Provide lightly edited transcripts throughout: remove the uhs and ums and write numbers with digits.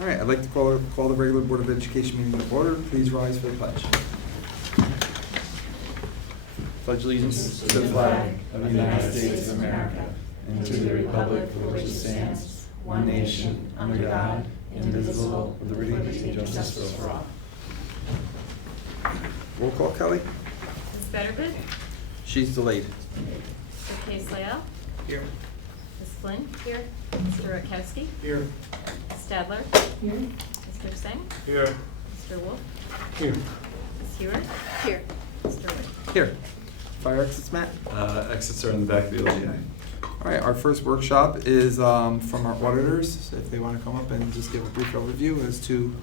All right, I'd like to call the regular Board of Education meeting to order. Please rise for the pledge. Pledge allegiance to the flag of the United States of America and to the republic for which it stands, one nation, under God, indivisible, with liberty and justice for all. Roll call, Kelly. Ms. Betterman? She's delayed. Mr. Case-Layel? Here. Ms. Flynn? Here. Mr. Rutkowski? Here. Ms. Stadler? Here. Mr. Singh? Here. Mr. Wolf? Here. Ms. Hewer? Here. Mr. Wood? Here. Fire exits, Matt. Exits are in the back of the LGI. All right, our first workshop is from our auditors, if they want to come up and just give a brief overview as to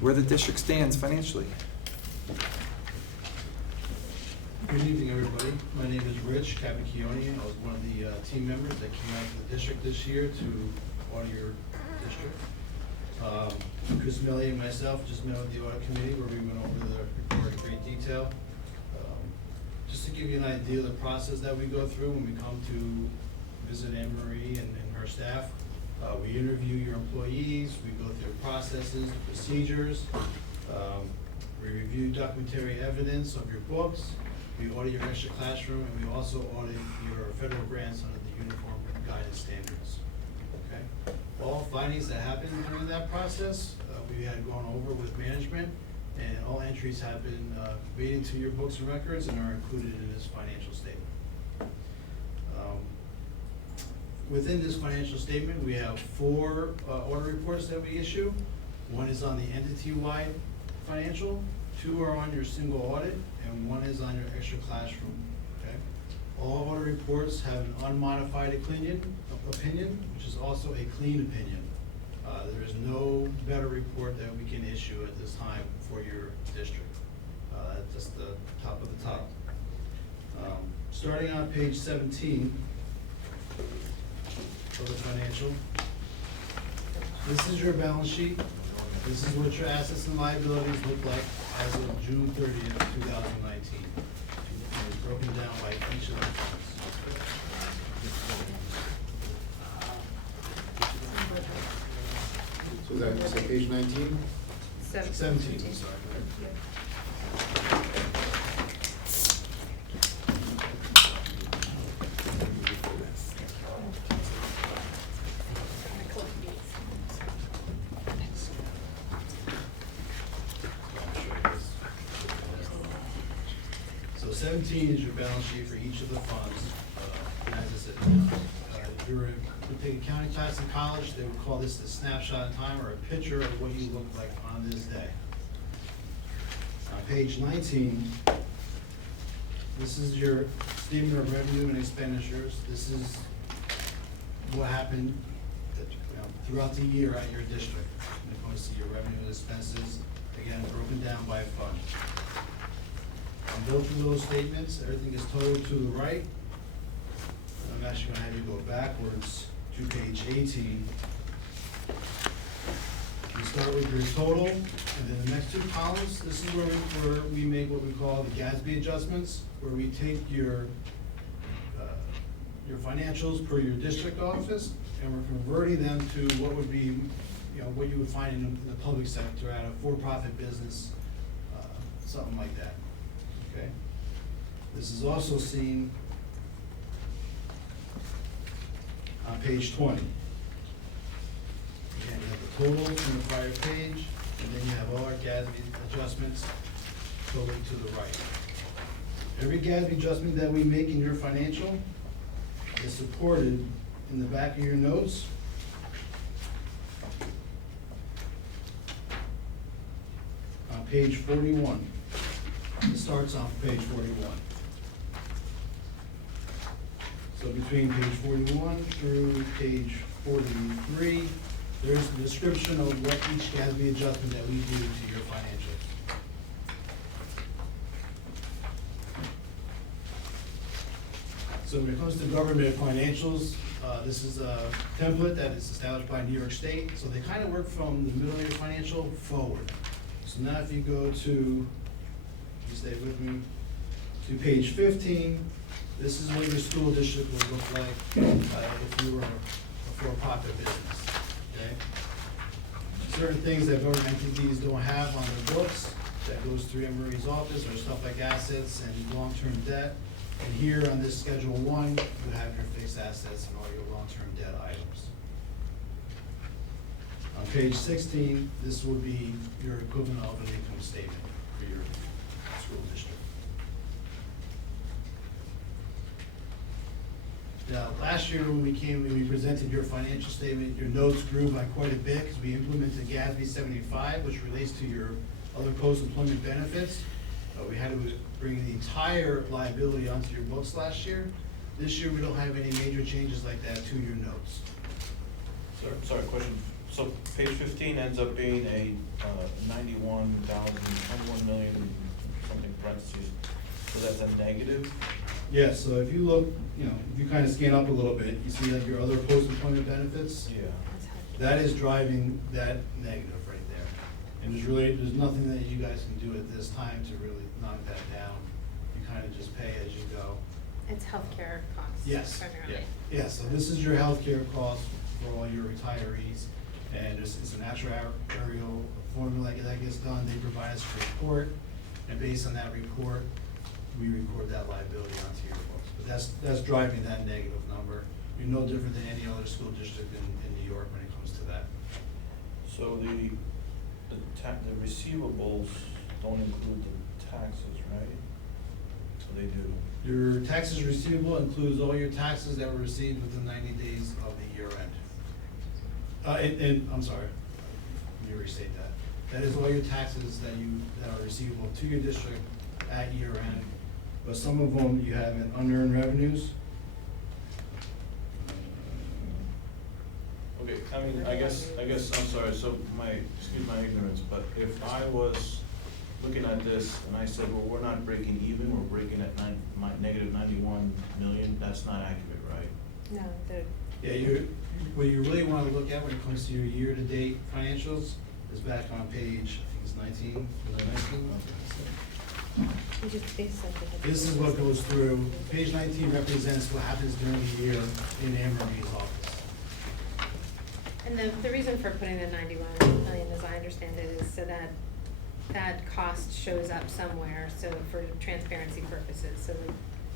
where the district stands financially. Good evening, everybody. My name is Rich Cavicchione. I was one of the team members that came out to the district this year to audit your district. Chris Melly and myself just met with the audit committee where we went over the report in great detail. Just to give you an idea of the process that we go through when we come to visit Anne Marie and her staff. We interview your employees, we go through processes, procedures, we review documentary evidence of your books, we audit your extra classroom, and we also audit your federal grants under the Uniform Guidance Standards. Okay? All findings that happen during that process, we had gone over with management, and all entries have been made into your books and records and are included in this financial statement. Within this financial statement, we have 4 audit reports that we issue. One is on the entity-wide financial, 2 are on your single audit, and 1 is on your extra classroom. Okay? All audit reports have an unmodified opinion, which is also a clean opinion. There is no better report that we can issue at this time for your district. That's just the top of the top. Starting on page 17 of the financial, this is your balance sheet. This is what your assets and liabilities look like as of June 30th, 2019. And it's broken down by each of the funds. So is that, you said page 19? 17, I'm sorry. So 17 is your balance sheet for each of the funds. And as I said, if you were to take a county class in college, they would call this a snapshot in time or a picture of what you look like on this day. On page 19, this is your statement of revenue and expenditures. This is what happened throughout the year at your district. When it comes to your revenue and expenses, again, broken down by fund. I'll go through those statements. Everything is totaled to the right. I'm actually gonna have you go backwards to page 18. We start with your total, and then the next 2 columns, this is where we make what we call the GASB adjustments, where we take your financials per your district office, and we're converting them to what would be, what you would find in the public sector at a for-profit business, something like that. Okay? This is also seen on page 20. Again, you have the total from the prior page, and then you have all our GASB adjustments totally to the right. Every GASB adjustment that we make in your financial is supported in the back of your notes. On page 41. It starts on page 41. So between page 41 through page 43, there's a description of what each GASB adjustment that we do to your financials. So when it comes to government financials, this is a template that is established by New York State. So they kind of work from the middle of your financial forward. So now if you go to, stay with me, to page 15, this is what your school district would look like if you were a for-profit business, okay? certain things that government entities don't have on their books, that goes through Anne Marie's office, or stuff like assets and long-term debt. And here on this Schedule 1, you have your fixed assets and all your long-term debt items. On page 16, this will be your equivalent of an income statement for your school district. Now, last year when we presented your financial statement, your notes grew by quite a bit because we implemented GASB 75, which relates to your other post-employment benefits. We had to bring the entire liability onto your books last year. This year, we don't have any major changes like that to your notes. Sorry, question. So page 15 ends up being a 91 million, something parentheses. So that's a negative? Yeah, so if you look, if you kind of scan up a little bit, you see that your other post-employment benefits, Yeah. that is driving that negative right there. And there's nothing that you guys can do at this time to really knock that down. You kind of just pay as you go. It's healthcare costs. Yes. Primarily. Yeah, so this is your healthcare cost for all your retirees, and it's an actuarial formula that gets done. They provide us a report, and based on that report, we record that liability onto your books. But that's driving that negative number. You're no different than any other school district in New York when it comes to that. So the receivables don't include the taxes, right? So they do. Your taxes receivable includes all your taxes that were received within 90 days of the year end. I'm sorry, let me restate that. That is all your taxes that are receivable to your district at year end. But some of them you have in unearned revenues. Okay, I mean, I guess, I'm sorry, so excuse my ignorance, but if I was looking at this and I said, well, we're not breaking even, we're breaking at negative 91 million, that's not accurate, right? No, the, Yeah, what you really want to look at when it comes to your year-to-date financials is back on page, I think it's 19, was it 19? you just based on the. This is what goes through. Page 19 represents what happens during the year in Anne Marie's office. And the reason for putting the 91 million, as I understand it, is so that that cost shows up somewhere, so for transparency purposes, so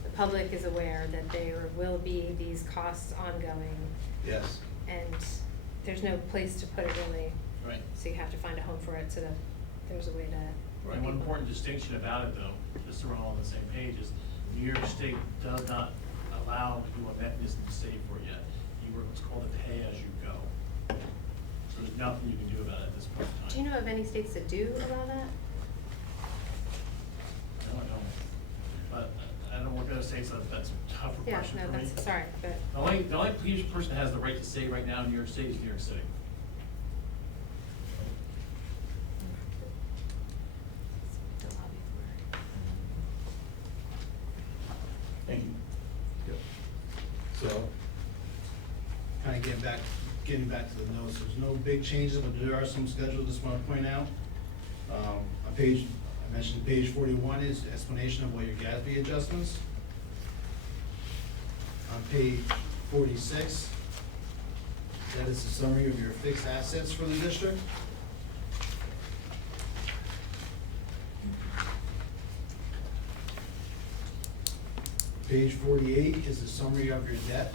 the public is aware that there will be these costs ongoing, Yes. and there's no place to put it really. Right. So you have to find a home for it, so that there's a way to. let And one people- important distinction about it, though, just so we're all on the same page, is New York State does not allow you a mechanism to save for it yet. You work what's called a pay-as-you-go. So there's nothing you can do about it at this point in time. Do you know of any states that do allow that? No, I don't. But I don't work in a state, so that's a tougher Yeah, question no, for me. that's, sorry, but. The only person that has the right to say right now in New York State is New York City. Don't lobby for it. Thank you. So, kind of getting back to the notes, there's no big changes, but there are some schedules I just want to point out. On page, I mentioned page 41 is explanation of what your GASB adjustments. On page 46, that is a summary of your fixed assets for the district. Page 48 is a summary of your debt.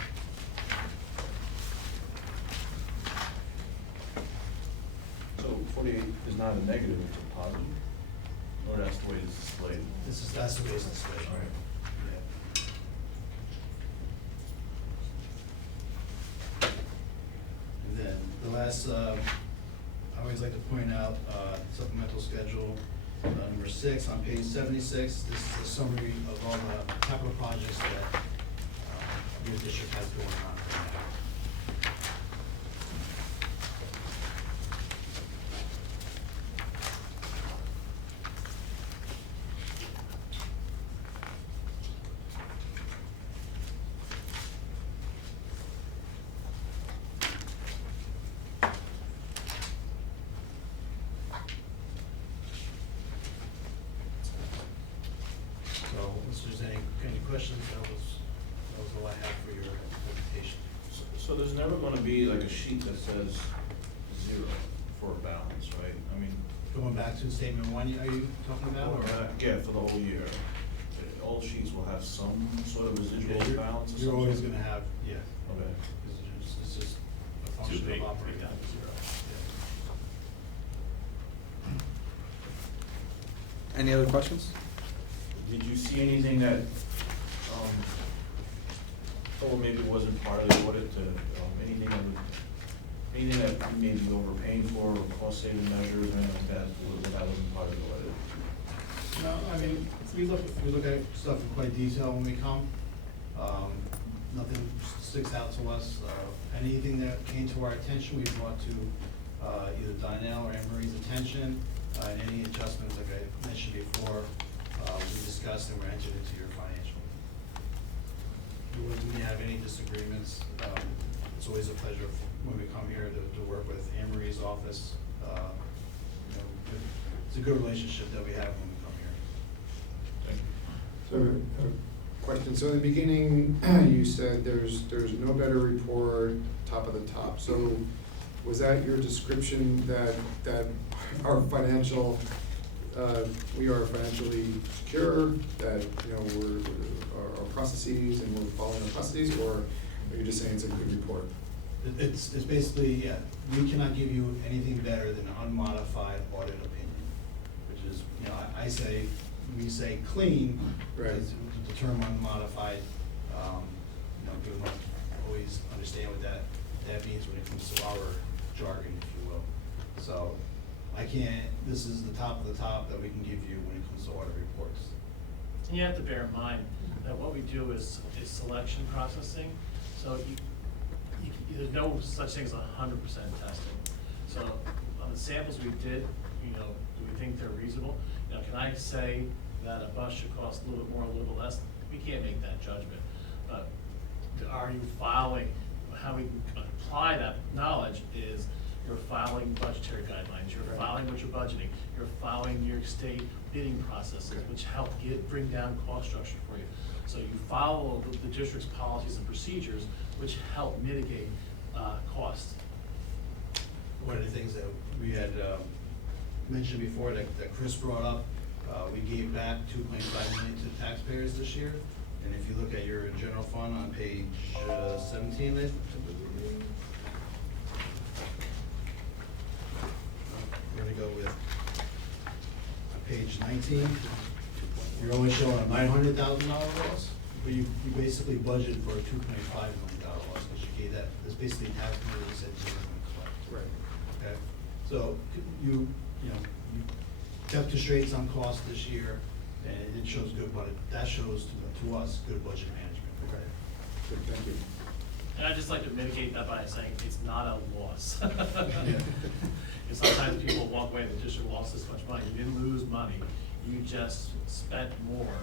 So 48 is not a negative, it's a positive? Or that's the way it's displayed? That's the way it's displayed. All right. And then the last, I always like to point out supplemental schedule, number 6 on page 76. This is a summary of all the capital projects that your district has going on right now. So, unless there's any questions, that was all I have for your presentation. So there's never gonna be like a sheet that says 0 for a balance? Going back to statement one, are you talking about, or? Yeah, for the whole year. All sheets will have some sort of residual Yeah, balance or something? You're always gonna have, yeah, Okay. because it's just a Too function big, of operating. down to zero. Any other questions? Did you see anything that, or maybe wasn't part of the audit, anything that you may be overpaying for, or cost-saving measures, or anything like that, that wasn't part of the audit? No, I mean, we look at stuff in quite detail when we come. Nothing sticks out to us. Anything that came to our attention, we brought to either Donnell or Anne Marie's attention. And any adjustments, like I mentioned before, we discussed and were entered into your financial. When we have any disagreements, it's always a pleasure when we come here to work with Anne Marie's office. It's a good relationship that we have when we come here. Thank you. So, question, so in the beginning, you said there's no better report, top of the top. So was that your description that our financial, we are financially secure, that, our processes and we're following our processes, or are you just saying it's a good report? It's basically, yeah, we cannot give you anything better than an unmodified audit opinion, which is, I say, we say clean, Right. is the term unmodified, people don't always understand what that means when it comes to our jargon, if you will. So, this is the top of the top that we can give you when it comes to audit reports. And you have to bear in mind that what we do is selection processing, so there's no such thing as 100% testing. So on the samples we did, do we think they're reasonable? Can I say that a bus should cost a little bit more, a little bit less? We can't make that judgment. But are you filing, how we apply that knowledge is you're filing budgetary guidelines, you're filing what you're budgeting, you're filing New York State bidding processes, which help bring down cost structure for you. So you follow the district's policies and procedures, which help mitigate costs. One of the things that we had mentioned before that Chris brought up, we gave back $2.5 million to taxpayers this year. And if you look at your general fund on page 17, we're gonna go with page 19. You're only showing a $900,000 loss, but you basically budgeted for a $2.5 million loss, because you gave that, it's basically taxpayers said you're gonna collect. Right. Okay, so you kept the straits on cost this year, and it shows good, but that shows to us good budget management. Okay, good, thank you. And I'd just like to mitigate that by saying it's not a loss. Yeah. And sometimes people walk away, the district lost this much money. You didn't lose money, you just spent more,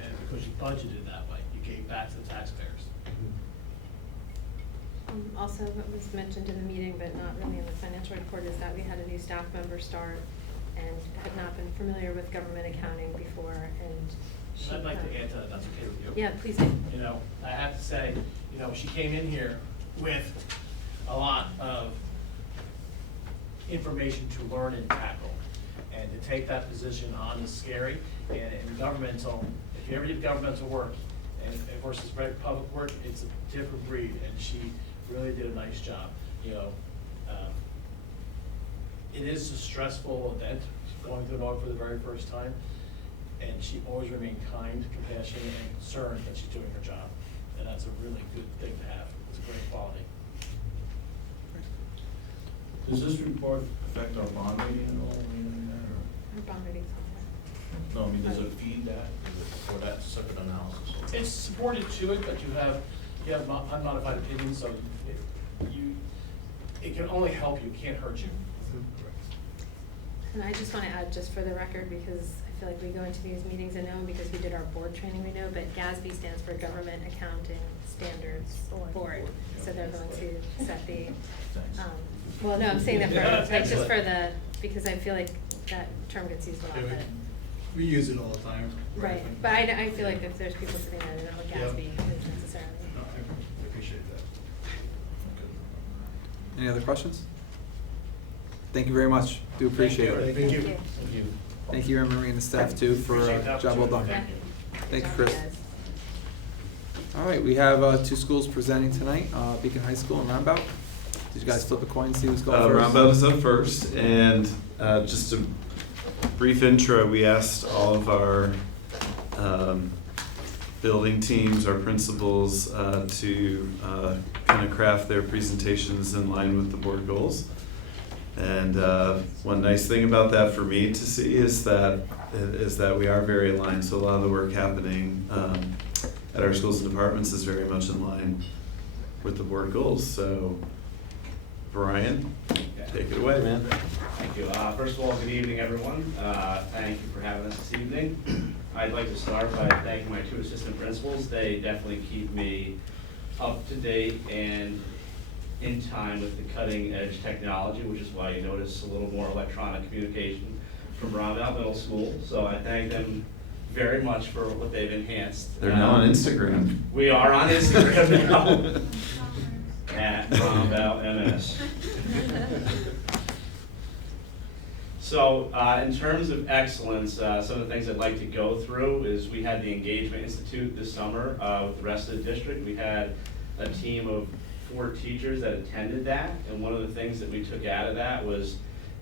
and because you budgeted that way, you gave back to the taxpayers. Also, what was mentioned in the meeting, but not really in the financial report, is that we had a new staff member start and had not been familiar with government accounting before, and she. And I'd like to add to that, that's okay with you? Yeah, please do. I have to say, she came in here with a lot of information to learn and tackle. And to take that position on is scary, and in governmental, if you ever did governmental work and versus public work, it's a different breed, and she really did a nice job. It is a stressful event, going through an audit for the very first time, and she always remained kind, compassionate, and concerned that she's doing her job. And that's a really good thing to have. It's a great quality. Does this report affect our bond rating at all, or anything like that, or? Our bond rating's on No, I mean, does it feed that, or that separate analysis? It's supported to it, but you have unmodified opinions, so it can only help you, it can't hurt you. And I just want to add, just for the record, because I feel like we go into these meetings and know, because we did our board training, we know, but GASB stands for Government Accounting Standards Board. So they're going to set the, well, no, I'm saying that for, like, just for the, because I feel like that term gets used a lot, but. We use it all the time. Right, but I feel like if there's people sitting there, they don't know what GASB is necessarily. No, I appreciate that. Any other questions? Thank you very much. Do appreciate it. Thank you. Thank you. Thank you, Anne Marie and the staff too, for Appreciate the job well done. opportunity. Thank you, Good Chris. job, guys. All right, we have two schools presenting tonight, Beacon High School and Roundabout. Did you guys flip a coin and see who's going first? Roundabout is up first, and just a brief intro, we asked all of our building teams, our principals, to kind of craft their presentations in line with the board goals. And one nice thing about that for me to see is that we are very aligned, so a lot of the work happening at our schools and departments is very much in line with the board goals. So Brian, take it away, man. Thank you. First of all, good evening, everyone. Thank you for having us this evening. I'd like to start by thanking my two assistant principals. They definitely keep me up to date and in time with the cutting edge technology, which is why you notice a little more electronic communication from Roundabout Middle School. So I thank them very much for what they've enhanced. They're now on Instagram. We are on Instagram now. At Roundabout MS. So, in terms of excellence, some of the things I'd like to go through is we had the Engagement Institute this summer with the rest of the district. We had a team of 4 teachers that attended that, and one of the things that we took out of that was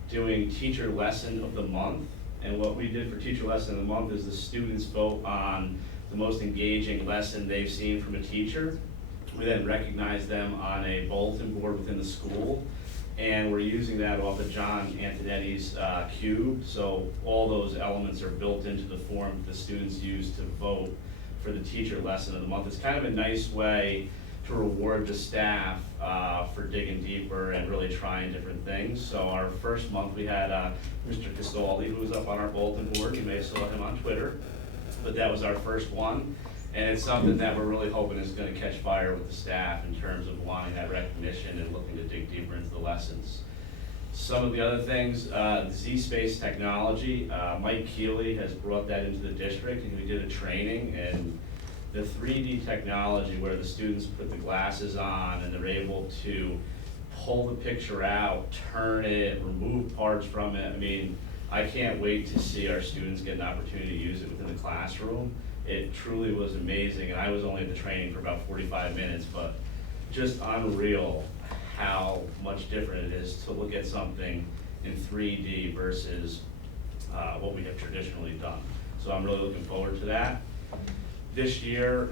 doing Teacher Lesson of the Month. And what we did for Teacher Lesson of the Month is the students vote on the most engaging lesson they've seen from a teacher. We then recognize them on a bulletin board within the school, and we're using that off of John Antonetti's cube. So all those elements are built into the form the students use to vote for the Teacher Lesson of the Month. It's kind of a nice way to reward the staff for digging deeper and really trying different things. So our first month we had Mr. Castaldi, who was up on our bulletin board. You may have saw him on Twitter, but that was our first one. And it's something that we're really hoping is going to catch fire with the staff in terms of wanting that recognition and looking to dig deeper into the lessons. Some of the other things, Z-Space technology, Mike Keeley has brought that into the district, and we did a training, and the 3D technology where the students put the glasses on and they're able to pull the picture out, turn it, remove parts from it. I mean, I can't wait to see our students get an opportunity to use it within the classroom. It truly was amazing, and I was only at the training for about 45 minutes, but just unreal how much different it is to look at something in 3D versus what we have traditionally done. So I'm really looking forward to that. This year,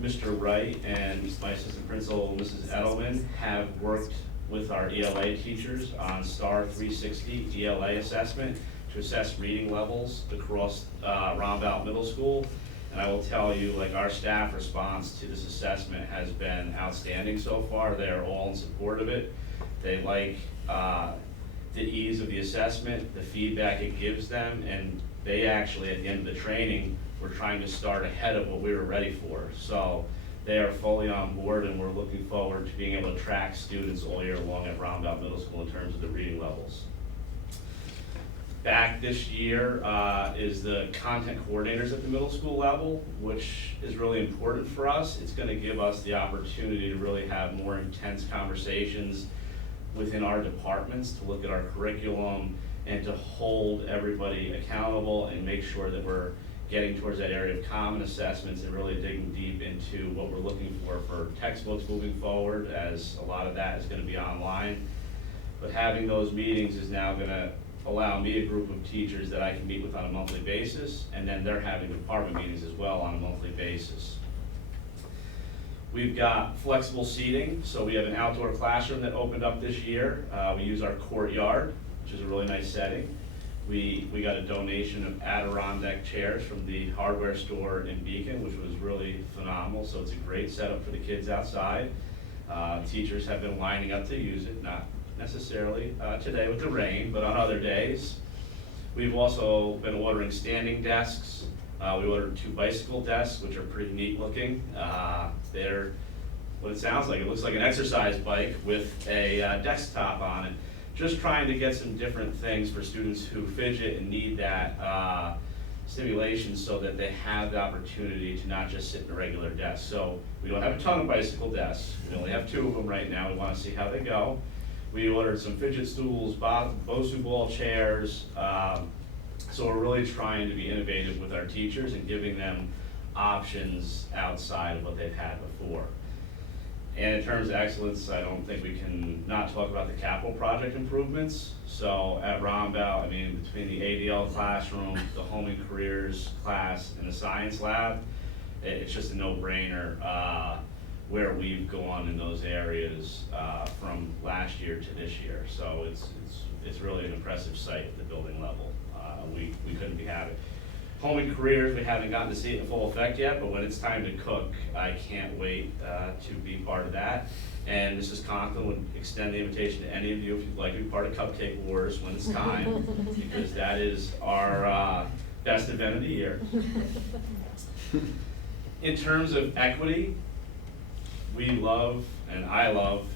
Mr. Wright and my assistant principal, Mrs. Edelman, have worked with our ELA teachers on STAR 360 ELA assessment to assess reading levels across Roundabout Middle School. And I will tell you, like, our staff response to this assessment has been outstanding so far. They are all in support of it. They like the ease of the assessment, the feedback it gives them, and they actually, at the end of the training, were trying to start ahead of what we were ready for. So they are fully on board, and we're looking forward to being able to track students all year long at Roundabout Middle School in terms of the reading levels. Back this year is the content coordinators at the middle school level, which is really important for us. It's going to give us the opportunity to really have more intense conversations within our departments to look at our curriculum and to hold everybody accountable and make sure that we're getting towards that area of common assessments and really digging deep into what we're looking for textbooks moving forward, as a lot of that is going to be online. But having those meetings is now going to allow me a group of teachers that I can meet with on a monthly basis, and then they're having department meetings as well on a monthly basis. We've got flexible seating, so we have an outdoor classroom that opened up this year. We use our courtyard, which is a really nice setting. We got a donation of Adirondack chairs from the hardware store in Beacon, which was really phenomenal, so it's a great setup for the kids outside. Teachers have been lining up to use it, not necessarily today with the rain, but on other days. We've also been ordering standing desks. We ordered 2 bicycle desks, which are pretty neat looking. They're what it sounds like. It looks like an exercise bike with a desktop on it. Just trying to get some different things for students who fidget and need that stimulation so that they have the opportunity to not just sit in a regular desk. So we don't have a ton of bicycle desks. We only have 2 of them right now. We want to see how they go. We ordered some fidget stools, Bosu ball chairs. So we're really trying to be innovative with our teachers and giving them options outside of what they've had before. And in terms of excellence, I don't think we can not talk about the capital project improvements. So at Rombout, I mean, between the ADL classroom, the home and careers class, and the science lab, it's just a no-brainer where we've gone in those areas from last year to this year. So it's really an impressive sight at the building level. We couldn't be having. Home and careers, we haven't gotten to see it in full effect yet, but when it's time to cook, I can't wait to be part of that. And Mrs. Conklin would extend the invitation to any of you if you'd like to be part of Cupcake Wars when it's time, because that is our best event of the year. In terms of equity, we love, and I love,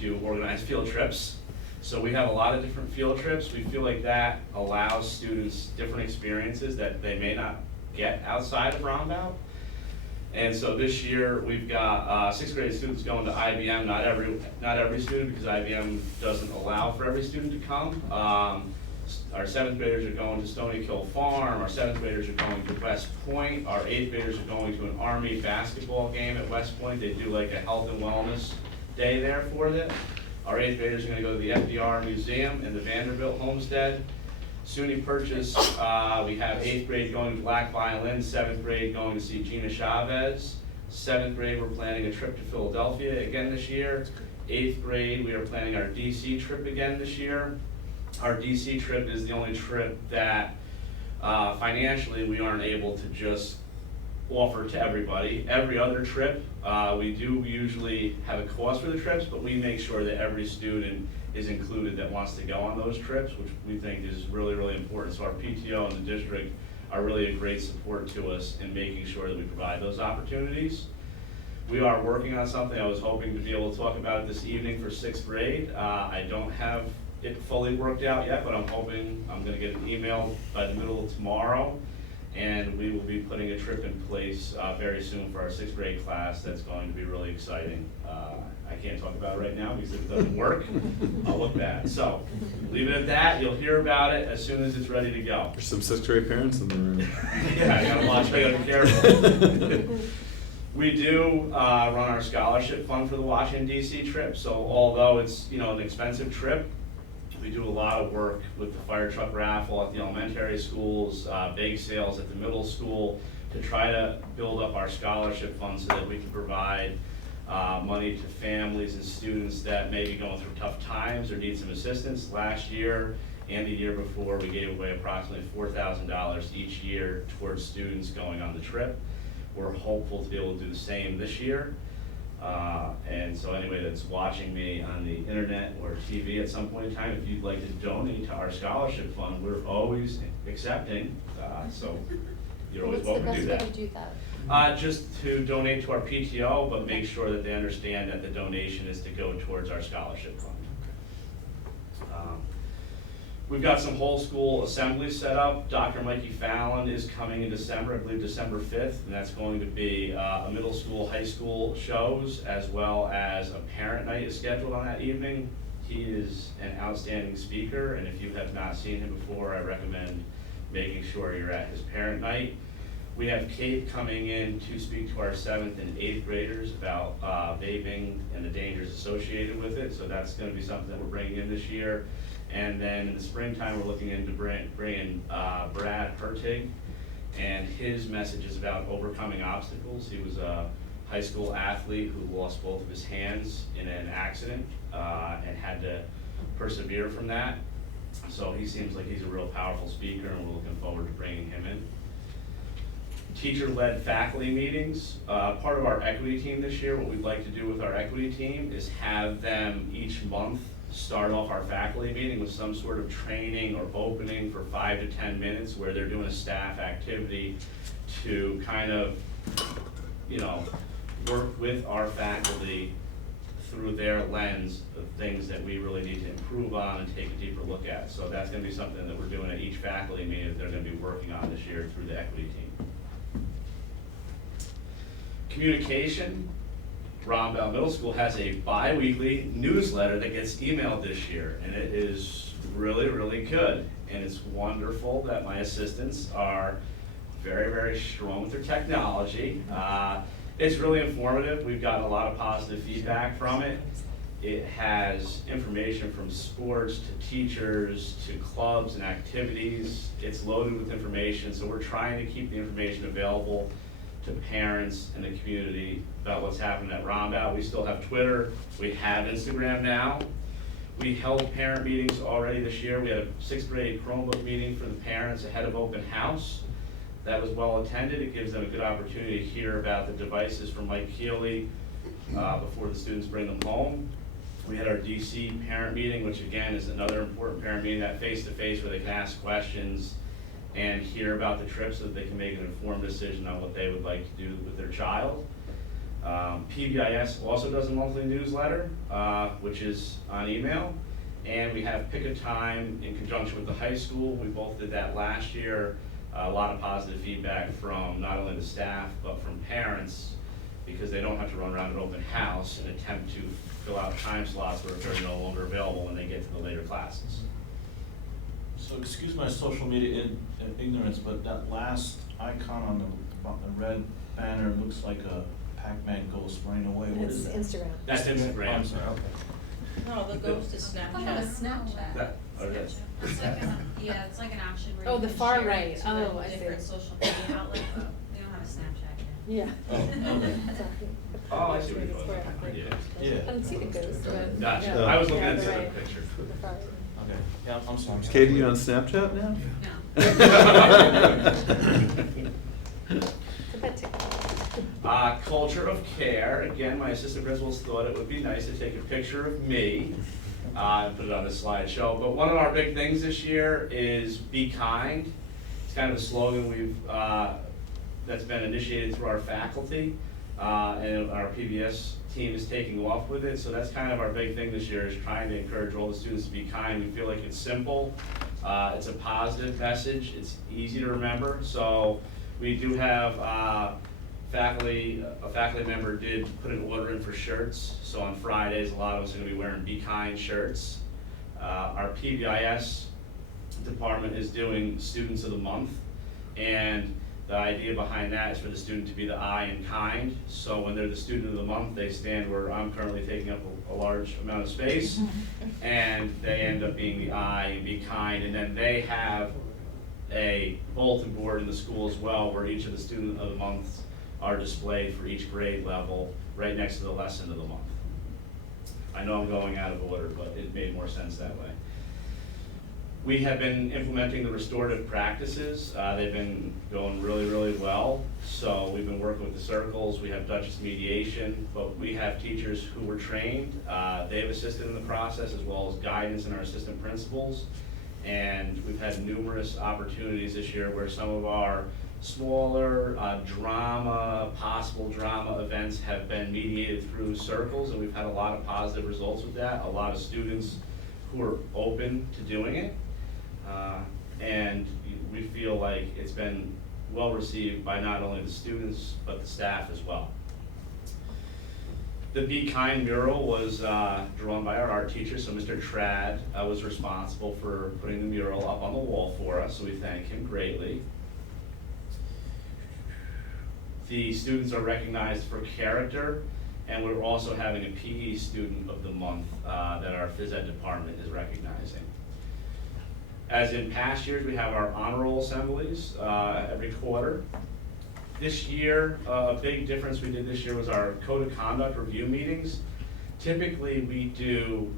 to organize field trips. So we have a lot of different field trips. We feel like that allows students different experiences that they may not get outside of Rombout. And so this year we've got 6th grade students going to IBM. Not every student, because IBM doesn't allow for every student to come. Our 7th graders are going to Stony Kill Farm. Our 7th graders are going to West Point. Our 8th graders are going to an Army basketball game at West Point. They do like a health and wellness day there for them. Our 8th graders are going to go to the FDR Museum and the Vanderbilt Homestead. SUNY Purchase, we have 8th grade going to Black Violin, 7th grade going to see Gina Chavez. 7th grade, we're planning a trip to Philadelphia again this year. 8th grade, we are planning our DC trip again this year. Our DC trip is the only trip that financially we aren't able to just offer to everybody. Every other trip, we do usually have a cost for the trips, but we make sure that every student is included that wants to go on those trips, which we think is really, really important. So our PTO and the district are really a great support to us in making sure that we provide those opportunities. We are working on something. I was hoping to be able to talk about it this evening for 6th grade. I don't have it fully worked out yet, but I'm hoping I'm gonna get an email by the middle of tomorrow. And we will be putting a trip in place very soon for our 6th grade class. That's going to be really exciting. I can't talk about it right now because if it doesn't work, I'll look bad. So leave it at that. You'll hear about it as soon as it's ready to go. There's some 6th grade parents in the room. Yeah, I gotta watch, I gotta be careful. We do run our scholarship fund for the Washington DC trip. So although it's an expensive trip, we do a lot of work with the fire truck raffle at the elementary schools, bake sales at the middle school, to try to build up our scholarship fund so that we can provide money to families and students that may be going through tough times or need some assistance. Last year and the year before, we gave away approximately $4,000 each year towards students going on the trip. We're hopeful to be able to do the same this year. And so anybody that's watching me on the internet or TV at some point in time, if you'd like to donate to our scholarship fund, we're always accepting, so you're always welcome to do that. What's the best way to do that? Just to donate to our PTO, but make sure that they understand that the donation is to go towards our scholarship fund. We've got some whole school assemblies set up. Dr. Mikey Fallon is coming in December, I believe December 5th, and that's going to be a middle school, high school shows, as well as a parent night is scheduled on that evening. He is an outstanding speaker, and if you have not seen him before, I recommend making sure you're at his parent night. We have Kate coming in to speak to our 7th and 8th graders about vaping and the dangers associated with it, so that's going to be something that we're bringing in this year. And then in the springtime, we're looking into bringing Brad Hertig, and his message is about overcoming obstacles. He was a high school athlete who lost both of his hands in an accident and had to persevere from that. So he seems like he's a real powerful speaker, and we're looking forward to bringing him in. Teacher-led faculty meetings. Part of our equity team this year, what we'd like to do with our equity team is have them each month start off our faculty meeting with some sort of training or opening for 5 to 10 minutes where they're doing a staff activity to kind of, work with our faculty through their lens of things that we really need to improve on and take a deeper look at. So that's gonna be something that we're doing at each faculty meeting that they're gonna be working on this year through the equity team. Communication. Rombell Middle School has a bi-weekly newsletter that gets emailed this year, and it is really, really good. And it's wonderful that my assistants are very, very strong with their technology. It's really informative. We've gotten a lot of positive feedback from it. It has information from sports to teachers to clubs and activities. It's loaded with information, so we're trying to keep the information available to parents and the community about what's happening at Rombell. We still have Twitter. We have Instagram now. We held parent meetings already this year. We had a 6th grade Chromebook meeting for the parents ahead of open house. That was well attended. It gives them a good opportunity to hear about the devices from Mike Keeley before the students bring them home. We had our DC parent meeting, which again is another important parent meeting, that face-to-face where they can ask questions and hear about the trip so that they can make an informed decision on what they would like to do with their child. PBIS also does a monthly newsletter, which is on email. And we have Pick a Time in conjunction with the high school. We both did that last year. A lot of positive feedback from not only the staff, but from parents, because they don't have to run around an open house and attempt to fill out time slots where they're no longer available when they get to the later classes. So excuse my social media ignorance, but that last icon on the red banner looks like a Pac-Man ghost running away. What It's is that? Instagram. That's Instagram. I'm sorry, okay. No, the ghost is I thought that was Snapchat. Snapchat. That, oh, it is. It's like yeah, it's like an option where Oh, you the can far share right. it to Oh, a I see. different social media outlet, but we don't have a Snapchat yet. Yeah. Oh, okay. Oh, I see what you're doing. Yeah. Yeah. I don't see the ghost, but. Gotcha. yeah. I was looking Yeah, at the the other right. picture. The far right. Okay, yeah, I'm sorry. Katie, you on Snapchat now? No. It's a bit ticklish. Culture of care. Again, my assistant principals thought it would be nice to take a picture of me and put it on the slideshow. But one of our big things this year is be kind. It's kind of a slogan that's been initiated through our faculty, and our PBS team is taking off with it. So that's kind of our big thing this year, is trying to encourage all the students to be kind. We feel like it's simple. It's a positive message. It's easy to remember. So we do have a faculty member did put an order in for shirts. So on Fridays, a lot of us are gonna be wearing Be Kind shirts. Our PBIS department is doing Students of the Month. And the idea behind that is for the student to be the I in kind. So when they're the Student of the Month, they stand where I'm currently taking up a large amount of space. And they end up being the I and Be Kind. And then they have a bulletin board in the school as well, where each of the Student of the Months are displayed for each grade level right next to the lesson of the month. I know I'm going out of order, but it made more sense that way. We have been implementing the restorative practices. They've been going really, really well. So we've been working with the circles. We have Dutchess mediation, but we have teachers who were trained. They've assisted in the process, as well as guidance and our assistant principals. And we've had numerous opportunities this year where some of our smaller possible drama events have been mediated through circles, and we've had a lot of positive results with that. A lot of students who are open to doing it. And we feel like it's been well received by not only the students, but the staff as well. The Be Kind mural was drawn by our art teacher, so Mr. Trad was responsible for putting the mural up on the wall for us, so we thank him greatly. The students are recognized for character, and we're also having a PE Student of the Month that our phys ed department is recognizing. As in past years, we have our honor roll assemblies every quarter. This year, a big difference we did this year was our code of conduct review meetings. Typically, we do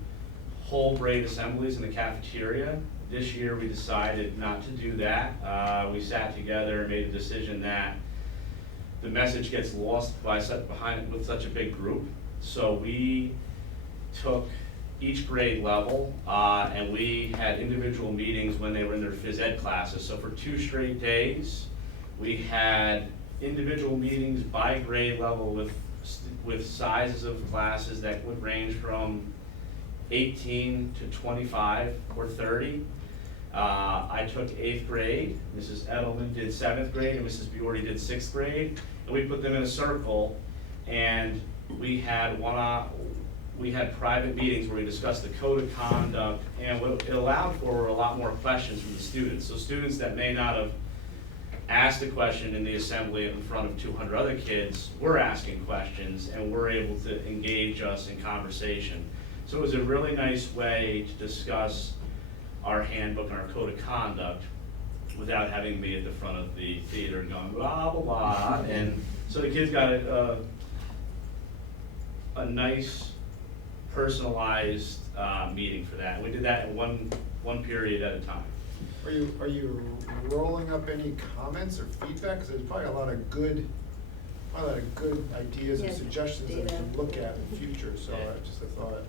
whole grade assemblies in the cafeteria. This year, we decided not to do that. We sat together and made a decision that the message gets lost with such a big group. So we took each grade level and we had individual meetings when they were in their phys ed classes. So for 2 straight days, we had individual meetings by grade level with sizes of classes that would range from 18 to 25 or 30. I took 8th grade, Mrs. Edelman did 7th grade, and Mrs. Biordi did 6th grade, and we put them in a circle, and we had private meetings where we discussed the code of conduct, and what it allowed for were a lot more questions from the students. So students that may not have asked a question in the assembly in front of 200 other kids were asking questions and were able to engage us in conversation. So it was a really nice way to discuss our handbook and our code of conduct without having me at the front of the theater going blah, blah, blah. And so the kids got a nice personalized meeting for that. We did that in one period at a time. Are you rolling up any comments or feedback? Because there's probably a lot of good ideas and Yeah, suggestions that we data. can look at in the future, so Yeah. I just a thought.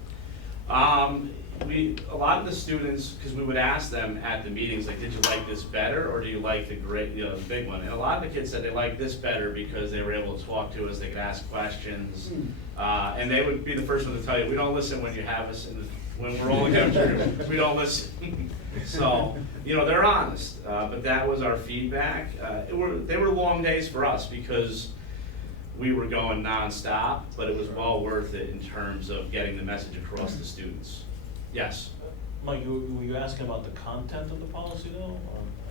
A lot of the students, because we would ask them at the meetings, like, did you like this better, or do you like the the big one? And a lot of the kids said they liked this better because they were able to talk to us, they could ask questions. And they would be the first one to tell you, we don't listen when you have us, when we're only having children, we don't listen. So, they're honest, but that was our feedback. They were long days for us because we were going nonstop, but it was well worth it in terms of getting the message across to students. Yes? Mike, were you asking about the content of the policy though?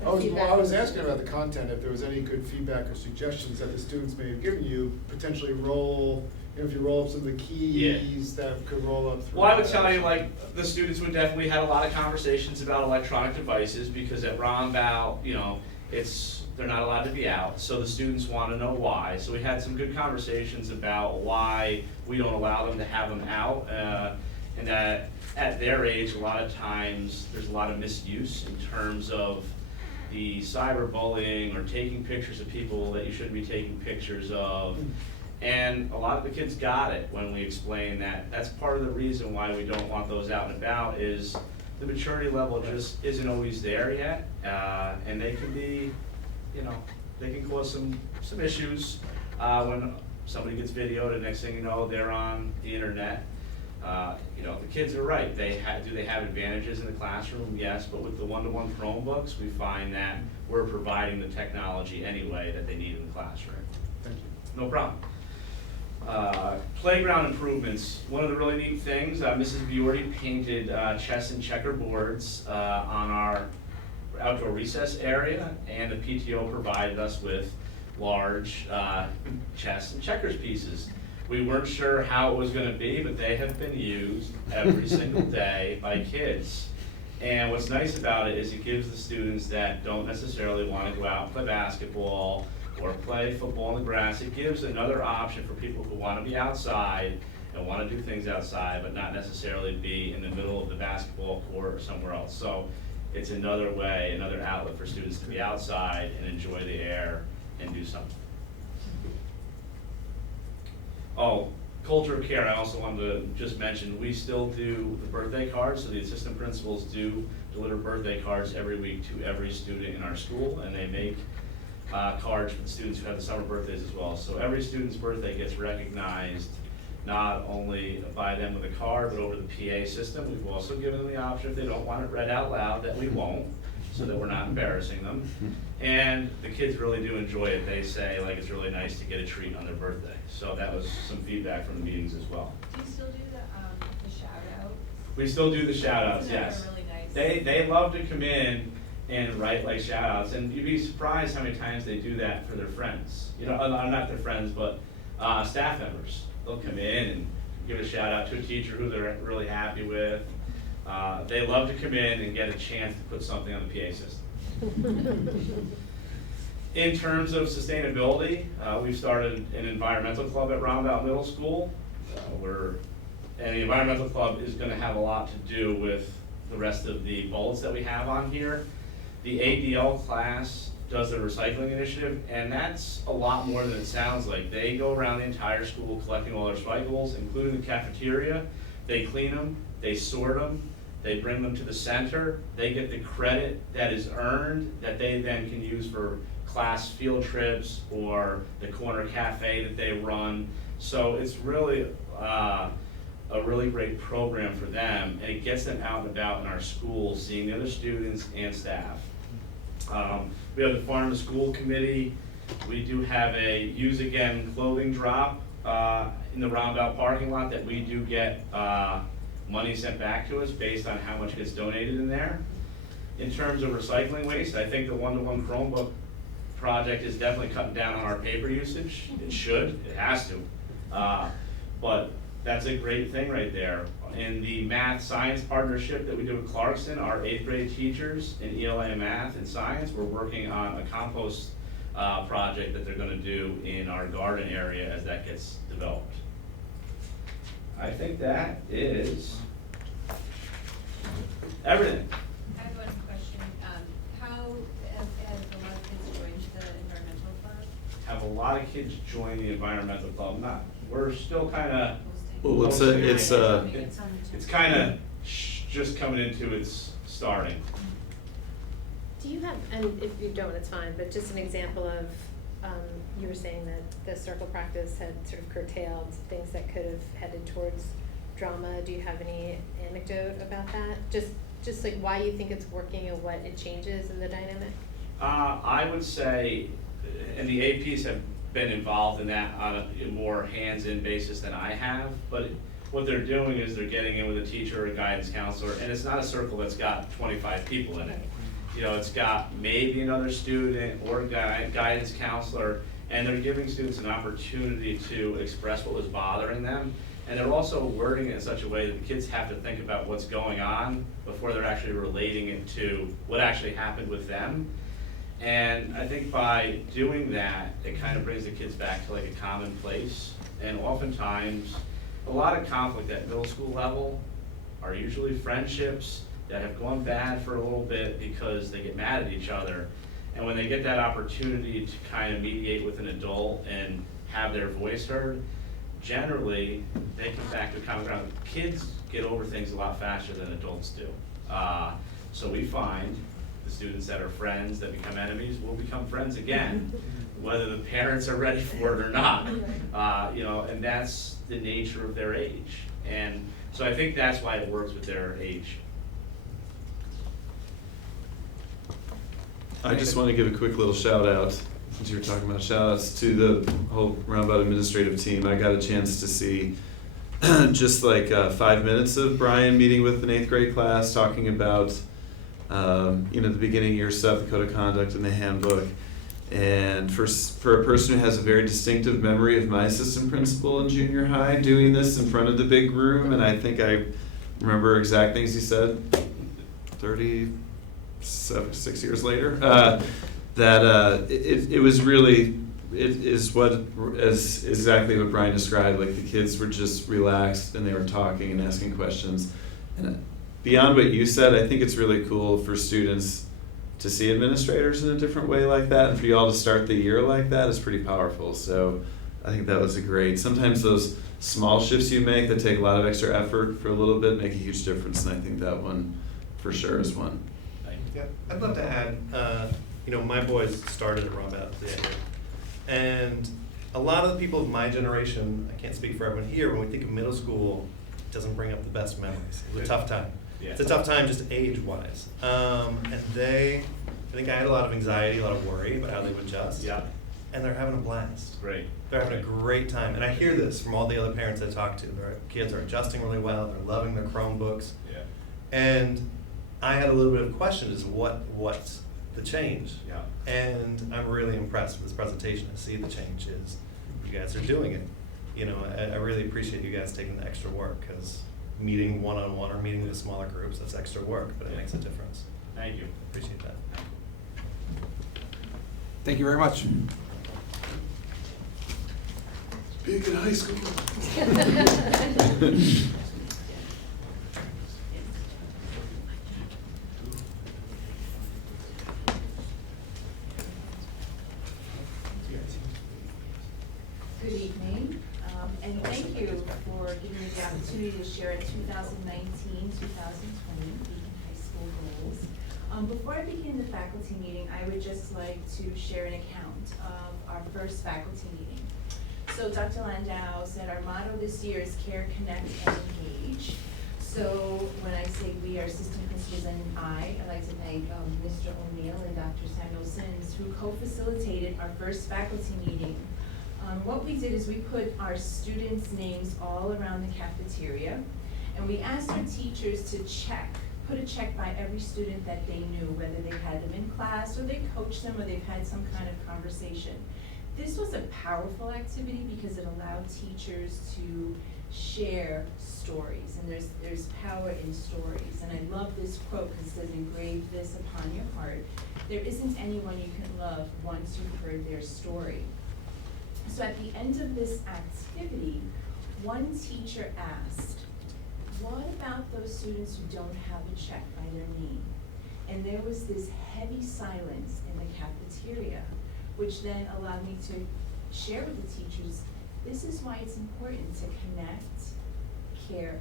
I was asking about the content, if there was any good feedback or suggestions that the students may have given you, potentially if you roll up some of the keys that could roll up through. Well, I would that. tell you, the students would definitely had a lot of conversations about electronic devices, because at Rombout, they're not allowed to be out, so the students want to know why. So we had some good conversations about why we don't allow them to have them out, and that at their age, a lot of times, there's a lot of misuse in terms of the cyberbullying or taking pictures of people that you shouldn't be taking pictures of. And a lot of the kids got it when we explained that that's part of the reason why we don't want those out and about, is the maturity level just isn't always there yet, and they can be, they can cause some issues when somebody gets videoed, and next thing you know, they're on the internet. The kids are right. Do they have advantages in the classroom? Yes, but with the one-to-one Chromebooks, we find that we're providing the technology anyway that they need in the classroom. Thank you. No problem. Playground improvements. One of the really neat things, Mrs. Biordi painted chess and checkerboards on our outdoor recess area, and the PTO provided us with large chess and checkers pieces. We weren't sure how it was going to be, but they have been used every single day by kids. And what's nice about it is it gives the students that don't necessarily want to go out and play basketball or play football on the grass, it gives another option for people who want to be outside and want to do things outside, but not necessarily be in the middle of the basketball court or somewhere else. So it's another way, another outlet for students to be outside and enjoy the air and do something. Oh, culture of care, I also wanted to just mention, we still do the birthday cards, so the assistant principals do deliver birthday cards every week to every student in our school, and they make cards for the students who have the summer birthdays as well. So every student's birthday gets recognized not only by them with a card, but over the PA system. We've also given them the option, if they don't want it read out loud, that we won't, so that we're not embarrassing them. And the kids really do enjoy it. They say, it's really nice to get a treat on their birthday. So that was some feedback from the meetings as well. Do you still do the shout out? We still do the shout outs, Isn't that yes. really nice? They love to come in and write shout outs, and you'd be surprised how many times they do that for their friends. Not their friends, but staff members. They'll come in and give a shout out to a teacher who they're really happy with. They love to come in and get a chance to put something on the PA system. In terms of sustainability, we've started an environmental club at Rombout Middle School. And the environmental club is going to have a lot to do with the rest of the bullets that we have on here. The ADL class does the recycling initiative, and that's a lot more than it sounds like. They go around the entire school collecting all their recyclables, including the cafeteria. They clean them, they sort them, they bring them to the center. They get the credit that is earned that they then can use for class field trips or the corner cafe that they run. So it's really a really great program for them, and it gets them out and about in our schools, seeing the other students and staff. We have the Farm to School Committee. We do have a Use Again clothing drop in the roundabout parking lot that we do get, money sent back to us based on how much gets donated in there. In terms of recycling waste, I think the one-to-one Chromebook project is definitely cutting down on our paper usage. It should, it has to. But that's a great thing right there. In the math science partnership that we do with Clarkson, our 8th grade teachers in ELA math and science, we're working on a compost project that they're gonna do in our garden area as that gets developed. I think that is everything. I have one question. How have a lot of kids joined the environmental club? Have a lot of kids join the environmental club. We're still kinda, Well, it's it's kinda just coming into its starting. Do you have, and if you don't, it's fine, but just an example of, you were saying that the circle practice had sort of curtailed things that could have headed towards drama. Do you have any anecdote about that? Just like why you think it's working and what it changes in the dynamic? I would say, and the APs have been involved in that on a more hands-in basis than I have, but what they're doing is they're getting in with a teacher or a guidance counselor, and it's not a circle that's got 25 people in it. You know, it's got maybe another student or a guidance counselor, and they're giving students an opportunity to express what was bothering them. And they're also wording it in such a way that the kids have to think about what's going on before they're actually relating it to what actually happened with them. And I think by doing that, it kind of brings the kids back to like a common place. And oftentimes, a lot of conflict at middle school level are usually friendships that have gone bad for a little bit because they get mad at each other. And when they get that opportunity to kind of mediate with an adult and have their voice heard, generally, they come back to a common ground. Kids get over things a lot faster than adults do. So we find the students that are friends that become enemies will become friends again, whether the parents are ready for it or not. You know, and that's the nature of their age. And so I think that's why it works with their age. I just want to give a quick little shout out, since you were talking about shout outs, to the whole Roundabout administrative team. I got a chance to see just like 5 minutes of Brian meeting with an 8th grade class, talking about the beginning of year stuff, the code of conduct and the handbook. And for a person who has a very distinctive memory of my assistant principal in junior high doing this in front of the big room, and I think I remember exact things he said 36 years later, it was really, it is exactly what Brian described. Like the kids were just relaxed and they were talking and asking questions. And beyond what you said, I think it's really cool for students to see administrators in a different way like that, and for y'all to start the year like that is pretty powerful. So I think that was a great, sometimes those small shifts you make that take a lot of extra effort for a little bit make a huge difference, and I think that one for sure is one. Yeah, I'd love to add, my boys started at Roundabout at the end, and a lot of the people of my generation, I can't speak for everyone here, when we think of middle school, it doesn't bring up the best memories. It was a tough time. Yeah. It's a tough time just age-wise. And I think I had a lot of anxiety, a lot of worry about how they would adjust. Yeah. And they're having a blast. Great. They're having a great time. And I hear this from all the other parents I talk to. Their kids are adjusting really well, they're loving their Chromebooks. Yeah. And I had a little bit of a question as what's the change? Yeah. And I'm really impressed with this presentation. I see the change is you guys are doing it. I really appreciate you guys taking the extra work, because meeting one-on-one or meeting with smaller groups, that's extra work, but it makes a difference. Thank you. Appreciate that. Thank you very much. Big in high school. Good evening, and thank you for giving me the opportunity to share our 2019-2020 Beacon High School goals. Before I begin the faculty meeting, I would just like to share an account of our first faculty meeting. So Dr. Landau said our motto this year is Care, Connect, and Engage. So when I say we, our assistant principals and I'd like to thank Mr. O'Neill and Dr. Samuel Sims, who co-facilitated our first faculty meeting What we did is we put our students' names all around the cafeteria, and we asked our teachers to put a check by every student that they knew, whether they had them in class, or they coached them, or they've had some kind of conversation. This was a powerful activity because it allowed teachers to share stories, and there's power in stories. And I love this quote because it says, "Engrave this upon your heart. There isn't anyone you can love once you've heard their story." So at the end of this activity, one teacher asked, "What about those students who don't have a check by their name?" And there was this heavy silence in the cafeteria, which then allowed me to share with the teachers, this is why it's important to connect, care,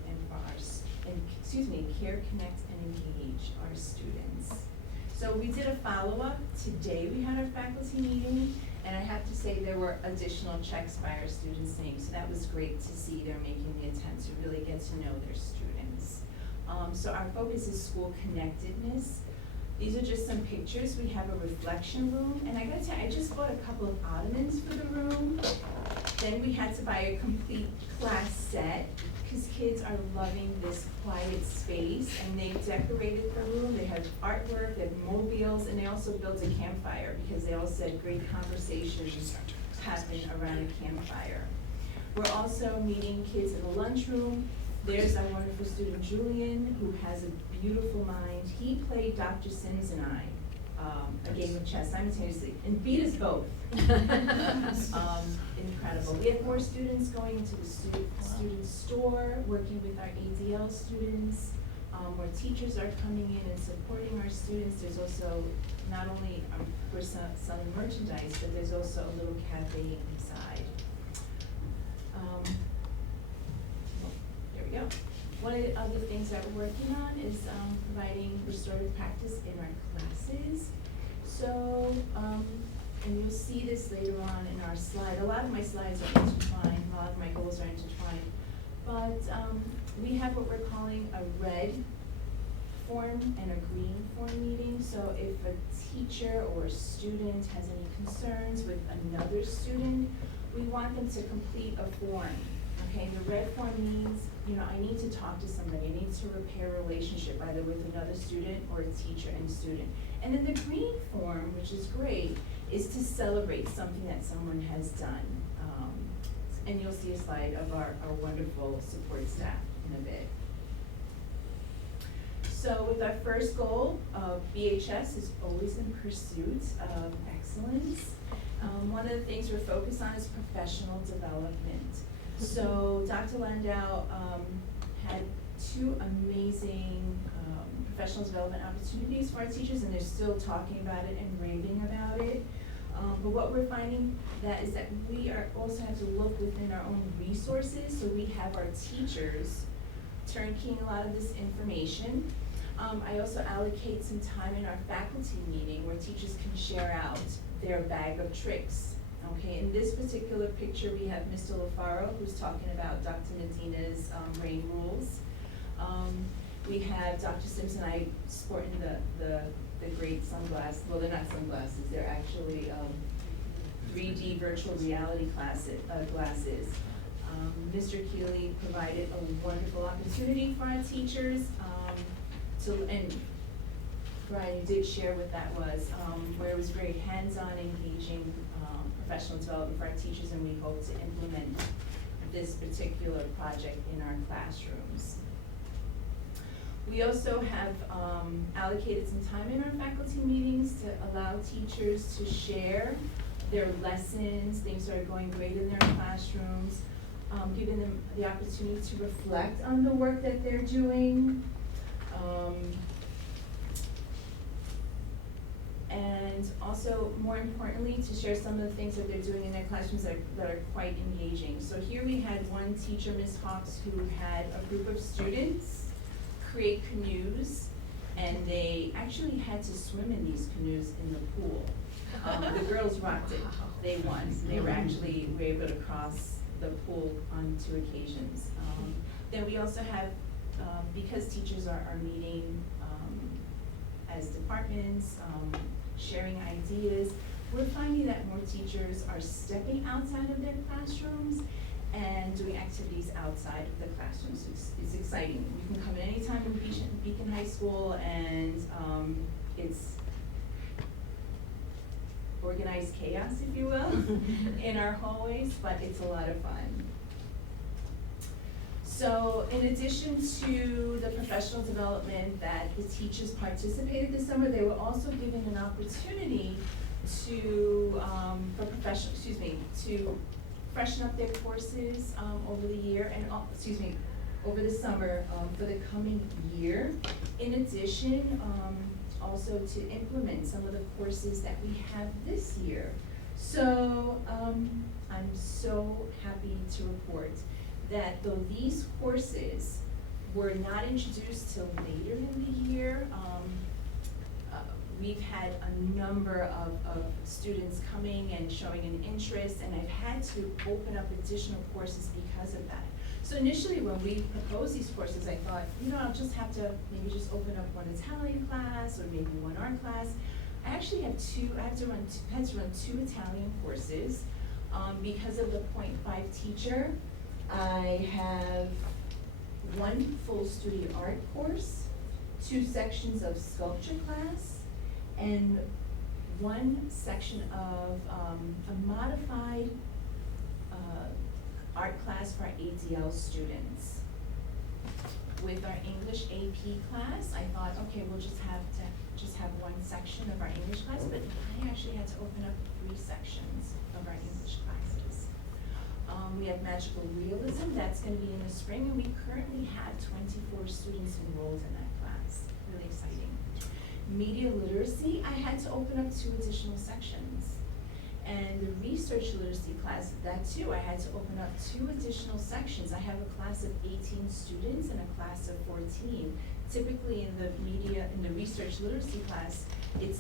care, connect, and engage our students. So we did a follow-up. Today we had our faculty meeting, and I have to say there were additional checks by our students' names. So that was great to see they're making the attempt to really get to know their students. So our focus is school connectedness. These are just some pictures. We have a reflection room, and I gotta tell you, I just bought a couple of ottomans for the room. Then we had to buy a complete class set, because kids are loving this quiet space, and they've decorated the room. They have artwork, they have mobiles, and they also built a campfire, because they all said great conversations happen around a campfire. We're also meeting kids in the lunchroom. There's our wonderful student Julian, who has a beautiful mind. He played Dr. Sims and I, a game of chess simultaneously, and beat us both. Incredible. We have more students going into the student store, working with our ADL students. More teachers are coming in and supporting our students. There's also not only we're selling merchandise, but there's also a little cafe inside. There we go. One of the other things that we're working on is providing restorative practice in our classes. So, and you'll see this later on in our slide. A lot of my slides are intertwined, a lot of my goals are intertwined. But we have what we're calling a red form and a green form meeting. So if a teacher or a student has any concerns with another student, we want them to complete a form. Okay, the red form means, I need to talk to somebody, I need to repair a relationship either with another student or a teacher and student. And then the green form, which is great, is to celebrate something that someone has done. And you'll see a slide of our wonderful support staff in a bit. So with our first goal, BHS is always in pursuit of excellence. One of the things we're focused on is professional development. So Dr. Landau had 2 amazing professional development opportunities for our teachers, and they're still talking about it and raving about it. But what we're finding is that we also have to look within our own resources. So we have our teachers turnkeying a lot of this information. I also allocate some time in our faculty meeting where teachers can share out their bag of tricks. Okay, in this particular picture, we have Mr. LaFaro, who's talking about Dr. Medina's RAIN rules. We have Dr. Simpson, I sporting the great sunglasses. Well, they're not sunglasses, they're actually 3D virtual reality glasses. Mr. Keeley provided a wonderful opportunity for our teachers and Brian, you did share what that was, where it was very hands-on, engaging professional development for our teachers, and we hope to implement this particular project in our classrooms. We also have allocated some time in our faculty meetings to allow teachers to share their lessons, things that are going great in their classrooms, giving them the opportunity to reflect on the work that they're doing. And also, more importantly, to share some of the things that they're doing in their classrooms that are quite engaging. So here we had one teacher, Ms. Hawks, who had a group of students create canoes, and they actually had to swim in these canoes in the pool. The girls rocked it. They won. They were able to cross the pool on 2 occasions. Then we also have, because teachers are meeting as departments, sharing ideas, we're finding that more teachers are stepping outside of their classrooms and doing activities outside of the classrooms. It's exciting. You can come in anytime in Beacon High School, and it's organized chaos, if you will, in our hallways, but it's a lot of fun. So in addition to the professional development that the teachers participated this summer, they were also given an opportunity to, to freshen up their courses over the year and, over the summer for the coming year. In addition, also to implement some of the courses that we have this year. So I'm so happy to report that though these courses were not introduced till later in the year, we've had a number of students coming and showing an interest, and I've had to open up additional courses because of that. So initially when we proposed these courses, I thought, I'll just have to maybe just open up one Italian class or maybe one art class. I actually have had to run two Italian courses because of the 0.5 teacher. I have one full studio art course, 2 sections of sculpture class, and 1 section of a modified art class for our ADL students. With our English AP class, I thought, okay, we'll just have 1 section of our English class, but I actually had to open up 3 sections of our English classes. We have magical realism, that's gonna be in the spring, and we currently have 24 students enrolled in that class. Really exciting. Media literacy, I had to open up 2 additional sections. And the research literacy class, that too, I had to open up 2 additional sections. I have a class of 18 students and a class of 14. Typically in the research literacy class, it's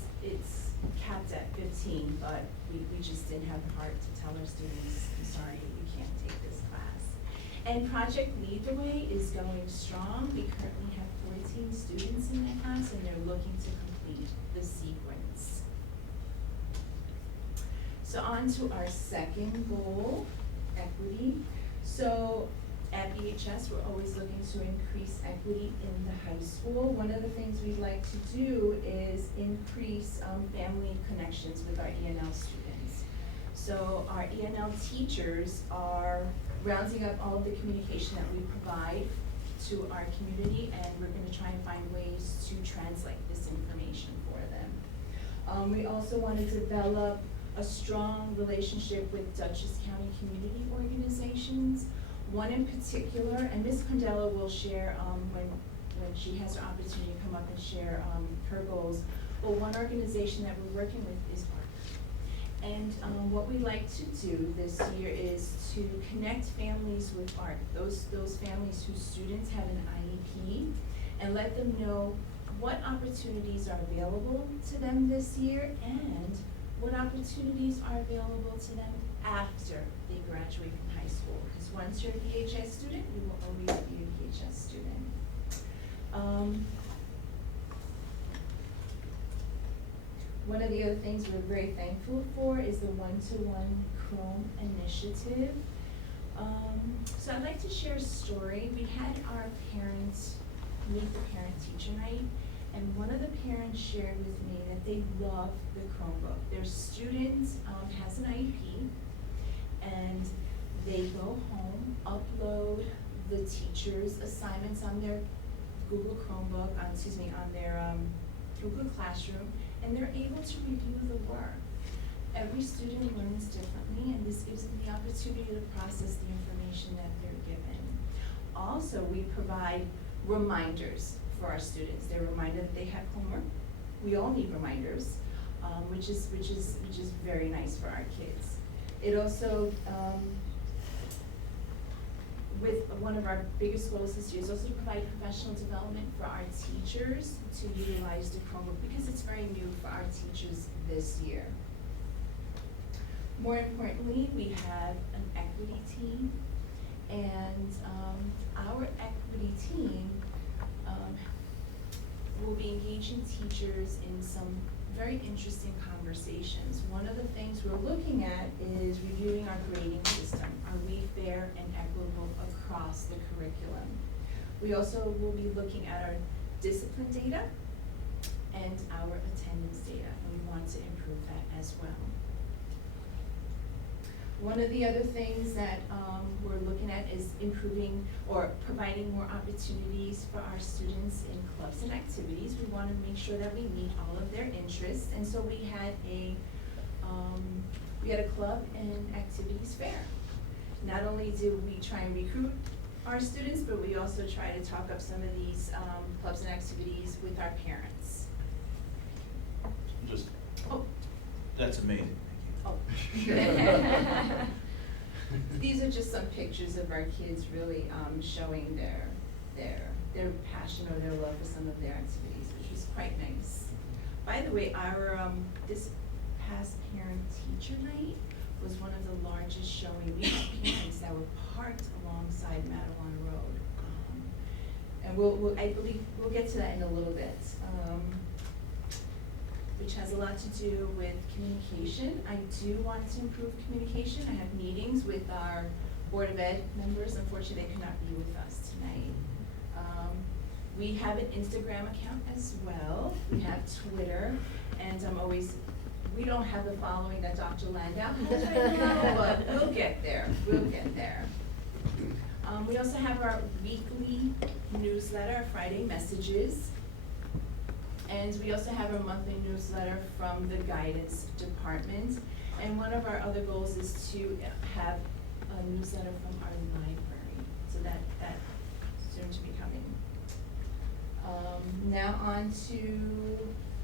capped at 15, but we just didn't have the heart to tell our students, I'm sorry, you can't take this class. And Project Lead the Way is going strong. We currently have 14 students in that class, and they're looking to complete the sequence. So on to our second goal, equity. So at EHS, we're always looking to increase equity in the high school. One of the things we'd like to do is increase family connections with our ENL students. So our ENL teachers are rounding up all of the communication that we provide to our community, and we're gonna try and find ways to translate this information for them. We also want to develop a strong relationship with Dutchess County community organizations. One in particular, and Ms. Condello will share when she has her opportunity to come up and share her goals. But one organization that we're working with is ARC. And what we like to do this year is to connect families with ARC, those families whose students have an IEP, and let them know what opportunities are available to them this year and what opportunities are available to them after they graduate from high school. Because once you're a EHS student, you will always be a EHS student. One of the other things we're very thankful for is the one-to-one Chrome initiative. So I'd like to share a story. We had our parents meet the parent-teacher night, and one of the parents shared with me that they love the Chromebook. Their student has an IEP, and they go home, upload the teacher's assignments on their Google Chromebook, on their Google Classroom, and they're able to review the work. Every student learns differently, and this gives them the opportunity to process the information that they're given. Also, we provide reminders for our students. They're reminded that they have homework. We all need reminders, which is very nice for our kids. It also, with one of our biggest goals this year is also to provide professional development for our teachers to utilize the Chromebook, because it's very new for our teachers this year. More importantly, we have an equity team, and our equity team will be engaging teachers in some very interesting conversations. One of the things we're looking at is reviewing our grading system. Are we fair and equitable across the curriculum? We also will be looking at our discipline data and our attendance data, and we want to improve that as well. One of the other things that we're looking at is improving or providing more opportunities for our students in clubs and activities. We want to make sure that we meet all of their interests, and so we had a club and activities fair. Not only do we try and recruit our students, but we also try to talk up some of these clubs and activities with our parents. Just, Oh. that's amazing, Oh. These are just some pictures of our kids really showing their passion or their love for some of their activities, which was quite nice. By the way, our this past parent-teacher night was one of the largest showing. We had parents that were parked alongside Madelon Road. And I believe we'll get to that in a little bit. Which has a lot to do with communication. I do want to improve communication. I have meetings with our Board of Ed members. Unfortunately, they could not be with us tonight. We have an Instagram account as well. We have Twitter, and we don't have the following that Dr. Landau has right now, but we'll get there. We'll get there. We also have our weekly newsletter, Friday Messages. And we also have a monthly newsletter from the guidance department. And one of our other goals is to have a newsletter from our library. So that's soon to be coming. Now on to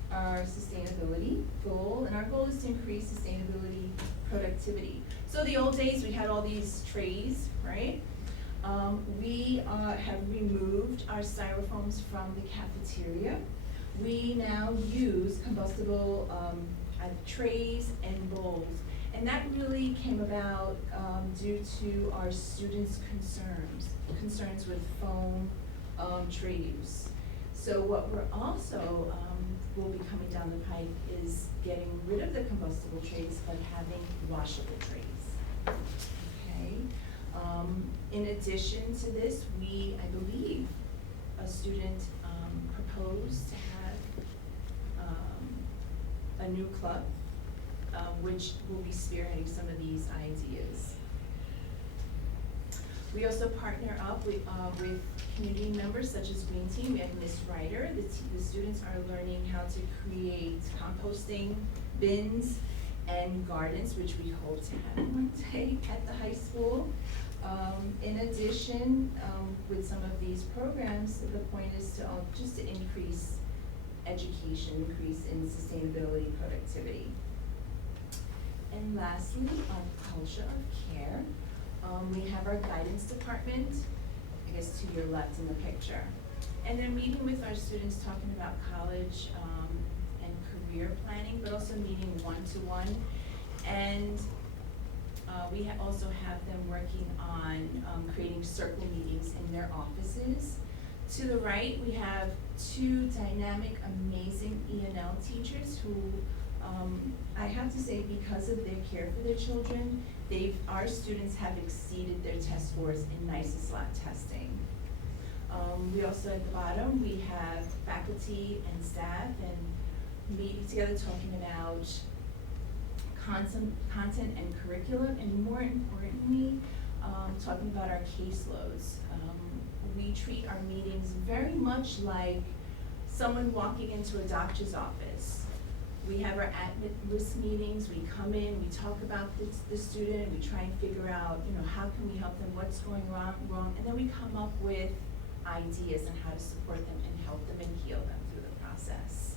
our sustainability goal. And our goal is to increase sustainability productivity. So the old days, we had all these trays, right? We have removed our styrofoams from the cafeteria. We now use combustible trays and bowls. And that really came about due to our students' concerns with foam tray use. So what we're also will be coming down the pipe is getting rid of the combustible trays, but having washable trays. Okay. In addition to this, I believe, a student proposed to have a new club, which will be spearheading some of these ideas. We also partner up with community members such as Green Team. We have Miss Ryder. The students are learning how to create composting bins and gardens, which we hope to have one day at the high school. In addition, with some of these programs, the point is to just to increase education, increase in sustainability, productivity. And lastly, our culture of care. We have our guidance department, I guess to your left in the picture. And they're meeting with our students, talking about college and career planning, but also meeting one-to-one. And we also have them working on creating circle meetings in their offices. To the right, we have two dynamic, amazing E&L teachers who, I have to say, because of their care for their children, our students have exceeded their test scores in NICESLAT testing. We also, at the bottom, we have faculty and staff and meeting together talking about content and curriculum, and more importantly, talking about our caseloads. We treat our meetings very much like someone walking into a doctor's office. We have our at-risk meetings, we come in, we talk about the student, we try and figure out, how can we help them, what's going wrong, and then we come up with ideas on how to support them and help them and heal them through the process.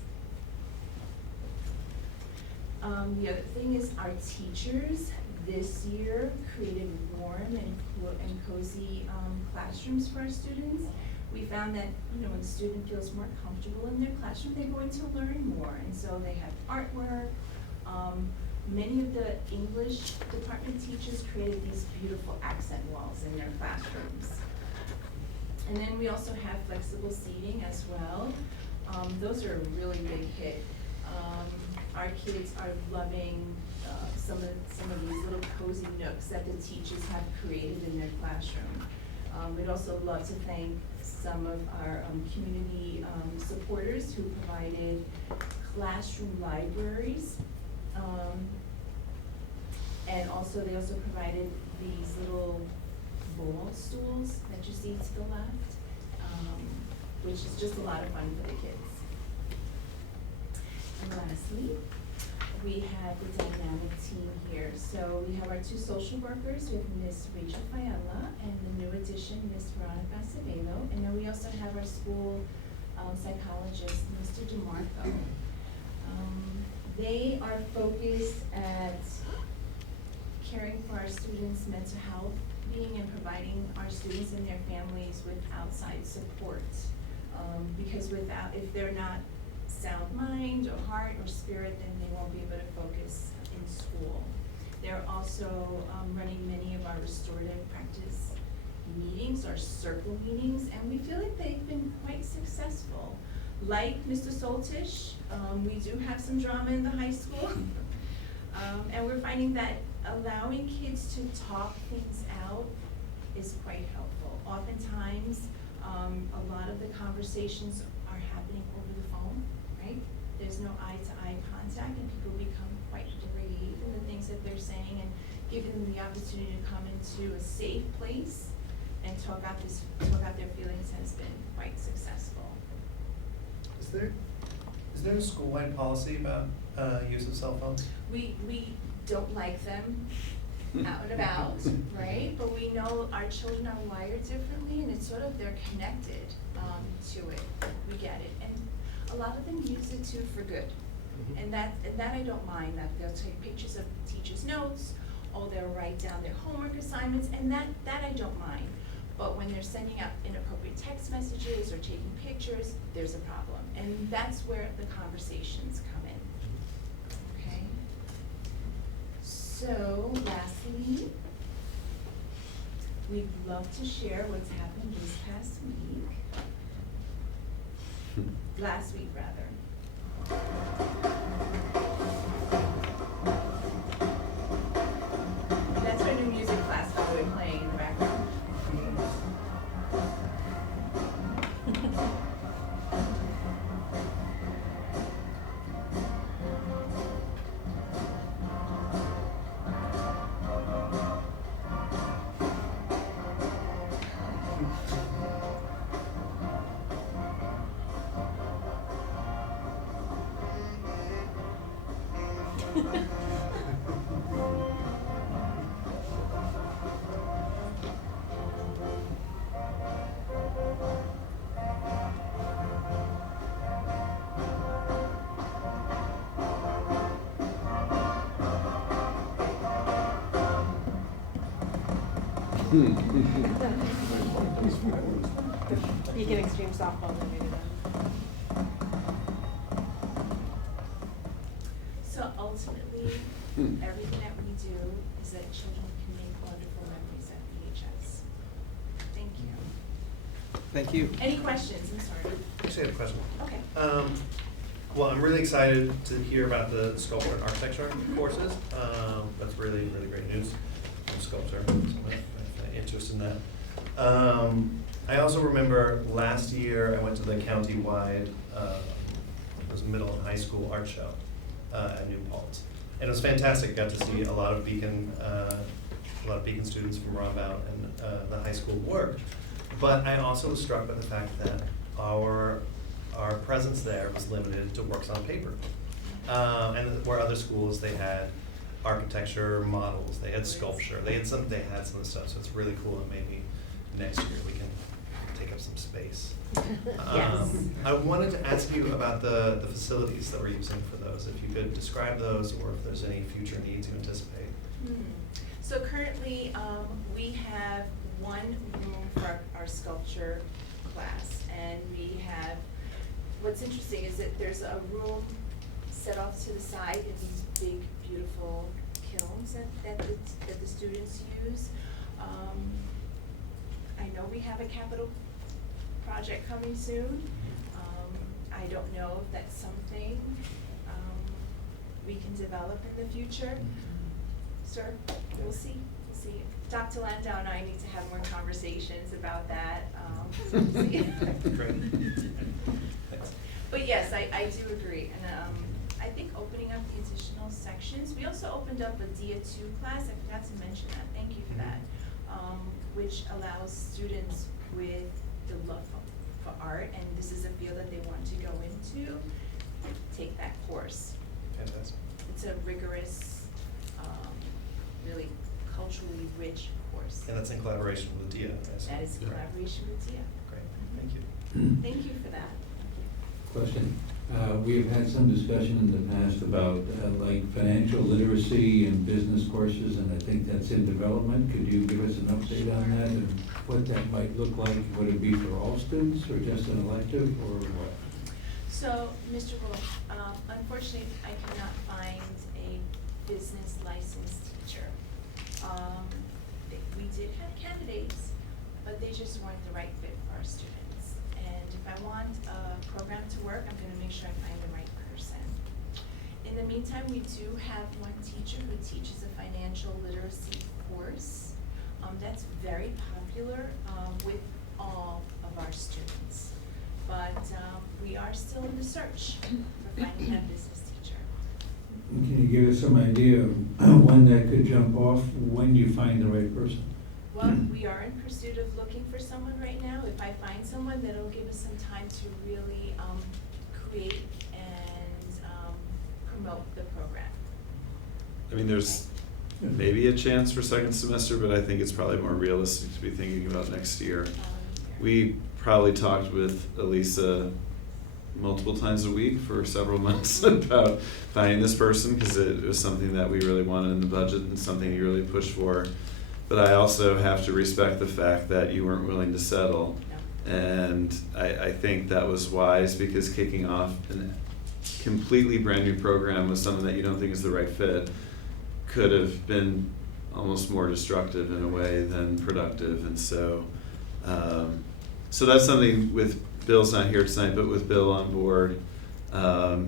The other thing is our teachers this year created warm and cozy classrooms for our students. We found that, when the student feels more comfortable in their classroom, they're going to learn more. And so they have artwork. Many of the English department teachers created these beautiful accent walls in their classrooms. And then we also have flexible seating as well. Those are a really big hit. our kids are loving some of these little cozy nooks that the teachers have created in their classroom. We'd also love to thank some of our community supporters who provided classroom libraries. And also, they also provided these little ball stools that you see to the left, which is just a lot of fun for the kids. And lastly, we have the dynamic team here. So we have our two social workers with Miss Rachel Fiala and the new addition, Miss Veronica Acevedo. And then we also have our school psychologist, Mr. DeMarco. They are focused at caring for our students' mental health being and providing our students and their families with outside support. Because if they're not sound mind or heart or spirit, then they won't be able to focus in school. They're also running many of our restorative practice meetings, our circle meetings, and we feel like they've been quite successful. Like Mr. Soltish, we do have some drama in the high school. And we're finding that allowing kids to talk things out is quite helpful. Oftentimes, a lot of the conversations are happening over the phone, right? There's no eye-to-eye contact, and people become quite brave in the things that they're saying, and giving them the opportunity to come into a safe place and talk out their feelings has been quite successful. Is there a school-wide policy about use of cell phones? We don't like them out and about, right? But we know our children are wired differently, and it's sort of, they're connected to it. We get it. And a lot of them use it too for good. And that I don't mind, that they'll take pictures of teachers' notes, or they'll write down their homework assignments, and that I don't mind. But when they're sending out inappropriate text messages or taking pictures, there's a problem. And that's where the conversations come in, okay? So lastly, we'd love to share what's happened this past week. Last week, rather. That's our new music class, by the way, playing in the background. You can extreme softball and maybe then. So ultimately, everything that we do is that children can make wonderful memories at VHS. Thank you. Thank you. Any questions? I'm sorry. Actually, I have a question. Okay. Well, I'm really excited to hear about the sculpture and architecture courses. That's really, really great news. I'm a sculptor, so I have interest in that. I also remember last year I went to the county-wide, it was middle and high school art show at New Paltz. And it was fantastic. Got to see a lot of Beacon students from Rombout and the high school work. But I also was struck by the fact that our presence there was limited to works on paper. And where other schools, they had architecture models, they had sculpture, they had some of the stuff, so it's really cool, and maybe next year we can take up some space. Yes. I wanted to ask you about the facilities that we're using for those, if you could describe those, or if there's any future needs you anticipate. So currently, we have one room for our sculpture class, and we have, what's interesting is that there's a room set off to the side in these big, beautiful kilns that the students use. I know we have a capital project coming soon. I don't know if that's something develop in the future. Sir, we'll see, we'll see. Dr. Landau and I need to have more conversations about that. So we'll see. Great. But yes, I do agree, and I think opening up the additional sections, we also opened up a DIA 2 class, I forgot to mention that, thank you for that, which allows students with the love for art, and this is a field that they want to go into, take that course. Fantastic. It's a rigorous, really culturally rich course. And that's in collaboration with DIA, I assume. That is in collaboration with DIA. Great, thank you. Thank you for that. Question. We have had some discussion in the past about like financial literacy and business courses, and I think that's in development. Could you give us an update on that and what that might look like? Would it be for all students or just an elective or what? So, Mr. Wolf, unfortunately, I cannot find a business licensed teacher. We did have candidates, but they just weren't the right fit for our students. And if I want a program to work, I'm gonna make sure I find the right person. In the meantime, we do have one teacher who teaches a financial literacy course. That's very popular with all of our students. But we are still in the search for finding that business teacher. Can you give us some idea of when that could jump off, when you find the right person? Well, we are in pursuit of looking for someone right now. If I find someone, that'll give us some time to really create and promote the program. I mean, there's maybe a chance for second semester, but I think it's probably more realistic to be thinking about next year. We probably talked with Elisa multiple times a week for several months about finding this person, because it was something that we really wanted in the budget and something you really pushed for. But I also have to respect the fact that you weren't willing to settle. No. And I think that was wise, because kicking off a completely brand new program with someone that you don't think is the right fit could have been almost more destructive in a way than productive. And so, so that's something with Bill's not here tonight, but with Bill on board,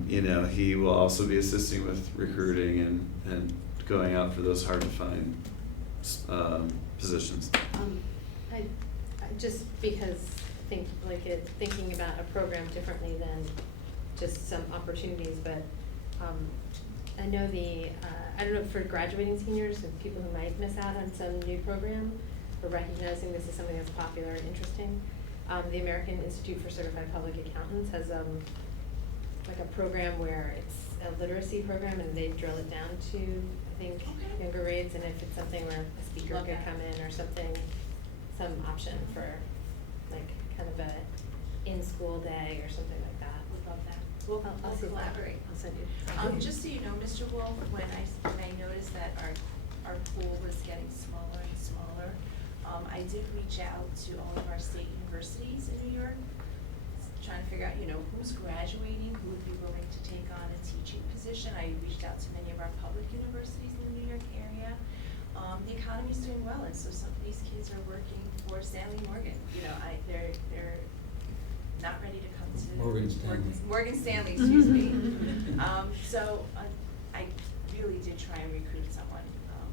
you know, he will also be assisting with recruiting and going out for those hard to find positions. I just because thinking about a program differently than just some opportunities, but I know I don't know, for graduating seniors and people who might miss out on some new program, or recognizing this is something that's popular and interesting, the American Institute for Certified Public Accountants has like a program where it's a literacy program, and they drill it down to, I think, younger grades, and if it's something where a speaker Love could that. come in or something, some option for like kind of a in-school day or something like that. Would love that. We'll I'll see if that- collaborate. I'll send you. Just so you know, Mr. Wolf, when I noticed that our pool was getting smaller and smaller, I did reach out to all of our state universities in New York, trying to figure out, you know, who's graduating, who would be willing to take on a teaching position. I reached out to many of our public universities in the New York area. The economy's doing well, and so some of these kids are working for Stanley Morgan. You know, they're not ready to come to Morgan Stanley. Morgan Stanley, excuse me. So I really did try and recruit someone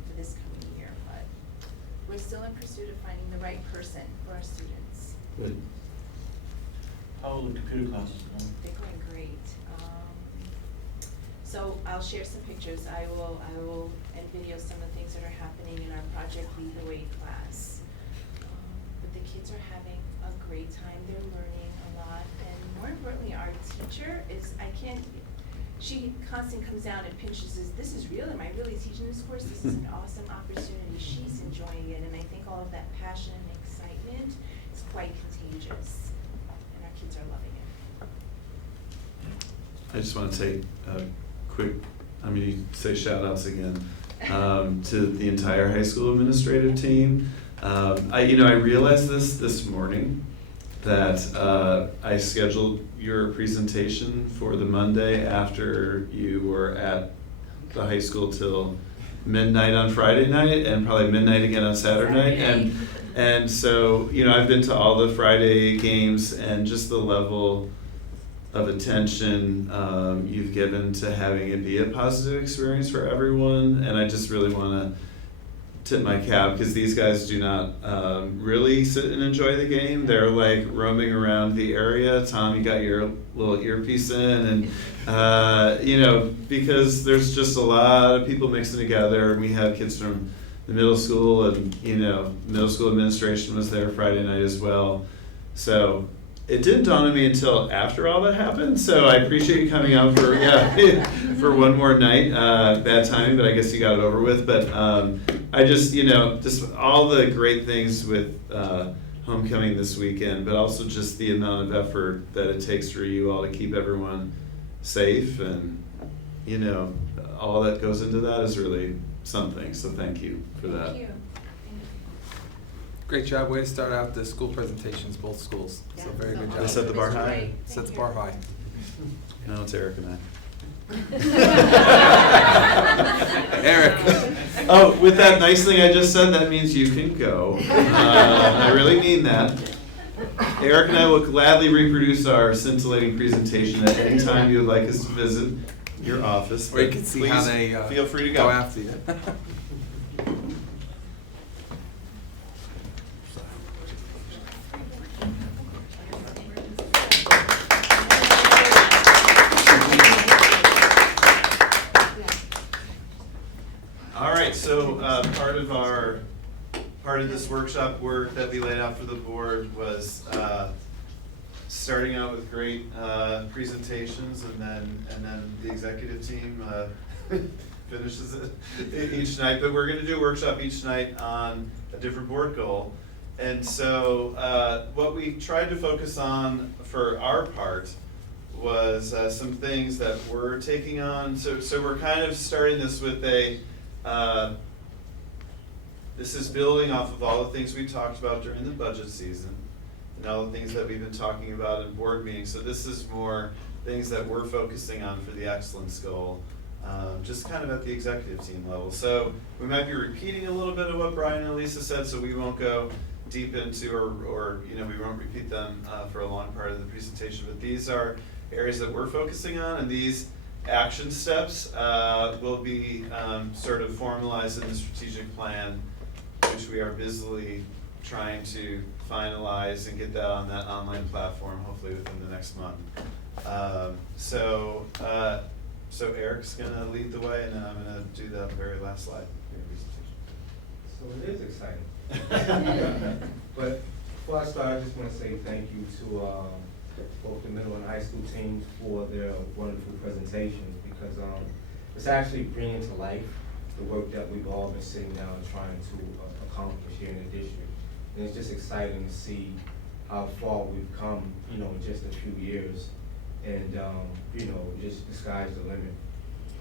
for this coming year, but we're still in pursuit of finding the right person for our students. Good. How are the computer classes going? They're going great. So I'll share some pictures. I will and video some of the things that are happening in our Project Lead the Way class. But the kids are having a great time. They're learning a lot, and more importantly, our teacher she constantly comes down and pinches this is real, am I really teaching this course? This is an awesome opportunity. She's enjoying it, and I think all of that passion and excitement is quite contagious, and our kids are loving it. I just want to take a quick, you say shout outs again, to the entire high school administrative team. I realized this morning that I scheduled your presentation for the Monday after you were at the high school till midnight on Friday night, and probably midnight again on Saturday night. And so, I've been to all the Friday games, and just the level of attention you've given to having it be a positive experience for everyone, and I just really want to tip my cap, because these guys do not really sit and enjoy the game. They're like roaming around the area. Tom, you got your little earpiece in, and you know, because there's just a lot of people mixing together, and we have kids from the middle school, and you know, middle school administration was there Friday night as well. So it didn't dawn on me until after all that happened, so I appreciate you coming out for, for one more night. Bad timing, but I guess you got it over with. But I just, you know, just all the great things with homecoming this weekend, but also just the amount of effort that it takes for you all to keep everyone safe, and, you know, all that goes into that is really something, so thank you for that. Thank you. Great job, way to start out the school presentations, both schools, so very good job. They set the bar high? Set the bar high. No, it's Eric and I. Eric. Oh, with that nice thing I just said, that means you can go. I really mean that. Eric and I will gladly reproduce our scintillating presentation at any time you would like us to visit your office. Or you can see how Please they feel free to go go. after you. All right, so part of this workshop work that we laid out for the board was starting out with great presentations, and then the executive team finishes it each night. But we're going to do a workshop each night on a different board goal. And so what we tried to focus on for our part was some things that we're taking on. So we're kind of starting this with this is building off of all the things we talked about during the budget season and all the things that we've been talking about in board meetings. So this is more things that we're focusing on for the excellence goal, just kind of at the executive team level. So we might be repeating a little bit of what Brian and Lisa said, so we won't go deep into, or you know, we won't repeat them for a long part of the presentation, but these are areas that we're focusing on, and these action steps will be sort of formalized in the strategic plan, which we are busily trying to finalize and get that on that online platform, hopefully within the next month. So Eric's gonna lead the way, and then I'm gonna do the very last slide of your presentation. So it is exciting. But before I start, I just want to say thank you to both the middle and high school teams for their wonderful presentations, because it's actually bringing to life the work that we've all been sitting down and trying to accomplish here in the district. And it's just exciting to see how far we've come, you know, in just a few years. And, you know, just the sky's the limit.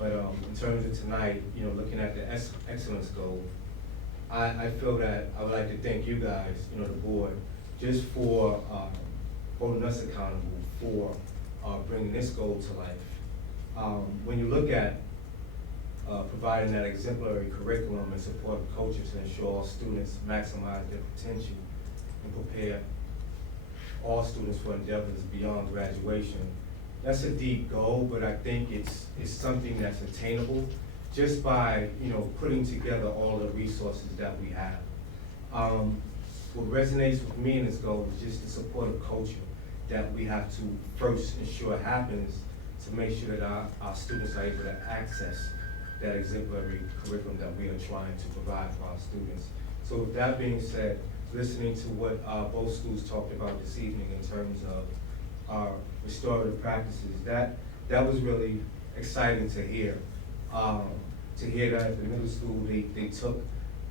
But in terms of tonight, you know, looking at the excellence goal, I feel that I would like to thank you guys, you know, the board, just for holding us accountable for bringing this goal to life. When you look at providing that exemplary curriculum and support of coaches to ensure all students maximize their potential and prepare all students for endeavors beyond graduation, that's a deep goal, but I think it's something that's attainable just by, you know, putting together all the resources that we have. What resonates with me in this goal is just the supportive culture that we have to first ensure happens to make sure that our students are able to access that exemplary curriculum that we are trying to provide for our students. So with that being said, listening to what both schools talked about this evening in terms of our restorative practices, that was really exciting to hear. To hear that at the middle school, they took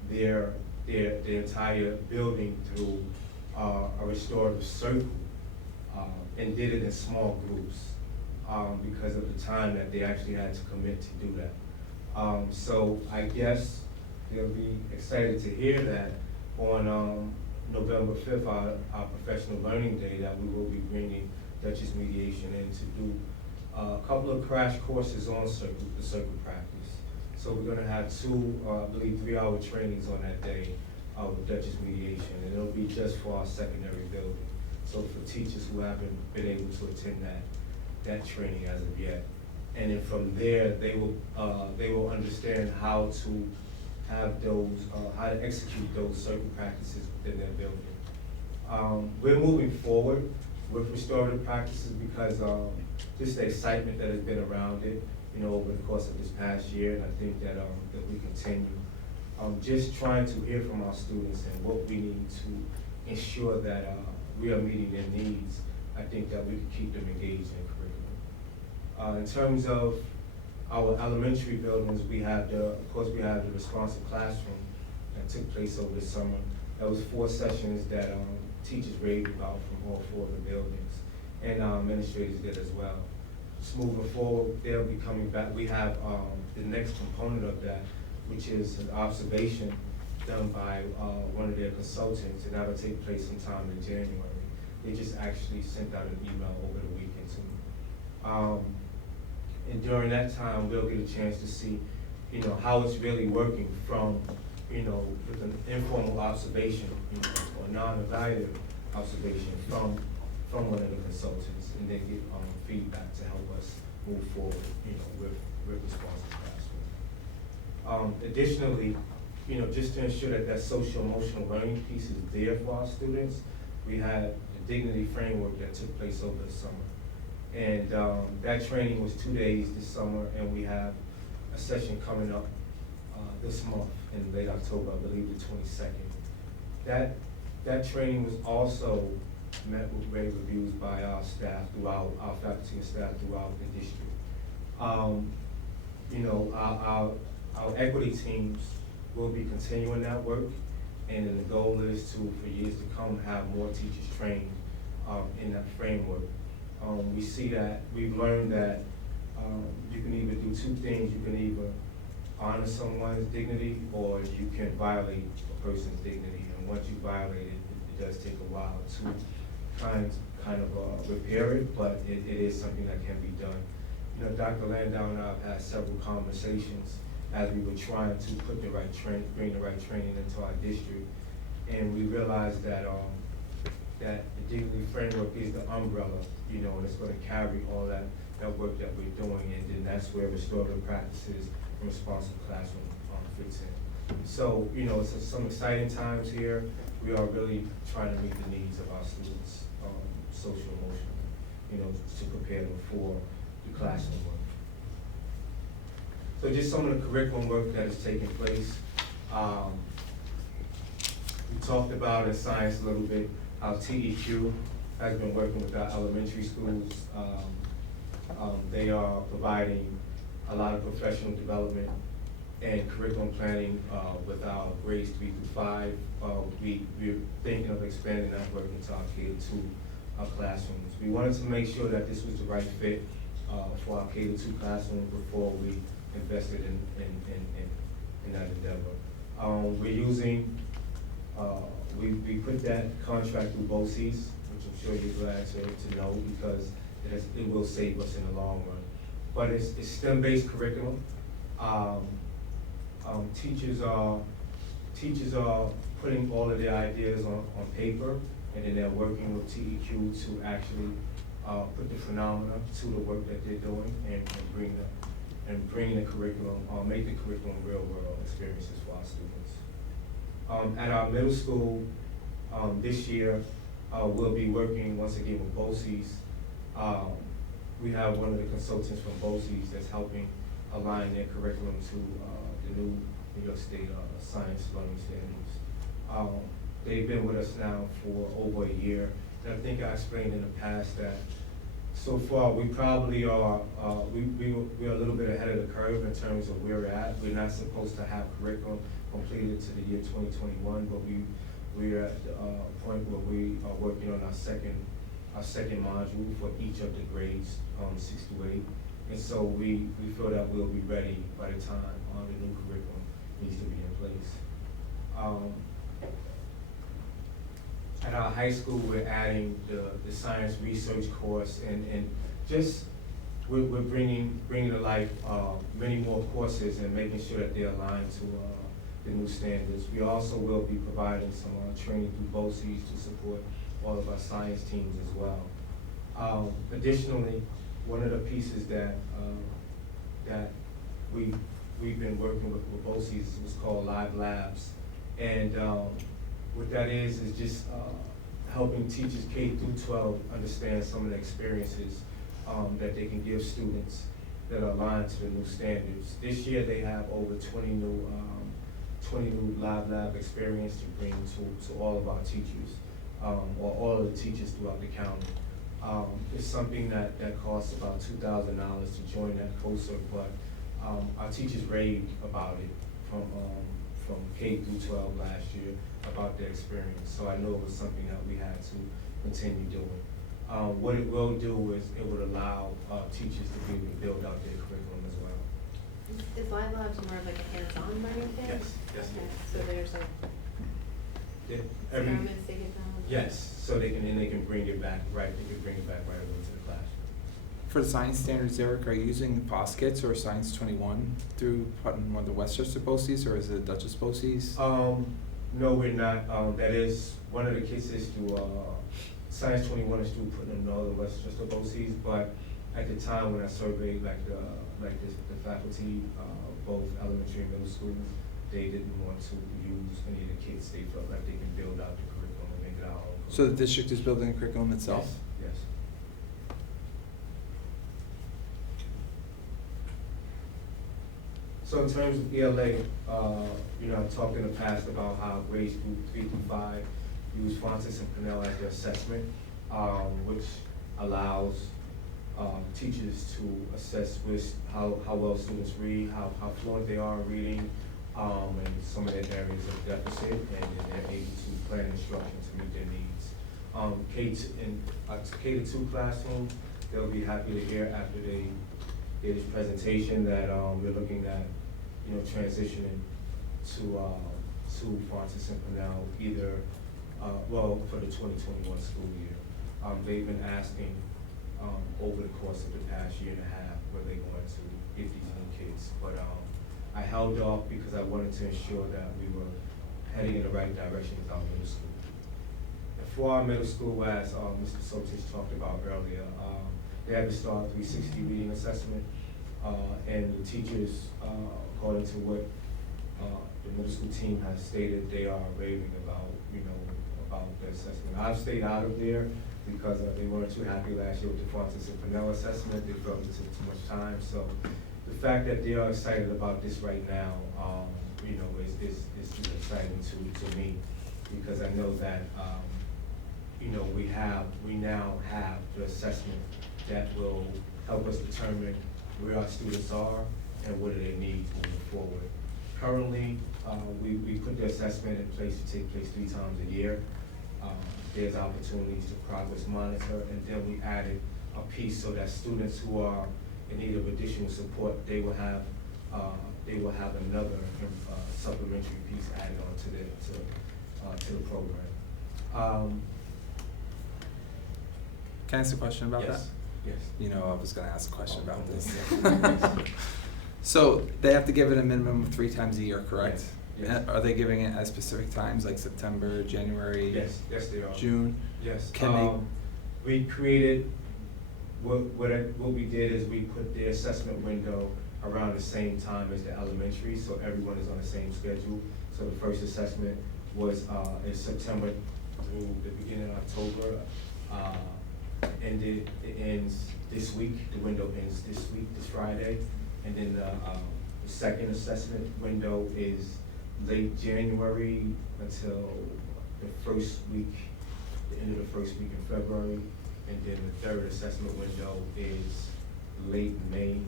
their entire building through a restorative circle and did it in small groups because of the time that they actually had to commit to do that. So I guess they'll be excited to hear that on November 5th, our professional learning day, that we will be bringing Dutchess Mediation in to do a couple of crash courses on the circle practice. So we're gonna have two, I believe 3-hour trainings on that day with Dutchess Mediation, and it'll be just for our secondary building. So for teachers who haven't been able to attend that, that training as of yet. And then from there, they will understand how to have those, how to execute those certain practices within their building. We're moving forward with restorative practices because just the excitement that has been around it, over the course of this past year, and I think that we continue. Just trying to hear from our students and what we need to ensure that we are meeting their needs. I think that we can keep them engaged in curriculum. In terms of our elementary buildings, we have of course, we have the responsive classroom that took place over the summer. That was 4 sessions that teachers raved about from all 4 of the buildings, and administrators did as well. Just moving forward, they'll be coming back. We have the next component of that, which is an observation done by one of their consultants, and that will take place sometime in January. They just actually sent out an email over the weekend to me. And during that time, we'll get a chance to see, how it's really working from, with an informal observation, or non-evaluative observation from one of the consultants, and then get feedback to help us move forward, with responsive classroom. Additionally, just to ensure that social-emotional learning piece is there for our students, we had the Dignity Framework that took place over the summer. And that training was 2 days this summer, and we have a session coming up this month in late October, I believe the 22nd. That training was also met with rave reviews by our staff throughout, our faculty and staff throughout the district. Our equity teams will be continuing that work, and then the goal is to, for years to come, have more teachers trained in that framework. We see that, we've learned that you can either do 2 things. You can either honor someone's dignity, or you can violate a person's dignity. And once you violate it, it does take a while to kind of repair it, but it is something that can be done. Dr. Landau and I have had several conversations as we were trying to put bring the right training into our district, and we realized that that the Dignity Framework is the umbrella, and it's going to carry all that work that we're doing, and then that's where restorative practices and responsive classroom fits in. So, it's some exciting times here. We are really trying to meet the needs of our students, social, emotional, to prepare them for the classroom work. So just some of the curriculum work that is taking place. We talked about in science a little bit, how TEQ has been working with our elementary schools. They are providing a lot of professional development and curriculum planning with our grades 3 through 5. We're thinking of expanding that work into our K-2 classrooms. We wanted to make sure that this was the right fit for our K-2 classrooms before we invested in that endeavor. We're using, we put that contract through BOCES, which I'm sure you're glad to know, because it will save us in the long run. But it's STEM-based curriculum. Teachers are putting all of their ideas on paper, and then they're working with TEQ to actually put the phenomena to the work that they're doing, and bring the curriculum, make the curriculum real-world experiences for our students. At our middle school, this year, we'll be working once again with BOCES. We have one of the consultants from BOCES that's helping align their curriculum to the new New York State science learning standards. They've been with us now for over a year, and I think I explained in the past that so far we probably are we're a little bit ahead of the curve in terms of where we're at. We're not supposed to have curriculum completed to the year 2021, but we're at a point where we are working on our second module for each of the grades 6 to 8, and so we feel that we'll be ready by the time the new curriculum needs to be in place. At our high school, we're adding the science research course, and just we're bringing to life many more courses and making sure that they're aligned to the new standards. We also will be providing some training through BOCES to support all of our science teams as well. Additionally, one of the pieces that, that we've been working with BOCES was called Live Labs. And what that is just helping teachers K through 12 understand some of the experiences that they can give students that are aligned to the new standards. This year they have over 20 new Live Lab experience to bring to all of our teachers, or all of the teachers throughout the county. It's something that costs about $2,000 to join that COSA, but our teachers raved about it from K through 12 last year about their experience. So I know it was something that we had to continue doing. What it will do is it would allow teachers to be able to build out their curriculum as well. Is Live Labs more of like a hands-on learning thing? Yes, yes. Okay, so there's like Every, experiments they get done? yes, so they can bring it back, right, they can bring it back right over to the classroom. For the science standards, Eric, are you using POS kits or Science 21 through Putnam or the Westchester BOCES, or is it Dutchess BOCES? No, we're not. That is, one of the kits is through, Science 21 is through Putnam Northern Westchester BOCES, but at the time when I surveyed the faculty, both elementary and middle schools, they didn't want to use any of the kits. They felt like they can build out the curriculum and make it our own. So the district is building a curriculum itself? Yes, yes. So in terms of ELA, I've talked in the past about how grades group 3 through 5 use Francis and Pinnell as their assessment, which allows teachers to assess how well students read, how fluent they are in reading, and some of their areas of deficit, and then they're able to plan instruction to meet their needs. In K-2 classroom, they'll be happy to hear after they hear this presentation that we're looking at, transitioning to Francis and Pinnell either, for the 2021 school year. They've been asking over the course of the past year and a half where they're going to get these new kids, but I held off because I wanted to ensure that we were heading in the right direction with our middle school. And for our middle school, as Mr. Sotich talked about earlier, they had the STAR 360 reading assessment, and the teachers, according to what the middle school team has stated, they are raving about, about the assessment. I've stayed out of there because they weren't too happy last year with the Francis and Pinnell assessment. They felt it took too much time. So the fact that they are excited about this right now, is exciting to me, because I know that, we now have the assessment that will help us determine where our students are and what do they need moving forward. Currently, we put the assessment in place to take place 3 times a year. There's opportunities to progress monitor, and then we added a piece so that students who are in need of additional support, they will have another supplementary piece added on to the program. Can I ask a question about that? Yes. I was gonna ask a question about this. So they have to give it a minimum of 3 times a year, correct? Yes. And are they giving it at specific times, like September, January? Yes, they are. June? Yes. Can we created, what we did is we put the assessment window around the same time as the elementary, so everyone is on the same schedule. So the first assessment was in September through the beginning of October. It ends this week. The window ends this week, this Friday. And then the second assessment window is late January until the end of the first week in February. And then the third assessment window is late May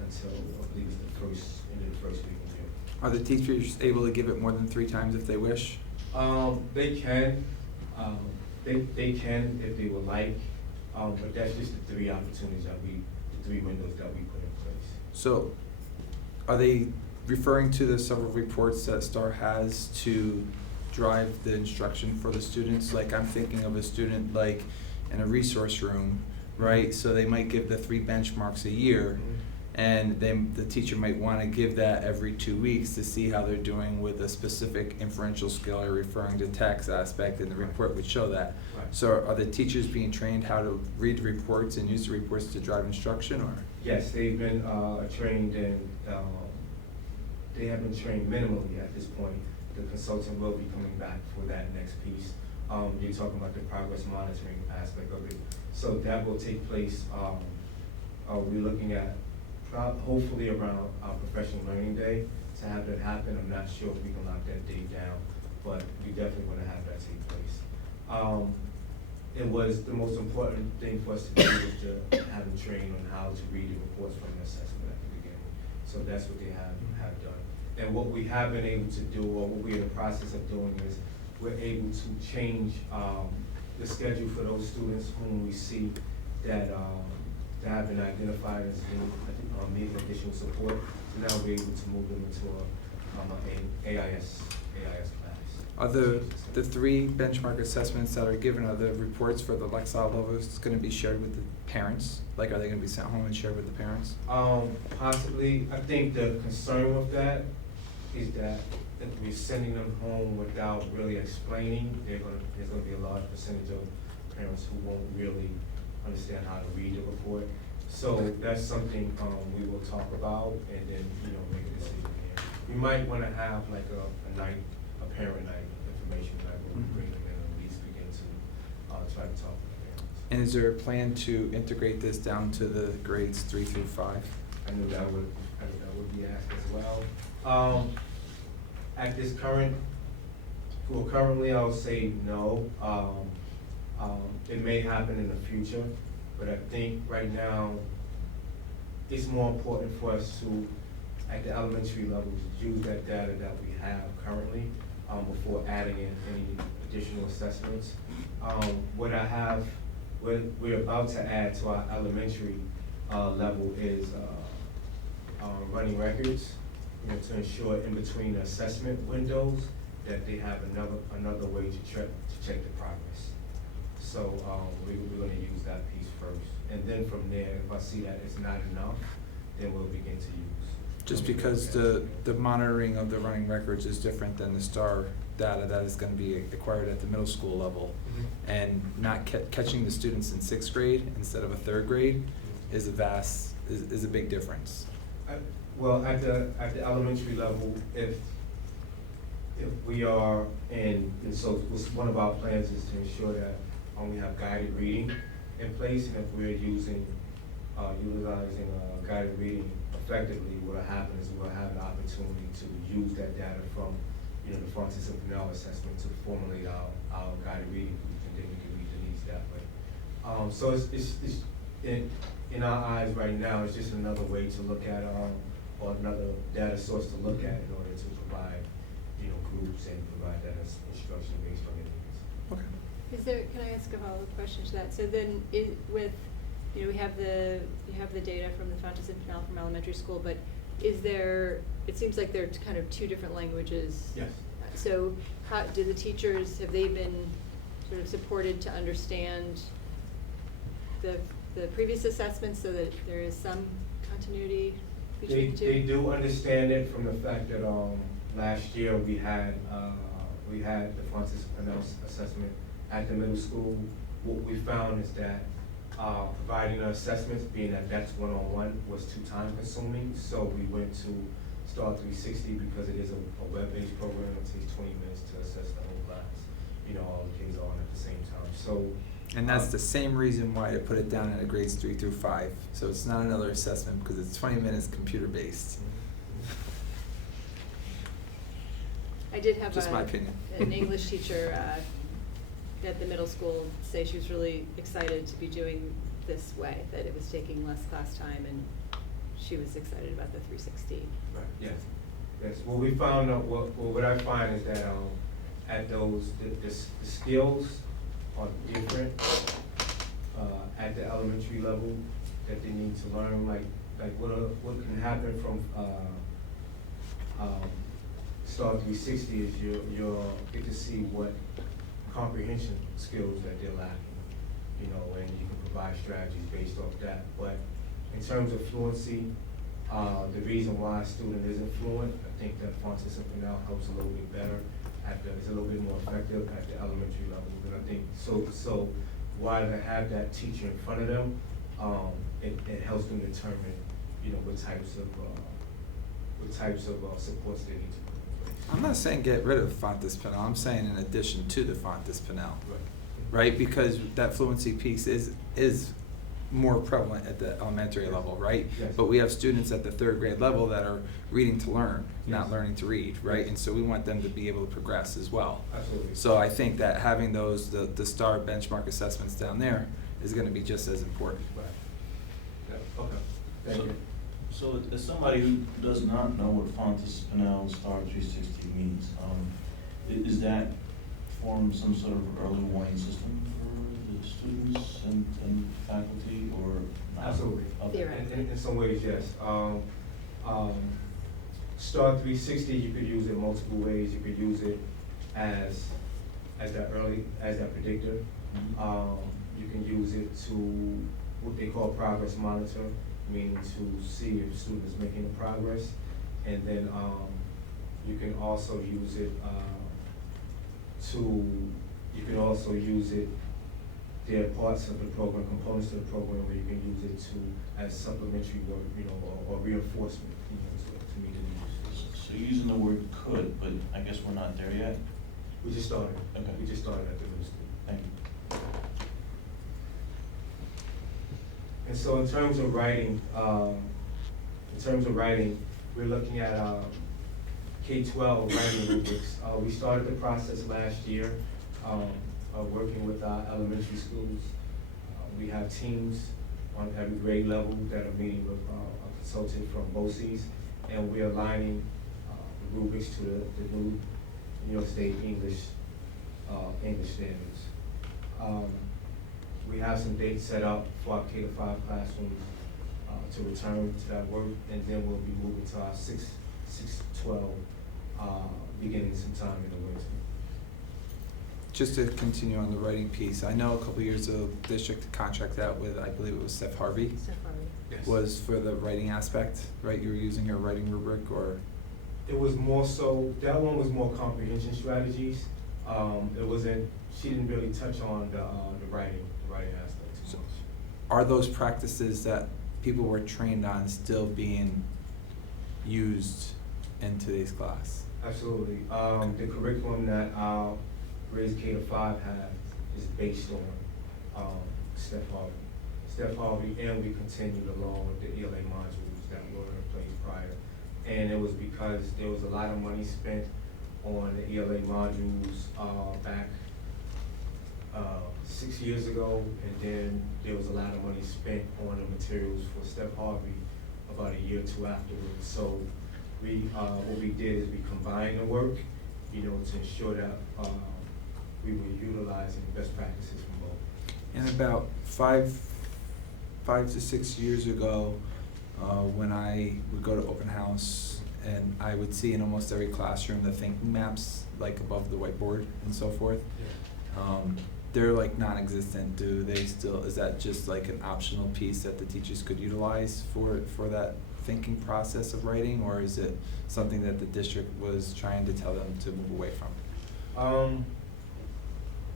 until, I believe it's end of the first week in June. Are the teachers able to give it more than 3 times if they wish? They can. They can if they would like, but that's just the 3 opportunities the 3 windows that we put in place. So, are they referring to the several reports that STAR has to drive the instruction for the students? Like, I'm thinking of a student like in a resource room, right? So they might give the 3 benchmarks a year, and then the teacher might want to give that every 2 weeks to see how they're doing with a specific inferential skill or referring to text aspect, and the report would show that. Right. So are the teachers being trained how to read the reports and use the reports to drive instruction, or? Yes, they've been trained in, they have been trained minimally at this point. The consultant will be coming back for that next piece. You're talking about the progress monitoring aspect of it. So that will take place, we're looking at hopefully around our professional learning day to have that happen. I'm not sure if we can lock that date down, but we definitely want to have that take place. It was the most important thing for us to do was to have them trained on how to read the reports from the assessment at the beginning. So that's what they have done. And what we have been able to do, or what we're in the process of doing, is we're able to change the schedule for those students whom we see that have been identified as needing additional support. So now we're able to move them into a AIS class. Are the three benchmark assessments that are given, are the reports for the Lexile levels going to be shared with the parents? Like, are they going to be sent home and shared with the parents? Possibly. I think the concern with that is that if we're sending them home without really explaining, there's gonna be a large percentage of parents who won't really understand how to read the report. So that's something we will talk about and then, make a decision here. We might wanna have like a parent night, information night, where we bring them in and at least begin to try to talk to the parents. And is there a plan to integrate this down to the grades 3 through 5? I knew that would be asked as well. At this currently I would say no. It may happen in the future, but I think right now it's more important for us to, at the elementary levels, use that data that we have currently before adding in any additional assessments. What we're about to add to our elementary level is running records, to ensure in between the assessment windows that they have another way to check the progress. So we're going to use that piece first, and then from there, if I see that it's not enough, then we'll begin to use. Just because the monitoring of the running records is different than the STAR data that is going to be acquired at the middle school level, and not catching the students in 6th grade instead of a 3rd grade is a big difference. Well, at the elementary level, if we are and so one of our plans is to ensure that we have guided reading in place, and if we're utilizing guided reading effectively, what will happen is we'll have an opportunity to use that data from the Francis and Pinnell assessment to formulate our guided reading, and then we can meet the needs that way. So it's in our eyes right now, it's just another way to look at or another data source to look at in order to provide, groups and provide that as instruction based on their needs. Okay. Can I ask a follow-up question to that? So then, you have the data from the Francis and Pinnell from elementary school, but it seems like there are kind of two different languages. Yes. So have they been sort of supported to understand the previous assessments so that there is some continuity between the two? They do understand it from the fact that last year we had the Francis Pinnell assessment at the middle school. What we found is that providing the assessments, being that that's one-on-one, was too time consuming. So we went to STAR 360 because it is a web-based program. It takes 20 minutes to assess the whole class. All the kids on at the same time. So. And that's the same reason why I put it down in the grades 3 through 5. So it's not another assessment because it's 20 minutes computer-based. I did have Just my opinion. an English teacher at the middle school say she was really excited to be doing this way, that it was taking less class time, and she was excited about the 360. Right. Yes. Yes. What we found out, what I find is that at those the skills are different at the elementary level that they need to learn. Like what can happen from STAR 360 is you'll get to see what comprehension skills that they're lacking, and you can provide strategies based off that. But in terms of fluency, the reason why a student isn't fluent, I think that Francis and Pinnell helps a little bit better it's a little bit more effective at the elementary level. And I think, so while they have that teacher in front of them, it helps them determine, what types of supports they need to put in place. I'm not saying get rid of Fontes Pinnell, I'm saying in addition to the Fontes Pinnell, right? Because that fluency piece is more prevalent at the elementary level, right? Yes. But we have students at the third grade level that are reading to learn, not Yes. learning to read, right? Yes. And so we want them to be able to progress as well. Absolutely. So I think that having those, the STAR benchmark assessments down there is gonna be just as important. Right. Yeah, okay, thank So- you. So as somebody who does not know what Fontes Pinnell Star 360 means, is that form some sort of early warning system for the students and faculty, or not? Absolutely. Okay. Theoretically. In some ways, yes. Star 360, you could use it multiple ways. You could use it as that predictor. Mhm. You can use it to what they call progress monitor, meaning to see if students making the progress. And then you can also use it there are parts of the program, components of the program where you can use it as supplementary work, or reinforcement, to meet the needs. So you're using the word could, but I guess we're not there yet? We just started. Okay. We just started at the middle school. Thank you. And so in terms of writing, we're looking at K-12 writing rubrics. We started the process last year, working with our elementary schools. We have teams on every grade level that are meeting with a consultant from BOCES, and we're aligning the rubrics to the new New York State English standards. We have some dates set up for our K-5 classrooms to return to that work, and then we'll be moving to our 6-12 beginning sometime in the winter. Just to continue on the writing piece, I know a couple years ago, the district contracted out with, I believe it was Steph Harvey, Steph Harvey. Yes. was for the writing aspect, right? You were using her writing rubric, or? It was more so, that one was more comprehension strategies. It wasn't, she didn't really touch on the writing aspect too So- much. Are those practices that people were trained on still being used in today's class? Absolutely. The curriculum that our grades K-5 have is based on Steph Harvey. Steph Harvey, and we continued along with the ELA modules that were in place prior. And it was because there was a lot of money spent on the ELA modules back 6 years ago, and then there was a lot of money spent on the materials for Steph Harvey about a year or two afterwards. So what we did is we combined the work, to ensure that we were utilizing best practices from both. And about five to 6 years ago, when I would go to open house, and I would see in almost every classroom the thinking maps, like above the whiteboard and so forth. They're like non-existent. Do they still, is that just like an optional piece that the teachers could utilize for that thinking process of writing, or is it something that the district was trying to tell them to move away from?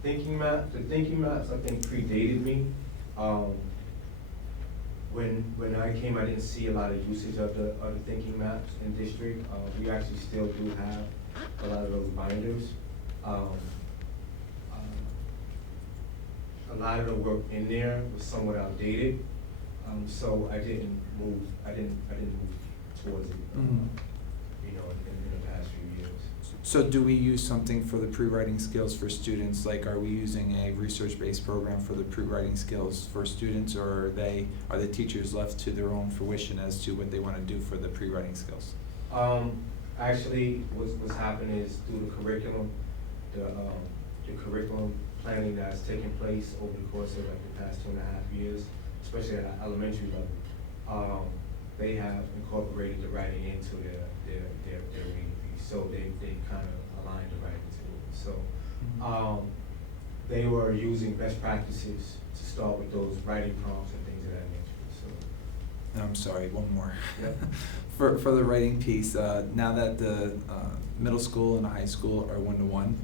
The thinking maps I think predated me. When I came, I didn't see a lot of usage of the thinking maps in district. We actually still do have a lot of those binders. A lot of the work in there was somewhat outdated, so I didn't move towards it, Mhm. in the past few years. So do we use something for the pre-writing skills for students? Like, are we using a research-based program for the pre-writing skills for students, or are the teachers left to their own fruition as to what they want to do for the pre-writing skills? Actually, what's happening is through the curriculum, the curriculum planning that's taken place over the course of like the past 2.5 years, especially at an elementary level, they have incorporated the writing into their reading piece. So they kind of aligned the writing to it. So they were using best practices to start with those writing prompts and things of that nature. So I'm sorry, one more. Yep. For the writing piece, now that the middle school and the high school are one-to-one,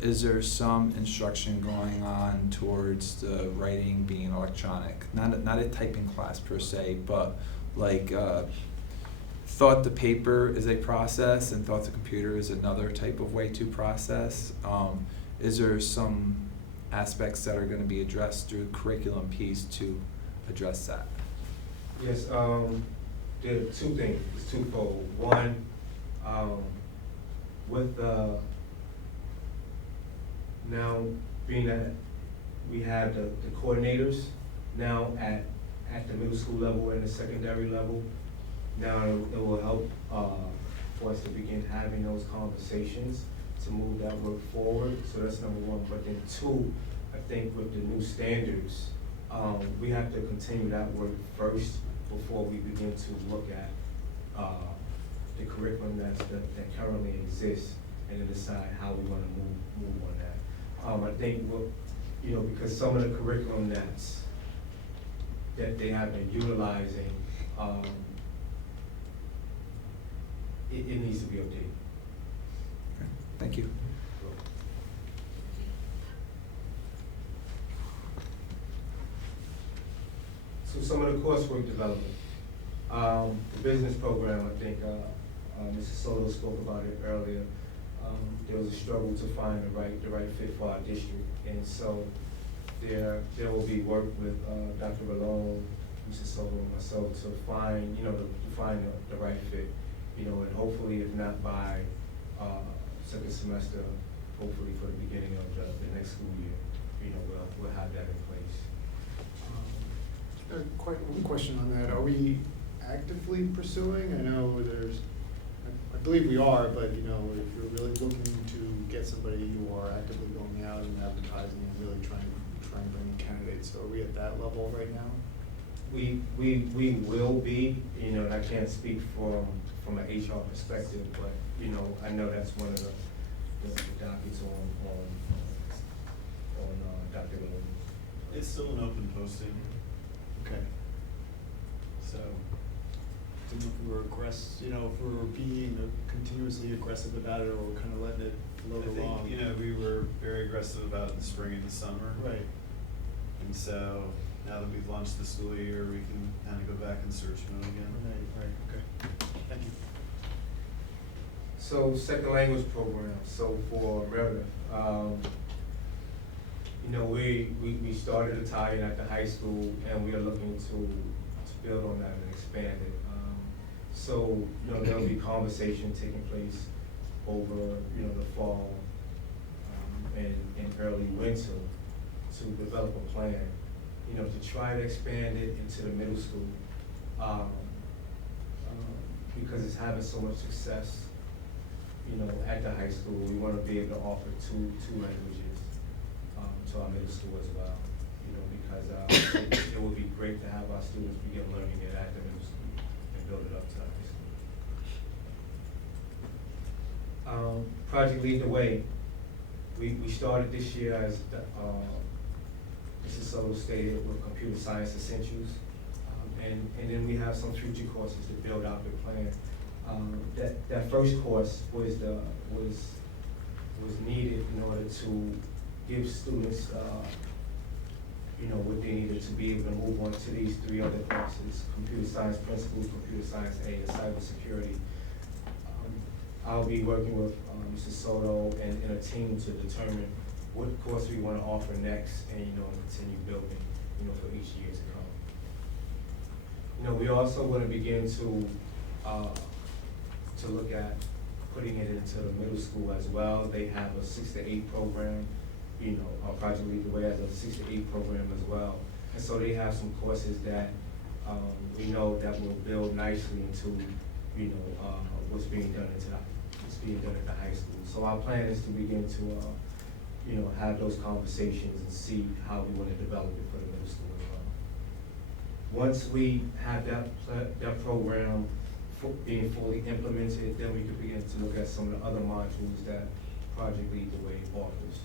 is there some instruction going on towards the writing being electronic? Not a typing class per se, but like thought to paper is a process and thought to computer is another type of way to process. Is there some aspects that are going to be addressed through curriculum piece to address that? Yes, there are two things, it's twofold. One, with the, now being that we have the coordinators now at the middle school level and the secondary level, now it will help for us to begin having those conversations to move that work forward. So that's number one. But then two, I think with the new standards, we have to continue that work first before we begin to look at the curriculum that currently exists and then decide how we want to move on that. I think because some of the curriculum that they have been utilizing, it needs to be updated. Okay. Thank you. So some of the coursework development, the business program, I think Mrs. Soto spoke about it earlier. There was a struggle to find the right fit for our district, and so there will be work with Dr. Malone, Mrs. Soto, and myself to find the right fit, and hopefully, if not by second semester, hopefully for the beginning of the next school year, we'll have that in place. Quite one question on that. Are we actively pursuing? I know I believe we are, but if you're really looking to get somebody, you are actively going out and advertising and really trying to bring in candidates. So are we at that level right now? We will be, and I can't speak from an HR perspective, but I know that's one of the dockets on Dr. Malone. It's still an open posting. Okay. So, I don't know if we're being continuously aggressive about it, or we're kind of letting it float along. I think, we were very aggressive about it in the spring and the summer. Right. And so now that we've launched the school year, we can kind of go back and search mode again. Right, okay. Thank you. So second language program, so for Meredith, we started a tie-in at the high school, and we are looking to build on that and expand it. So there'll be conversation taking place over the fall and early winter to develop a plan, to try to expand it into the middle school because it's having so much success. At the high school, we want to be able to offer two languages to our middle school as well. Because it would be great to have our students begin learning it at the middle school and build it up to high school. Project Lead the Way. We started this year as Mrs. Soto stated with Computer Science Essentials, and then we have some future courses to build out the plan. That first course was needed in order to give students what they needed to be able to move on to these three other courses: Computer Science Principles, Computer Science A, and Cybersecurity. I'll be working with Mrs. Soto and a team to determine what course we want to offer next, and continue building for each year to come. We also want to begin to look at putting it into the middle school as well. They have a 6 to 8 program. Our Project Lead the Way has a 6 to 8 program as well, and so they have some courses that we know that will build nicely into what's being done at the high school. So our plan is to begin to have those conversations and see how we want to develop it for the middle school as well. Once we have that program being fully implemented, then we can begin to look at some of the other modules that Project Lead the Way offers.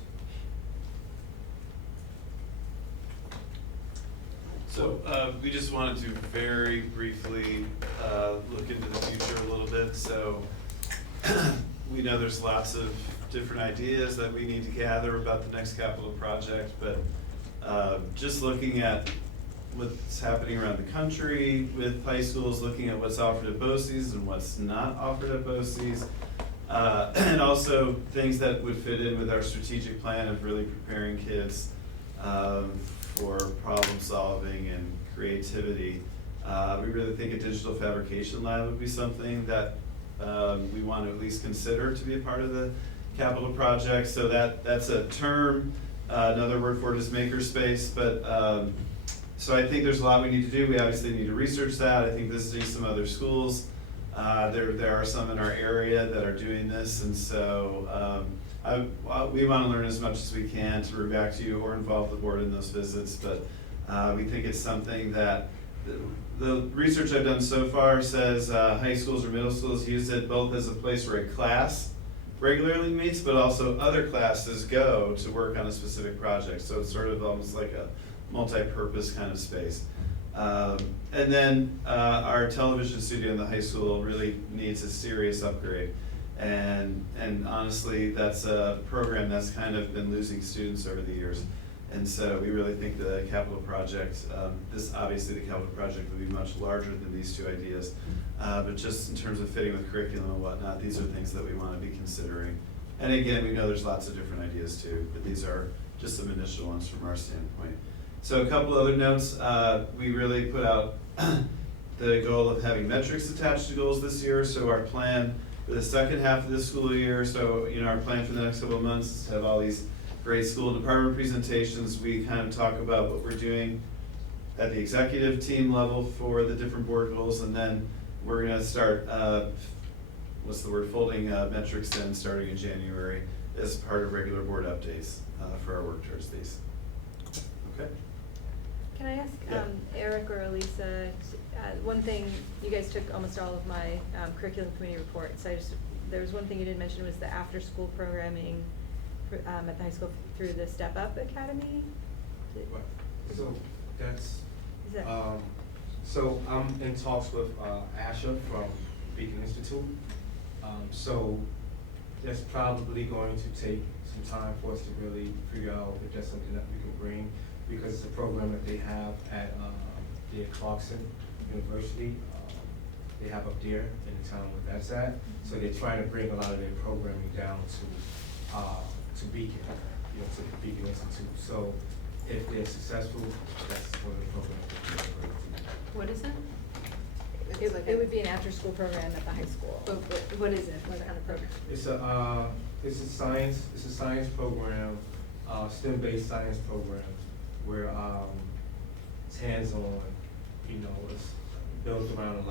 So, we just wanted to very briefly, look into the future a little bit, so we know there's lots of different ideas that we need to gather about the next capital project, but, just looking at what's happening around the country with high schools, looking at what's offered at BOCES and what's not offered at BOCES, and also things that would fit in with our strategic plan of really preparing kids, for problem solving and creativity. We really think a digital fabrication lab would be something that we want to at least consider to be a part of the capital project. So that's a term, another word for it is makerspace, but so I think there's a lot we need to do. We obviously need to research that. I think visiting some other schools. There are some in our area that are doing this, and so we want to learn as much as we can to bring back to you or involve the board in those visits, but we think it's something that the research I've done so far says high schools or middle schools use it both as a place where a class regularly meets, but also other classes go to work on a specific project. So it's sort of almost like a multi-purpose kind of space. And then our television studio in the high school really needs a serious upgrade. And honestly, that's a program that's kind of been losing students over the years. And so we really think the capital project, obviously the capital project would be much larger than these two ideas. But just in terms of fitting with curriculum and whatnot, these are things that we want to be considering. And again, we know there's lots of different ideas too, but these are just some initial ones from our standpoint. So a couple other notes, we really put out the goal of having metrics attached to goals this year. So our plan for the second half of this school year, so our plan for the next couple of months is to have all these great school department presentations. We kind of talk about what we're doing at the executive team level for the different board goals, and then we're gonna start, folding metrics in starting in January as part of regular board updates for our work towards these. Okay? Can I ask Yeah. Eric or Elisa, one thing, you guys took almost all of my curriculum committee reports. There was one thing you didn't mention was the after-school programming at the high school through the Step Up Academy. Right. So that's, Is that- so I'm in talks with Asha from Beacon Institute. So that's probably going to take some time for us to really figure out if that's something that we can bring, because it's a program that they have at the Clarkson University. They have up there in the town where that's at. So they're trying to bring a lot of their programming down to Beacon, to the Beacon Institute. So if they're successful, that's one of the programs that they're bringing to. What is it? It would be an after-school program at the high school. What is it? What kind of program? It's a science program, STEM-based science program, where it's hands-on. It's built around a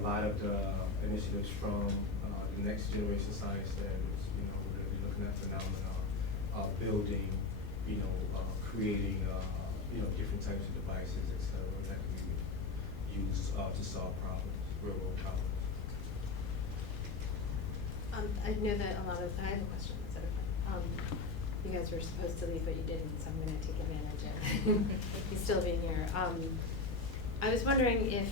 lot of the initiatives from the Next Generation Science Standards. We're going to be looking at phenomena, building, creating, different types of devices, et cetera, that can be used to solve problems, real-world problems. I know that I have a question, instead of, you guys were supposed to leave, but you didn't, so I'm gonna take advantage of you still being here. I was wondering if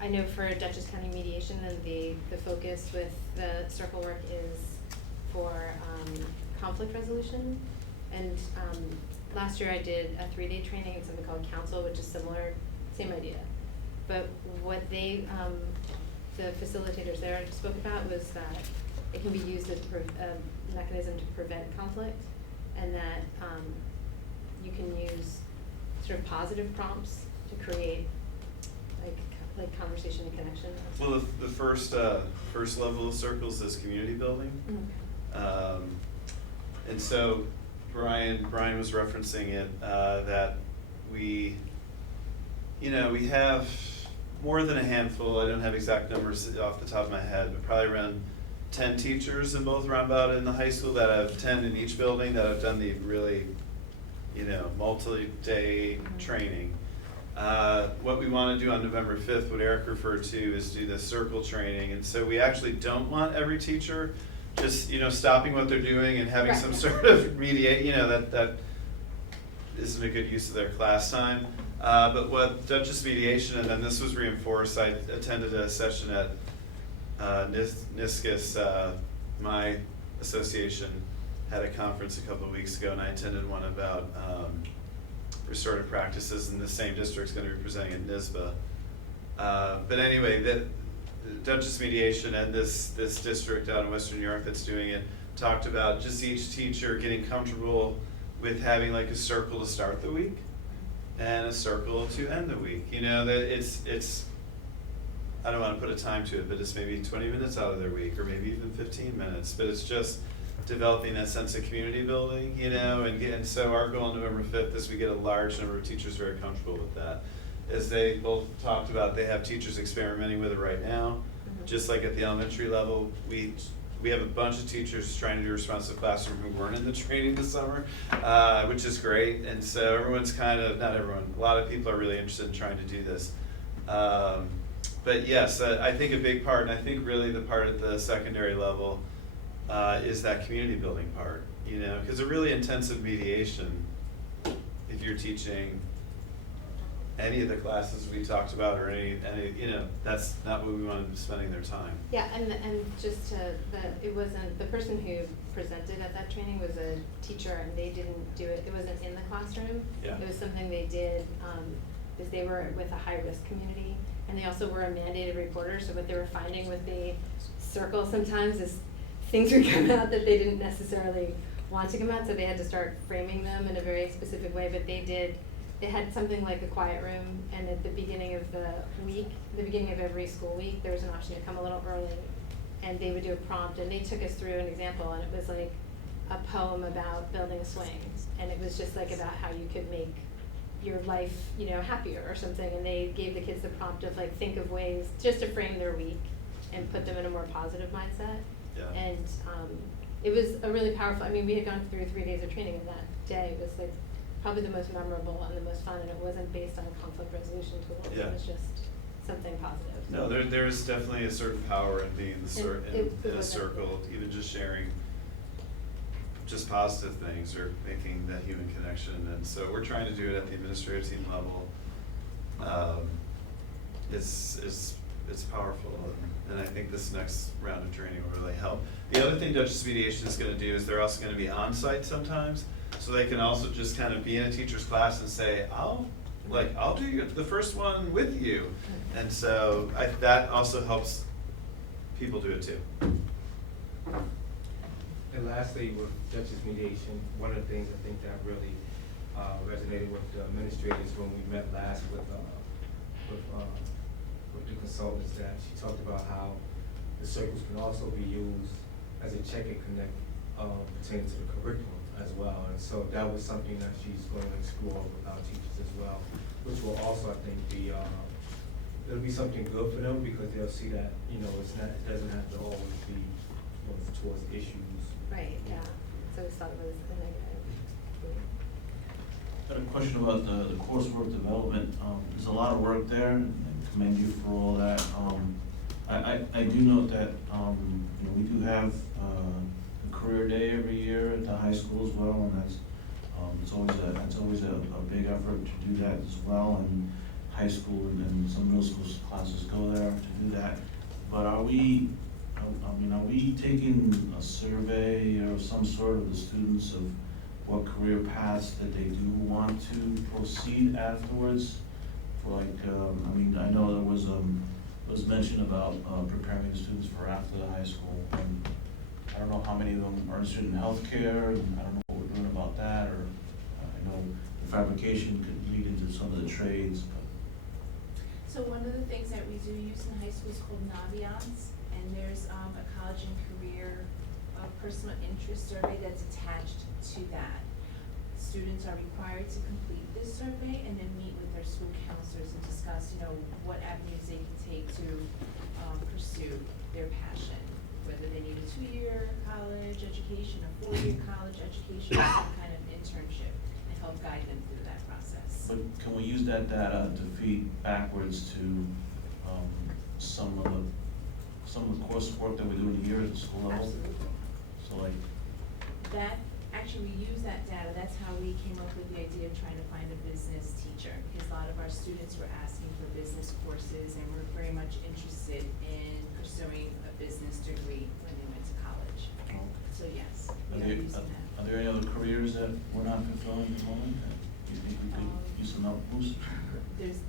I know for Dutchess County mediation, and the focus with the circle work is for, conflict resolution. And, last year I did a 3-day training in something called Council, which is similar, same idea. But what the facilitators there spoke about was that it can be used as a mechanism to prevent conflict, and that you can use sort of positive prompts to create like conversation and connection. Well, the first level of circles is community building. Mm-hmm. And so Brian was referencing it, that we have more than a handful, I don't have exact numbers off the top of my head, but probably around 10 teachers in both Roundabout and the high school that have 10 in each building that have done the really, multi-day training. What we want to do on November 5th, what Eric referred to, is do the circle training. And so we actually don't want every teacher just, stopping what they're doing and having Right. some sort of mediate, that isn't a good use of their class time. But what Dutchess Mediation, and then this was reinforced, I attended a session at NISCUS, my association had a conference a couple of weeks ago, and I attended one about restorative practices, and the same district's gonna be presenting at NISBA. But anyway, the Dutchess Mediation and this district out in Western New York that's doing it talked about just each teacher getting comfortable with having like a circle to start the week and a circle to end the week. You know, that it's I don't wanna put a time to it, but it's maybe 20 minutes out of their week, or maybe even 15 minutes, but it's just developing that sense of community building, you know, and so our goal on November 5th is we get a large number of teachers very comfortable with that. As they both talked about, they have teachers experimenting with it right now. Just like at the elementary level, we have a bunch of teachers trying to do responsive classroom who weren't in the training this summer, which is great. And so everyone's kind of, not everyone, a lot of people are really interested in trying to do this. But yes, I think a big part, and I think really the part at the secondary level is that community building part, you know, because a really intensive mediation, if you're teaching any of the classes we talked about, or any, you know, that's not what we want them spending their time. Yeah, and just to, it wasn't, the person who presented at that training was a teacher, and they didn't do it, it wasn't in the classroom. Yeah. It was something they did, because they were with a high-risk community, and they also were a mandated reporter, so what they were finding with the circle sometimes is things would come out that they didn't necessarily want to come out, so they had to start framing them in a very specific way, but they had something like a quiet room, and at the beginning of the week, the beginning of every school week, there was an option to come a little early, and they would do a prompt, and they took us through an example, and it was like a poem about building a swing, and it was just like about how you could make your life, you know, happier or something, and they gave the kids the prompt of like, think of ways just to frame their week and put them in a more positive mindset. Yeah. And it was a really powerful, I mean, we had gone through 3 days of training, and that day was like probably the most memorable and the most fun, and it wasn't based on conflict resolution tools. Yeah. It was just something positive. No, there's definitely a certain power in being in a wasn't- circle, even just sharing just positive things or making that human connection. And so we're trying to do it at the administrative team level. It's powerful, and I think this next round of training will really help. The other thing Dutchess Mediation is gonna do is they're also gonna be on-site sometimes, so they can also just kind of be in a teacher's class and say, I'll do the first one with you. And so that also helps people do it too. And lastly, with Dutchess Mediation, one of the things I think that really resonated with the administrators when we met last with the consultants, that she talked about how the circles can also be used as a check and connect pertaining to the curriculum as well. And so that was something that she's going to explore with our teachers as well, which will also, I think, be it'll be something good for them, because they'll see that, you know, it doesn't have to always be, you know, towards issues. Right, yeah, so we thought it was a negative. Got a question about the coursework development. There's a lot of work there, and I commend you for all that. I do note that, you know, we do have a career day every year at the high school as well, and that's always a big effort to do that as well. And high school and some middle school classes go there to do that. But are we taking a survey or some sort of the students of what career paths that they do want to proceed afterwards? For like, I know there was mention about preparing the students for after the high school. And I don't know how many of them are interested in healthcare, and I don't know what we're doing about that, or I know the fabrication could lead into some of the trades. So one of the things that we do use in high school is called Naviance, and there's a college and career personal interest survey that's attached to that. Students are required to complete this survey and then meet with their school counselors and discuss, you know, what avenues they can take to pursue their passion, whether they need a 2-year college education, a 4-year college education, or some kind of internship, and help guide them through that process. But can we use that data to feed backwards to some of the coursework that we do in the year at the school level? Absolutely. So like, That actually, we use that data, that's how we came up with the idea of trying to find a business teacher, because a lot of our students were asking for business courses, and were very much interested in pursuing a business degree when they went to college. So yes, we are using that. Are there any other careers that we're not fulfilling at the moment that you think we could use some help boost? There's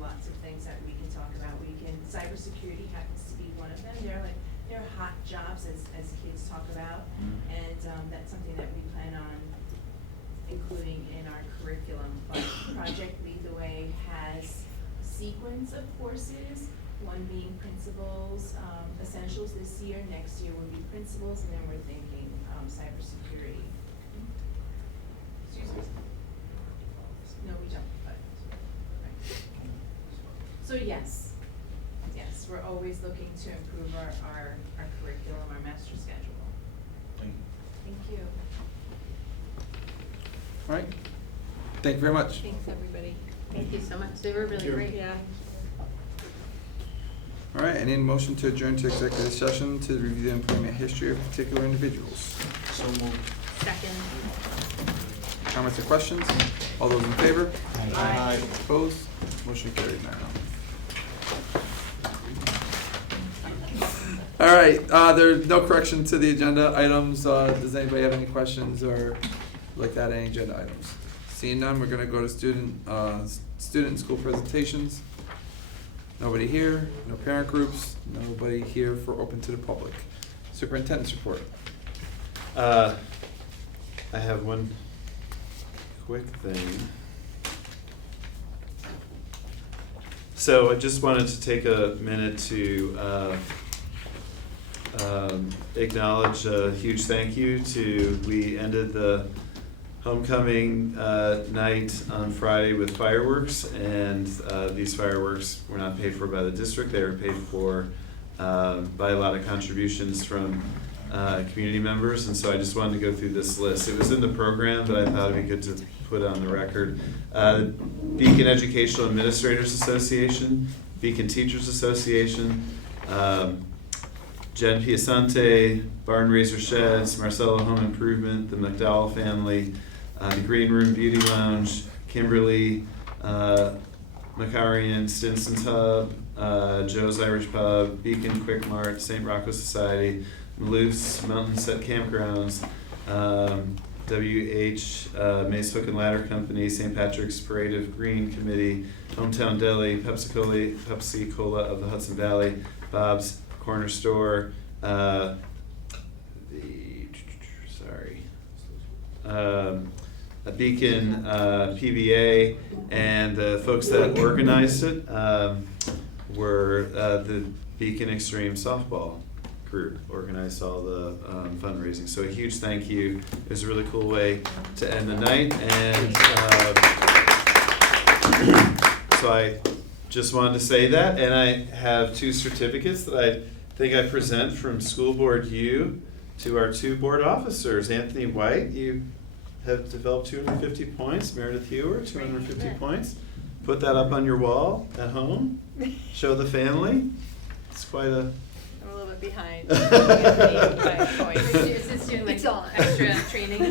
lots of things that we can talk about. Cybersecurity happens to be one of them. They're hot jobs as kids talk about. And that's something that we plan on including in our curriculum. But Project Lead the Way has a sequence of courses, one being principles, essentials this year, next year will be principles, and then we're thinking cybersecurity. Excuse me? No, we don't, but, right. So yes, we're always looking to improve our curriculum, our master schedule. Thank you. Thank you. All right, thank you very much. Thanks, everybody. Thank you so much. They were really great. Yeah. All right, I need a motion to adjourn to executive session to review the employment history of particular individuals. So moved. Second. Comments or questions? All those in favor? Aye. Opposed? Motion carried now. All right, there's no correction to the agenda items. Does anybody have any questions or like that, any agenda items? Seeing none, we're gonna go to student and school presentations. Nobody here, no parent groups, nobody here for open to the public. Superintendent's report. I have one quick thing. So I just wanted to take a minute to acknowledge a huge thank you to, we ended the homecoming night on Friday with fireworks, and these fireworks were not paid for by the district. They were paid for by a lot of contributions from community members, and so I just wanted to go through this list. It was in the program, but I thought it'd be good to put it on the record. Beacon Educational Administrators Association, Beacon Teachers Association, Jen Piasante, Barn Razor Sheds, Marcelo Home Improvement, the McDowell family, the Green Room Beauty Lounge, Kimberly, Macarian, Stinson's Hub, Joe's Irish Pub, Beacon Quick Mart, St. Rocco Society, Maloof's Mountain Set Campgrounds, WH Mace Hook and Ladder Company, St. Patrick's Parade of Green Committee, Hometown Deli, Pepsi Cola of the Hudson Valley, Bob's Corner Store, a Beacon PBA, and the folks that organized it were the Beacon Extreme Softball group, organized all the fundraising. So a huge thank you. It was a really cool way to end the night, and so I just wanted to say that, and I have 2 certificates that I think I present from School Board U to our 2 board officers. Anthony White, you have developed 250 points. Meredith Hewer, 250 points. Put that up on your wall at home. Show the family. It's quite a... I'm a little bit behind. Is this doing like It's on. extra training?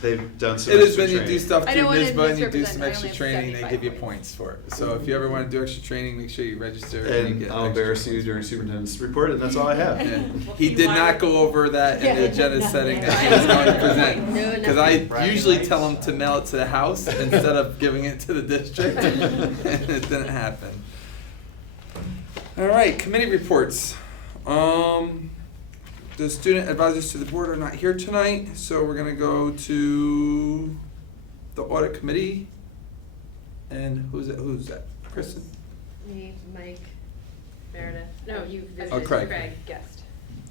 They've done some It is extra when you training. do stuff I through don't wanna NISBA and you do misrepresent, some I extra only have training, they 75 give you points. points for it. So if you ever wanna do extra training, make sure you register and you And get I'll extra embarrass you points. during superintendent's report, and that's all I have. Yeah. He did not go over that in the agenda setting that he was going to present. No, Cause I nothing. usually tell him to mail it to the house instead of giving it to the district, and it didn't happen. All right, committee reports. The student advisors to the board are not here tonight, so we're gonna go to the audit committee. And who's that? Kristen? Me, Mike, Meredith. No, you. Oh, Craig. Guest,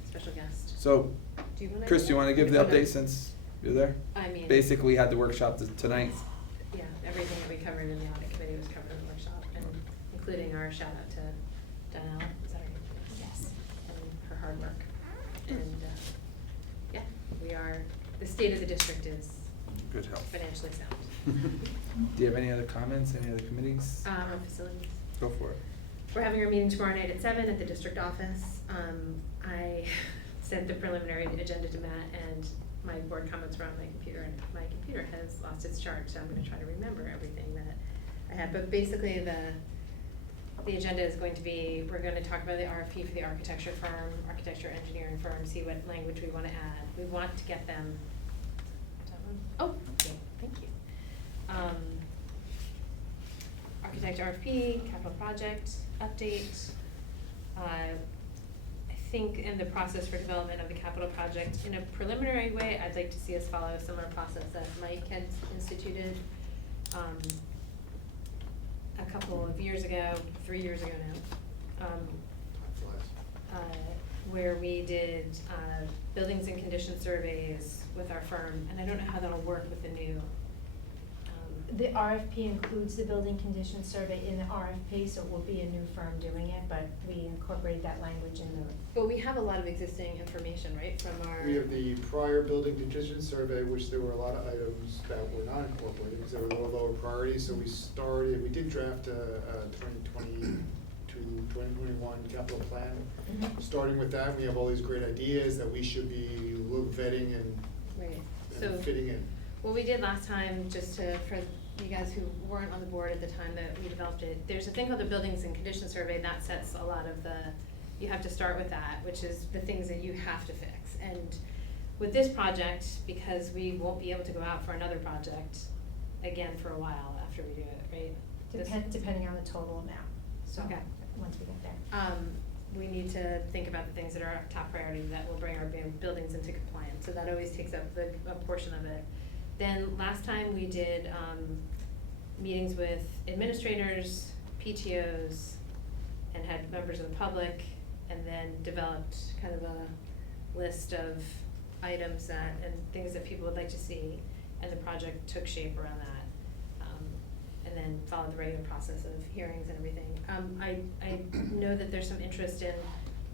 special guest. So, Do you wanna? Chris, do you wanna give the No. update since you're there? I mean. Basically, we had the workshop tonight. Yeah, everything that we covered in the audit committee was covered in the workshop, and including our shout out to Donnell, is that her name? Yes. And her hard work. And, yeah, the state of the district is Good help. financially sound. Do you have any other comments, any other committees? On facilities. Go for it. We're having our meeting tomorrow night at 7 at the district office. sent the preliminary agenda to Matt, and my board comments were on my computer, and my computer has lost its charge, so I'm gonna try to remember everything that I had. But basically, the agenda is going to be, we're gonna talk about the RFP for the architecture firm, architecture engineering firm, see what language we wanna add. We want to get them, is that one? Oh, okay, thank you. Architect RFP, capital project update. I think in the process for development of the capital project, in a preliminary way, I'd like to see us follow a similar process that Mike had instituted a couple of years ago, 3 years ago now. Where we did buildings and condition surveys with our firm, and I don't know how that'll work with the new. The RFP includes the building condition survey in the RFP, so it will be a new firm doing it, but we incorporate that language in the. But we have a lot of existing information, right, from our. We have the prior building condition survey, which there were a lot of items that were not incorporated, because they were a little lower priority, so we did draft a 2021 capital plan. Mhm. Starting with that, we have all these great ideas that we should be vetting and Right, so. fitting in. What we did last time, just to, for you guys who weren't on the board at the time that we developed it, there's a thing called the Buildings and Condition Survey, that sets a lot of the, you have to start with that, which is the things that you have to fix. And with this project, because we won't be able to go out for another project again for a while after we do it, right? This- Depending on the total amount, so, Okay. once we get there. We need to think about the things that are our top priority that will bring our buildings into compliance, so that always takes up a portion of it. Then last time we did, meetings with administrators, PTOs, and had members of the public, and then developed kind of a list of items that, and things that people would like to see, and the project took shape around that. And then followed the regular process of hearings and everything. I know that there's some interest in,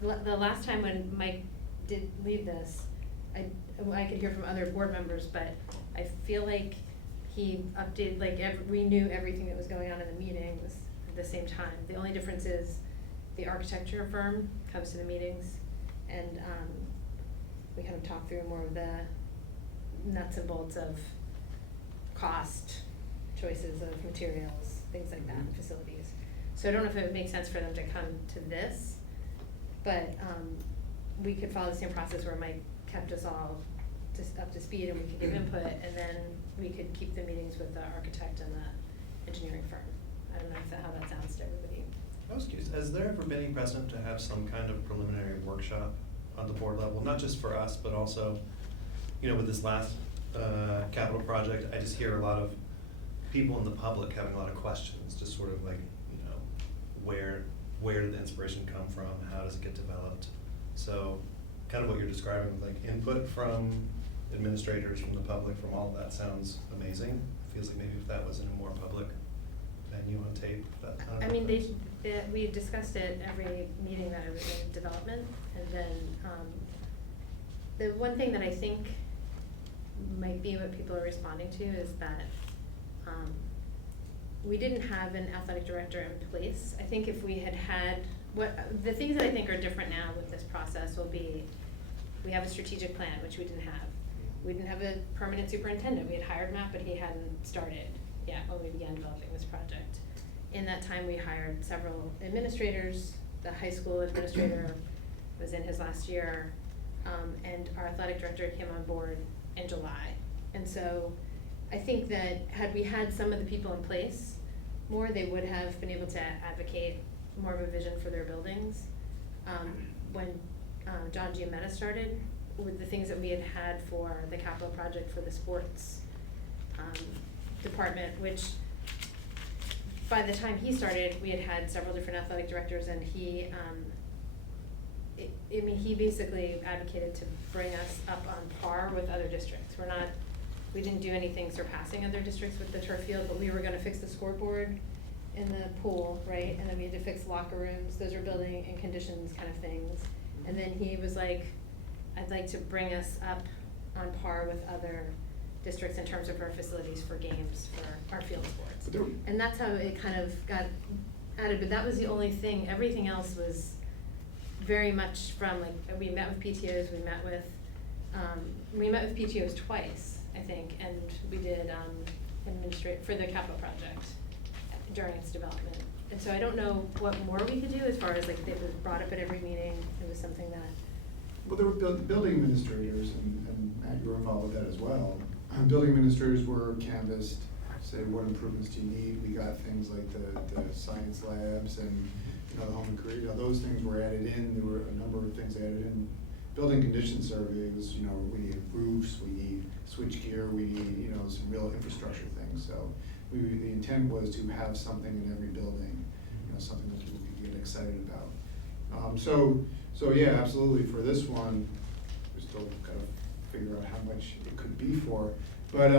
the last time when Mike did lead this, I could hear from other board members, but I feel like he updated, we knew everything that was going on in the meetings at the same time. The only difference is the architecture firm comes to the meetings, and we kind of talk through more of the nuts and bolts of cost, choices of materials, things like that, and facilities. So I don't know if it would make sense for them to come to this, but we could follow the same process where Mike kept us all up to speed, and we could give input, and then we could keep the meetings with the architect and the engineering firm. I don't know how that sounds to everybody. I was curious, has there ever been any precedent to have some kind of preliminary workshop on the board level, not just for us, but also, with this last capital project, I just hear a lot of people in the public having a lot of questions, just sort of like, where did the inspiration come from? How does it get developed? So kind of what you're describing, like input from administrators, from the public, from all of that sounds amazing. Feels like maybe if that was in a more public venue on tape, that kind of. I mean, we discussed it every meeting that I was in development, and then, the one thing that I think might be what people are responding to is that, we didn't have an athletic director in place. I think if we had the things that I think are different now with this process will be, we have a strategic plan, which we didn't have. We didn't have a permanent superintendent. We had hired Matt, but he hadn't started yet when we began developing this project. In that time, we hired several administrators. The high school administrator was in his last year, and our athletic director came on board in July. And so I think that had we had some of the people in place more, they would have been able to advocate more of a vision for their buildings. When John Giametta started, with the things that we had for the capital project for the sports department, which by the time he started, we had several different athletic directors, and he basically advocated to bring us up on par with other districts. We didn't do anything surpassing other districts with the turf field, but we were gonna fix the scoreboard in the pool, right? And then we had to fix locker rooms, those are building and conditions kind of things. And then he was like, I'd like to bring us up on par with other districts in terms of our facilities for games, for our field sports. And that's how it kind of got added, but that was the only thing. Everything else was very much from, like, we met with PTOs, we met with PTOs twice, I think, and we did, administrate, for the capital project during its development. And so I don't know what more we could do as far as, like, it was brought up at every meeting, it was something that, Well, there were building administrators, and Matt, you were involved with that as well. Building administrators were canvassed, said, what improvements do you need? We got things like the science labs and, the home and career, those things were added in. There were a number of things added in. Building condition survey was, we need roofs, we need switchgear, we need, some real infrastructure things. So the intent was to have something in every building, something that people could get excited about. So yeah, absolutely, for this one, we still gotta figure out how much it could be for. But,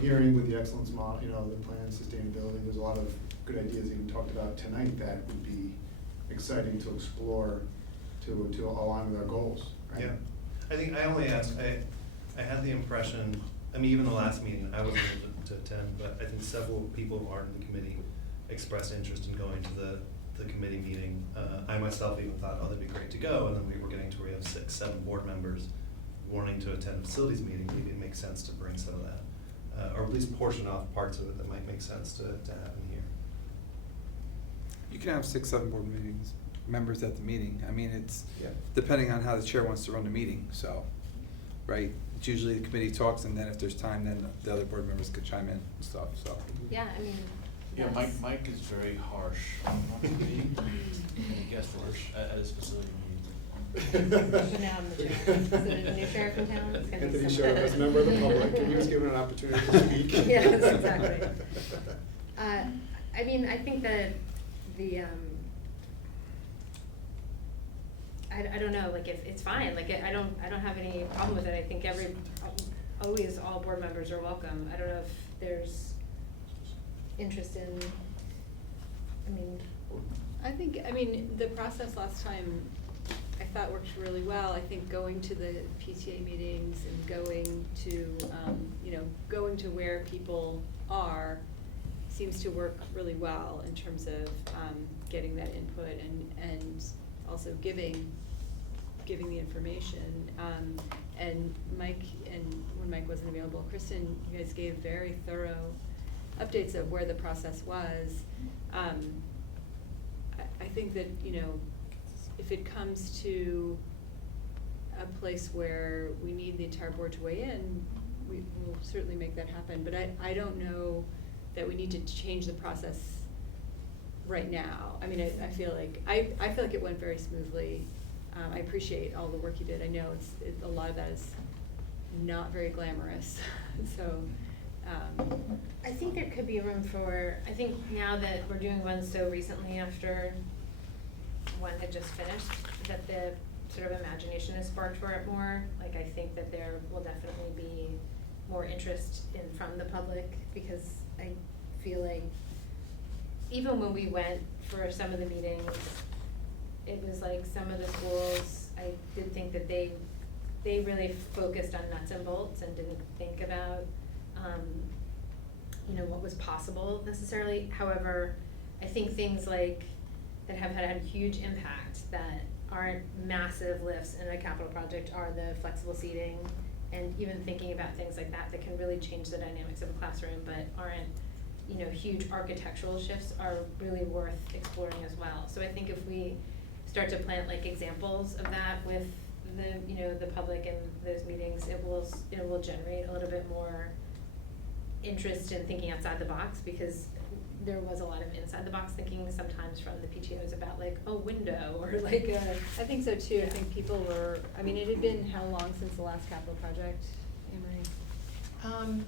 hearing with the excellence model, the plan, sustainability, there's a lot of good ideas that you talked about tonight that would be exciting to explore to align with our goals, right? Yeah, I think I only asked, I had the impression, even the last meeting, I wasn't able to attend, but I think several people who aren't in the committee expressed interest in going to the committee meeting. I myself even thought, that'd be great to go, and then we were getting to where we have 6, 7 board members wanting to attend a facilities meeting. Maybe it makes sense to bring some of that, or at least portion off parts of it that might make sense to happen here. You can have 6, 7 board members at the meeting. I mean, it's Yeah. depending on how the chair wants to run the meeting, so, right? It's usually the committee talks, and then if there's time, then the other board members could chime in and stuff, so. yeah, I mean, Yeah, that's- Mike is very harsh on the committee, and guest works at his facility meetings. So now I'm the chair. So there's a new sheriff in town? It's gonna be Anthony someone- showed up as a member of the public, and he was given an opportunity to speak. Yes, exactly. I mean, I think that the, I don't know, like, if, it's fine, like, I don't have any problem with it. I think always all board members are welcome. I don't know if there's interest in, I think, the process last time, I thought worked really well. I think going to the PTA meetings and going to where people are seems to work really well in terms of, getting that input and also giving the information. And Mike, and when Mike wasn't available, Kristen, you guys gave very thorough updates of where the process was. I think that, if it comes to a place where we need the entire board to weigh in, we will certainly make that happen. But I don't know that we need to change the process right now. I feel like it went very smoothly. I appreciate all the work you did. I know a lot of that is not very glamorous, so. I think there could be room for, I think now that we're doing one so recently after one had just finished, that the sort of imagination is sparked for it more. Like, I think that there will definitely be more interest from the public, because I feel like even when we went for some of the meetings, it was like some of the schools, I did think that they really focused on nuts and bolts and didn't think about, what was possible necessarily. However, I think things like, that have had a huge impact, that aren't massive lifts in a capital project, are the flexible seating, and even thinking about things like that can really change the dynamics of a classroom, but aren't, huge architectural shifts, are really worth exploring as well. So I think if we start to plant like examples of that with the public in those meetings, it will generate a little bit more interest in thinking outside the box, because there was a lot of inside the box thinking sometimes from the PTOs about like a window or like a. I think so too. Yeah. I think people were, it had been how long since the last capital project, Emery?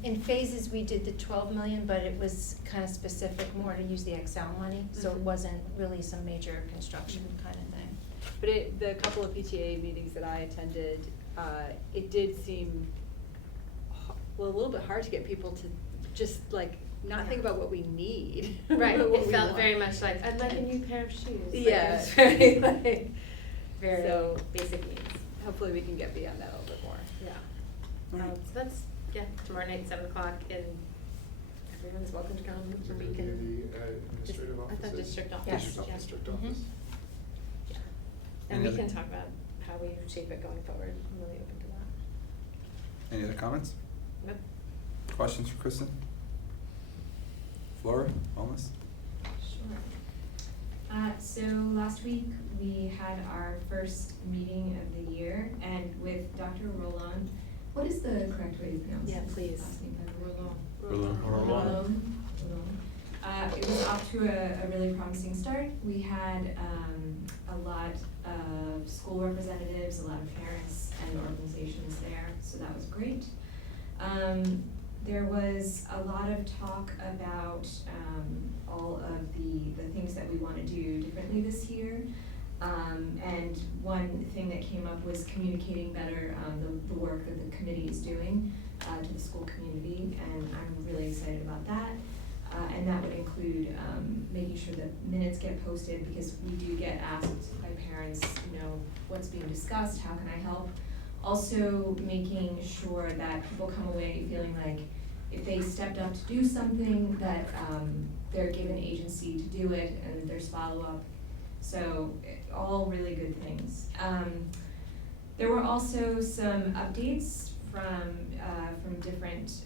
In phases, we did the 12 million, but it was kind of specific more to use the Excel money, so it Mhm. wasn't really some major construction kind of thing. But the couple of PTA meetings that I attended, it did seem, a little bit hard to get people to just like, not think about what we need. Right, but what it we felt want. very much like, I'd like a new pair of shoes. Like, Yeah. it was very like, very So, basic needs. Hopefully we can get beyond that a little bit more. Yeah. Alright. So that's, tomorrow night, 7 o'clock, and everyone's welcome to come, so we can. The administrative I thought offices? district office, Yes. District yeah. district Mhm. office. Yeah. And Any we other- can talk about how we shape it going forward, I'm really open to that. Any other comments? Nope. Questions for Kristen? Flora, wellness? Sure. So last week, we had our first meeting of the year, and with Dr. Roland, what is the correct way to pronounce his Yeah, please. last name? Roland. Roland. It was off to a really promising start. We had a lot of school representatives, a lot of parents and organizations there, so that was great. There was a lot of talk about all of the things that we want to do differently this year. And one thing that came up was communicating better the work that the committee is doing to the school community, and I'm really excited about that. And that would include making sure that minutes get posted, because we do get asked by parents, you know, what's being discussed, how can I help? Also making sure that people come away feeling like if they stepped up to do something, that they're given agency to do it and there's follow-up. So all really good things. There were also some updates from different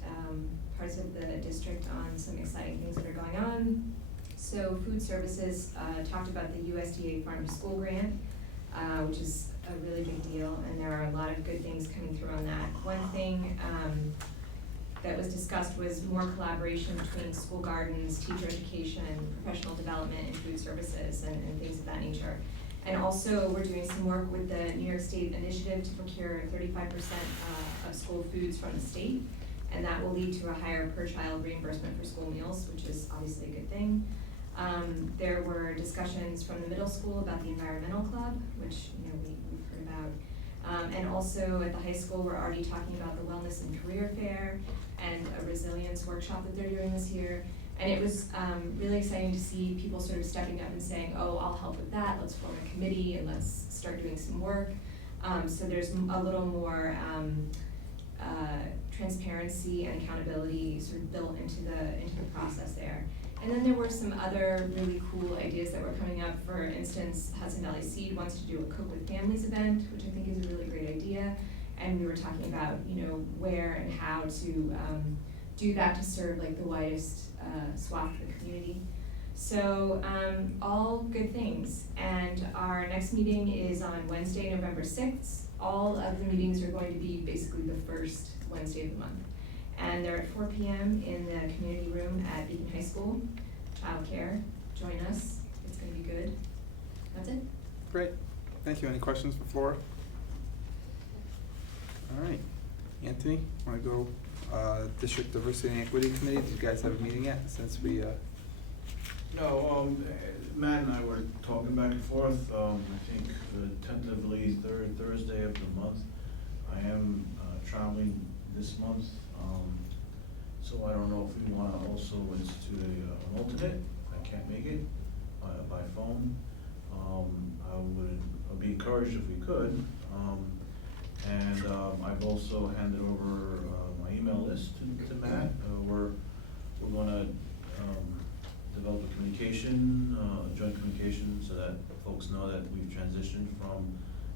parts of the district on some exciting things that are going on. So food services talked about the USDA Farm to School grant, which is a really big deal, and there are a lot of good things coming through on that. One thing that was discussed was more collaboration between school gardens, teacher education, professional development, and food services, and things of that nature. And also, we're doing some work with the New York State initiative to procure 35% of school foods from the state, and that will lead to a higher per-child reimbursement for school meals, which is obviously a good thing. There were discussions from the middle school about the environmental club, which we've heard about. And also at the high school, we're already talking about the wellness and career fair and a resilience workshop that they're doing this year. And it was really exciting to see people sort of stepping up and saying, oh, I'll help with that, let's form a committee and let's start doing some work. So there's a little more transparency and accountability sort of built into the process there. And then there were some other really cool ideas that were coming up. For instance, Hudson Valley Seed wants to do a Cook with Families event, which I think is a really great idea. And we were talking about, where and how to do that to serve like the widest swath of the community. So all good things. And our next meeting is on Wednesday, November 6th. All of the meetings are going to be basically the first Wednesday of the month. And they're at 4 p.m. in the community room at Beacon High School. Childcare, join us, it's gonna be good. That's it. Great, thank you. Any questions for Flora? All right, Anthony, wanna go, District Diversity and Equity Committee, did you guys have a meeting yet, since we, No, Matt and I were talking back and forth, I think tentatively third Thursday of the month. I am traveling this month, so I don't know if we wanna also institute an alternate. I can't make it by phone. I'd be encouraged if we could. And I've also handed over my email list to Matt. We're gonna develop a communication, joint communication, so that folks know that we've transitioned from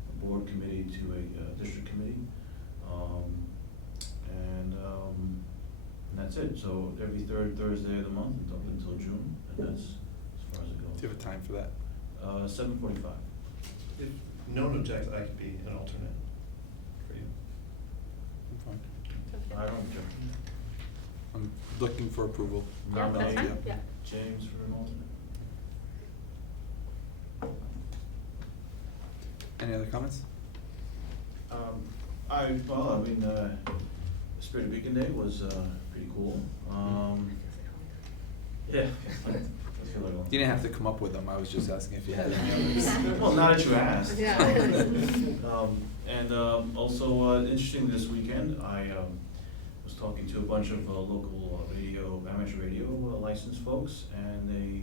a board committee to a district committee. And that's it. So every third Thursday of the month until June, and that's as far as it goes. do you have a time for that? 7:45. If no one objects, I could be an alternate for you. I'm fine. I don't object. I'm looking for approval. Yeah, that's Nominate fine, yeah. James for an alternate. Any other comments? Spirit of Beacon Day was pretty cool. Yeah. I feel like You didn't have to come up with them, I was just asking if you had any others. Well, now that you asked. Yeah. And also, interesting this weekend, I was talking to a bunch of local amateur radio licensed folks, and they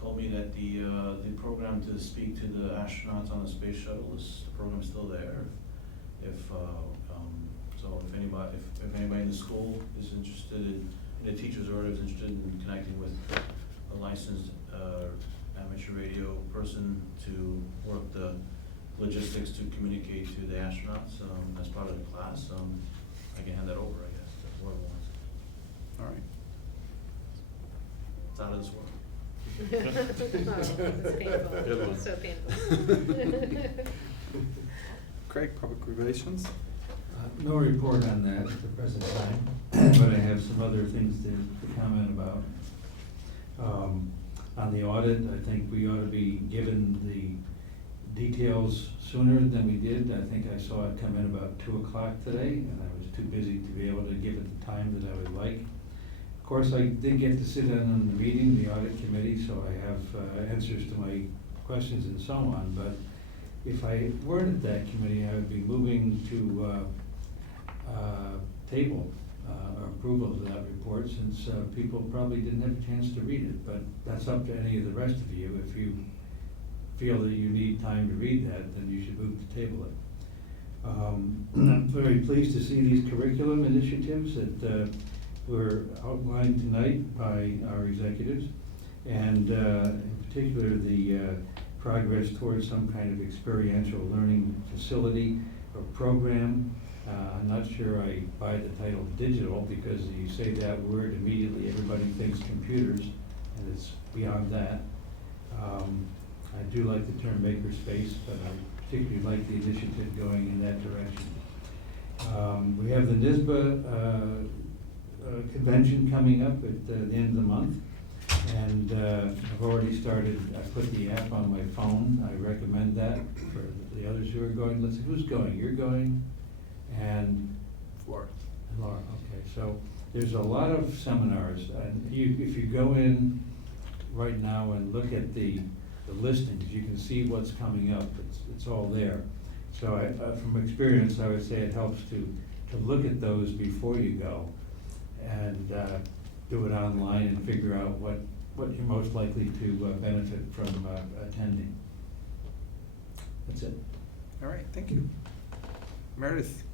told me that the program to speak to the astronauts on the space shuttle the program's still there. If anybody in the school is interested in the teachers or is interested in connecting with a licensed amateur radio person to work the logistics to communicate to the astronauts, as part of the class, I can hand that over, I guess, to whoever wants. All right. It's out of this world. Oh, it's painful, Good one. so painful. Craig, Public Relations? No report on that at the present time, but I have some other things to comment about. On the audit, I think we ought to be given the details sooner than we did. I think I saw it come in about 2 o'clock today, and I was too busy to be able to give it the time that I would like. Of course, I did get to sit in on the meeting, the audit committee, so I have answers to my questions and so on, but if I weren't at that committee, I would be moving to table approval of that report, since people probably didn't have a chance to read it, but that's up to any of the rest of you. If you feel that you need time to read that, then you should move to table it. I'm very pleased to see these curriculum initiatives that were outlined tonight by our executives, and in particular the progress towards some kind of experiential learning facility or program. I'm not sure I buy the title digital, because you say that word, immediately everybody thinks computers, and it's beyond that. I do like the term makerspace, but I particularly like the initiative going in that direction. We have the NYSSBA convention coming up at the end of the month, and I've already started, I put the app on my phone. I recommend that for the others who are going. Let's see, who's going? You're going? And Laura. Laura, okay. So there's a lot of seminars, and if you go in right now and look at the listings, you can see what's coming up. It's all there. So from experience, I would say it helps to look at those before you go, and do it online and figure out what you're most likely to benefit from attending. That's it. All right, thank you. Meredith,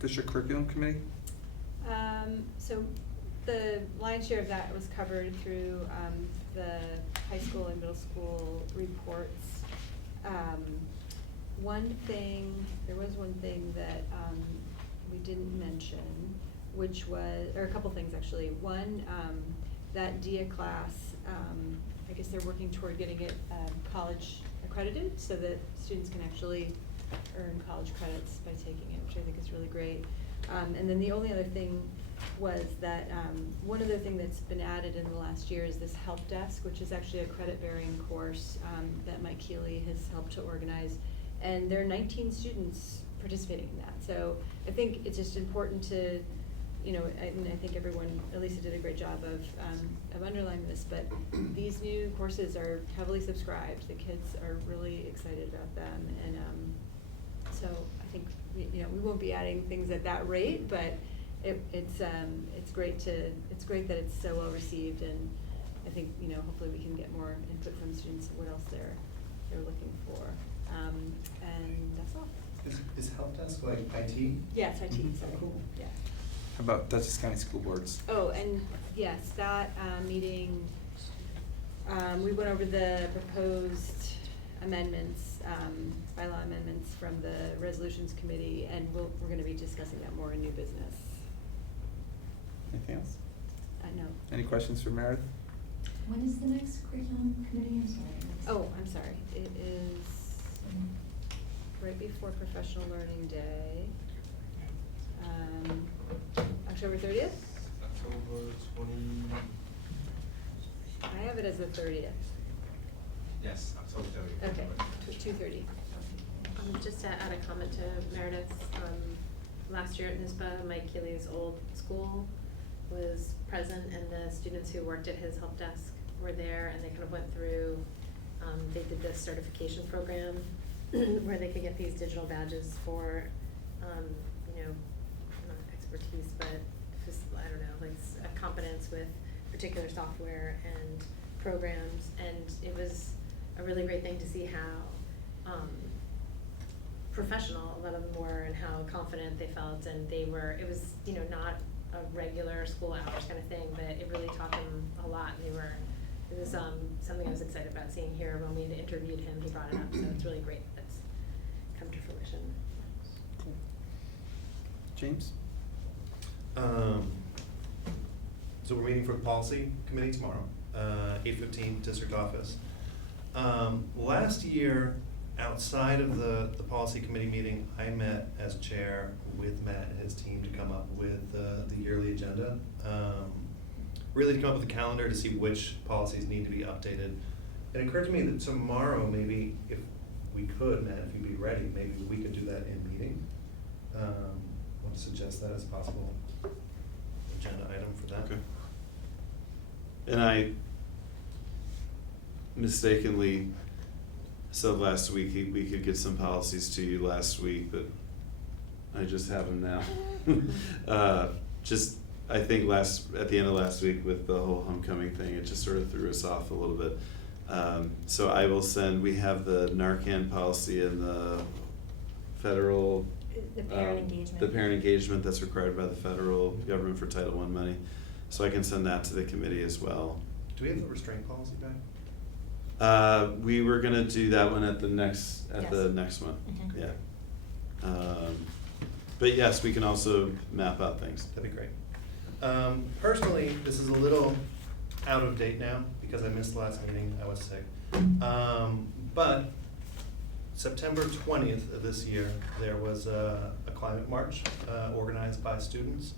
District Curriculum Committee? So the lion's share of that was covered through the high school and middle school reports. There was one thing that we didn't mention, which was, or a couple things actually. One, that DIA class, I guess they're working toward getting it college accredited, so that students can actually earn college credits by taking it, which I think is really great. And then the only other thing was that one other thing that's been added in the last year is this help desk, which is actually a credit-bearing course that Mike Keeley has helped to organize. And there are 19 students participating in that. So I think it's just important to, and I think everyone, Elisa did a great job of underlining this, but these new courses are heavily subscribed. The kids are really excited about them, and so I think we won't be adding things at that rate, but it's great that it's so well received, and I think hopefully we can get more input from students what else they're looking for, and that's all. Is help desk like IT? Yes, IT. Mhm. Sorry. Cool. Yeah. How about Dutchess County School Boards? Oh, and yes, that meeting, we went over the proposed amendments, bylaw amendments from the resolutions committee, and we're gonna be discussing that more in new business. Anything else? No. Any questions for Meredith? When is the next curriculum committee? I'm sorry. Oh, I'm sorry. It is right before Professional Learning Day. October 30th? October 20. I have it as the 30th. Yes, October 30th. Okay, 2:30. Just to add a comment to Meredith's, last year at NYSSBA, Mike Keeley's old school was present, and the students who worked at his help desk were there, and they kind of went through, they did this certification program where they could get these digital badges for, not expertise, but just, I don't know, like a competence with particular software and programs, and it was a really great thing to see how professional a lot of them were and how confident they felt, and it was not a regular school hours kind of thing, but it really taught them a lot. It was something I was excited about seeing here when we interviewed him. He brought it up, so it's really great. That's James? So we're meeting for the policy committee tomorrow, 8:15, district office. Last year, outside of the policy committee meeting, I met as chair with Matt and his team to come up with the yearly agenda. Really to come up with a calendar to see which policies need to be updated. It occurred to me that tomorrow, maybe if we could, Matt, if you'd be ready, maybe we could do that in meeting. I want to suggest that as a possible agenda item for that. Okay. And I mistakenly said last week we could get some policies to you last week, but I just have them now. I think at the end of last week with the whole homecoming thing, it just sort of threw us off a little bit. So I will we have the Narcan policy and the federal. The parent engagement. The parent engagement that's required by the federal government for Title I money. So I can send that to the committee as well. Do we have the restraint policy back? We were gonna do that one at the next one, Mhm. yeah. But yes, we can also map out things. That'd be great. Personally, this is a little out of date now because I missed the last meeting, I was sick. But September 20th of this year, there was a climate march organized by students.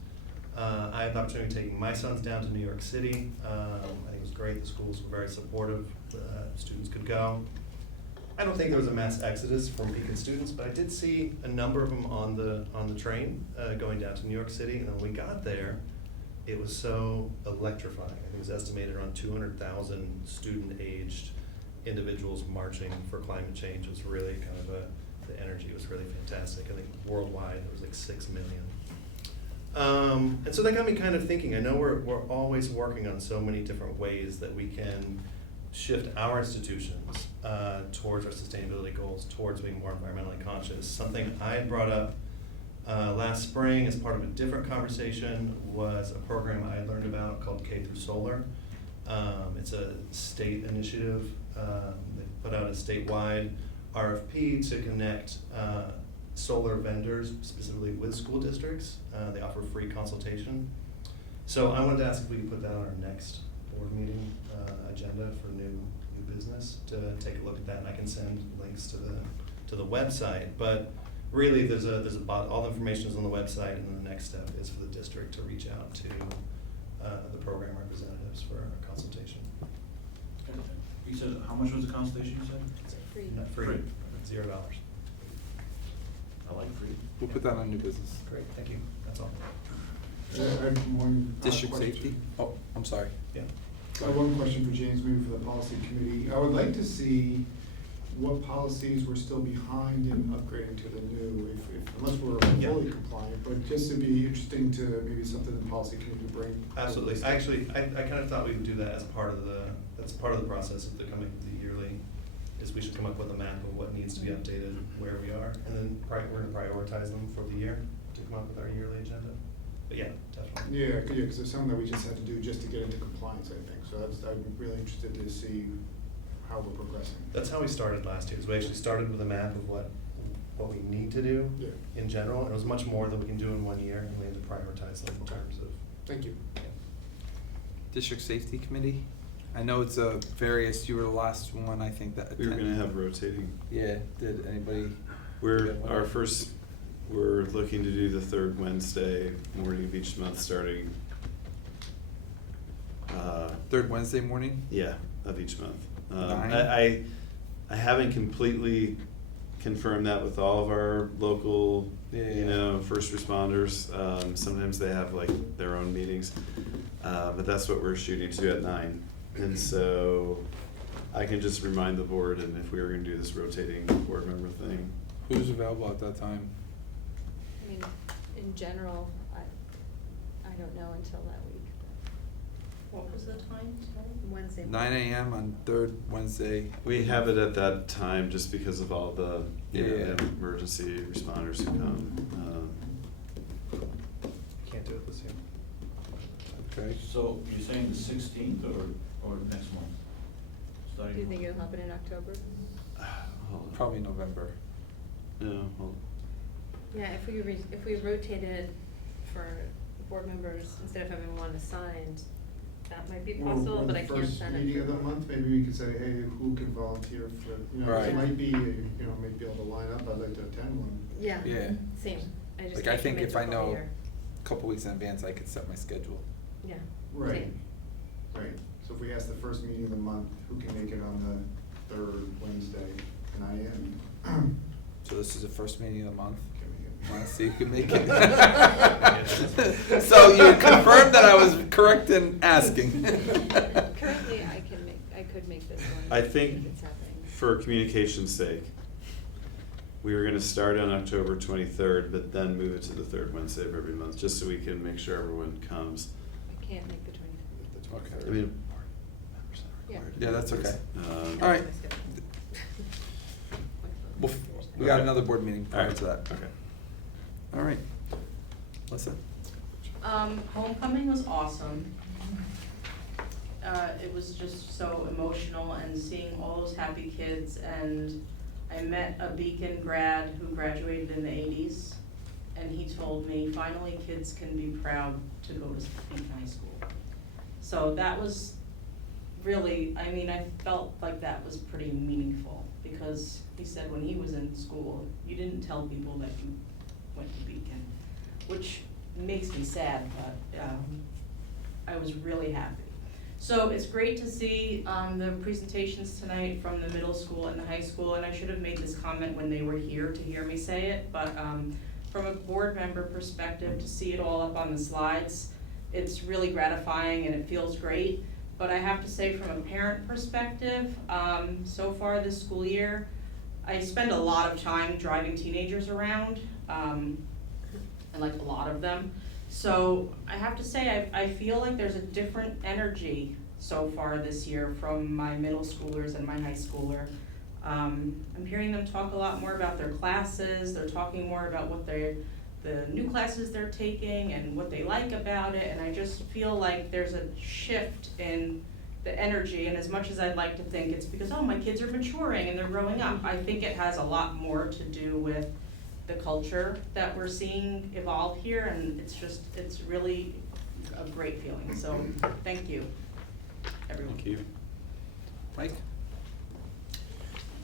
I had the opportunity of taking my sons down to New York City. I think it was great, the schools were very supportive, students could go. I don't think there was a mass exodus from Beacon students, but I did see a number of them on the train going down to New York City. And when we got there, it was so electrifying. It was estimated around 200,000 student-aged individuals marching for climate change. It was really kind of the energy was really fantastic. I think worldwide there was like 6 million. And so that got me kind of thinking. I know we're always working on so many different ways that we can shift our institutions towards our sustainability goals, towards being more environmentally conscious. Something I had brought up last spring as part of a different conversation was a program I had learned about called K through Solar. It's a state initiative. They put out a statewide RFP to connect solar vendors, specifically with school districts. They offer free consultation. So I wanted to ask if we could put that on our next board meeting agenda for new business to take a look at that, and I can send links to the website. But really, there's all the information is on the website, and then the next step is for the district to reach out to the program representatives for a consultation. You said, how much was the consultation you said? It's free. Not free, $0. I like free. We'll put that on new business. Great, thank you. That's all. I have one District question. safety? Oh, I'm sorry. Yeah. I have one question for James, maybe for the policy committee. I would like to see what policies we're still behind in upgrading to the new, unless we're Yeah. fully compliant, but just to be interesting to maybe something the policy committee would bring. Absolutely. Actually, I kind of thought we would do that as part of that's part of the process of the yearly, is we should come up with a map of what needs to be updated, where we are, and then we're gonna prioritize them for the year to come up with our yearly agenda. But yeah, definitely. Yeah, because it's something that we just had to do just to get into compliance, I think. So I'm really interested to see how we're progressing. That's how we started last year, is we actually started with a map of what we need to do Yeah. in general. And it was much more than we can do in 1 year, and we had to prioritize them in terms of. Thank you. District safety committee? I know it's you were the last one, I think, that We were attended. gonna have rotating. Yeah, did anybody? We're looking to do the third Wednesday morning of each month, starting. Third Wednesday morning? Yeah, of each month. 9? I haven't completely confirmed that with all of our local, first responders. Sometimes they have like their own meetings, but that's what we're shooting to at 9. And so I can just remind the board, and if we were gonna do this rotating board member thing. Who's available at that time? I mean, in general, I don't know until that week. What was the time? Wednesday. 9 a.m. on third Wednesday. We have it at that time just because of all the, Yeah. the emergency responders who come. Can't do it this year. Okay. So you're saying the 16th or next month? Starting Do you think it'll happen in October? Hold on. Probably November. No, hold. Yeah, if we rotated for board members, instead of having one assigned, that might be possible, but I can't send it. First meeting of the month, maybe we could say, hey, who can volunteer for, you know, Right. it might be, you know, might be able to line up, I'd like to attend one. Yeah, Yeah. same. I just Like, I can't think commit if to I a whole know year. a couple weeks in advance, I could set my schedule. Yeah. Right, Same. right. So if we ask the first meeting of the month, who can make it on the third Wednesday, 9 AM? So this is the first meeting of the month? Can we get- Want to see who can make it? So you confirmed that I was correct in asking. Currently, I could make this one. I think if it's happening. for communication's sake, we were gonna start on October 23rd, but then move it to the third Wednesday of every month, just so we can make sure everyone comes. I can't make the 23rd. I mean, Yeah. Yeah, that's okay. Um, All right. We got Okay. another board meeting prior Alright, to that. okay. All right. Listen. Homecoming was awesome. It was just so emotional and seeing all those happy kids, and I met a Beacon grad who graduated in the 80s, and he told me, finally kids can be proud to go to Beacon High School. So that was really, I mean, I felt like that was pretty meaningful, because he said when he was in school, you didn't tell people that you went to Beacon, which makes me sad, but I was really happy. So it's great to see the presentations tonight from the middle school and the high school, and I should have made this comment when they were here to hear me say it, but from a board member perspective, to see it all up on the slides, it's really gratifying and it feels great. But I have to say, from a parent perspective, so far this school year, I spend a lot of time driving teenagers around, and like a lot of them. So I have to say, I feel like there's a different energy so far this year from my middle schoolers and my high schooler. I'm hearing them talk a lot more about their classes, they're talking more about what the new classes they're taking and what they like about it, and I just feel like there's a shift in the energy, and as much as I'd like to think it's because, oh, my kids are maturing and they're growing up, I think it has a lot more to do with the culture that we're seeing evolve here, and it's really a great feeling, so thank you, everyone. Thank you. Mike?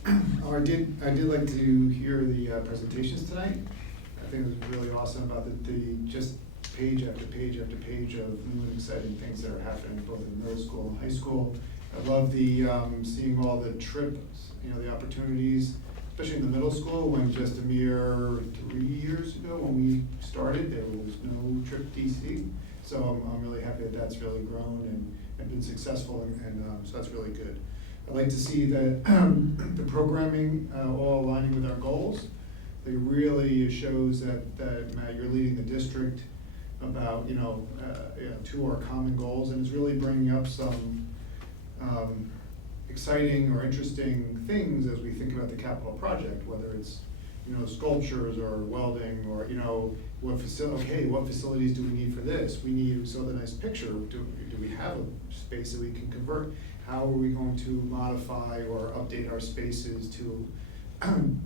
Oh, I did like to hear the presentations tonight. I think it was really awesome about the just page after page after page of new and exciting things that are happening both in middle school and high school. I love the seeing all the trips, you know, the opportunities, especially in the middle school, when just a mere 3 years ago when we started, there was no trip DC. So I'm really happy that that's really grown and been successful, and so that's really good. I'd like to see that the programming all aligning with our goals. It really shows that Matt, you're leading the district about, to our common goals, and it's really bringing up some exciting or interesting things as we think about the capital project, whether it's, sculptures or welding or, what facilities do we need for this? We saw the nice picture, do we have a space that we can convert? How are we going to modify or update our spaces to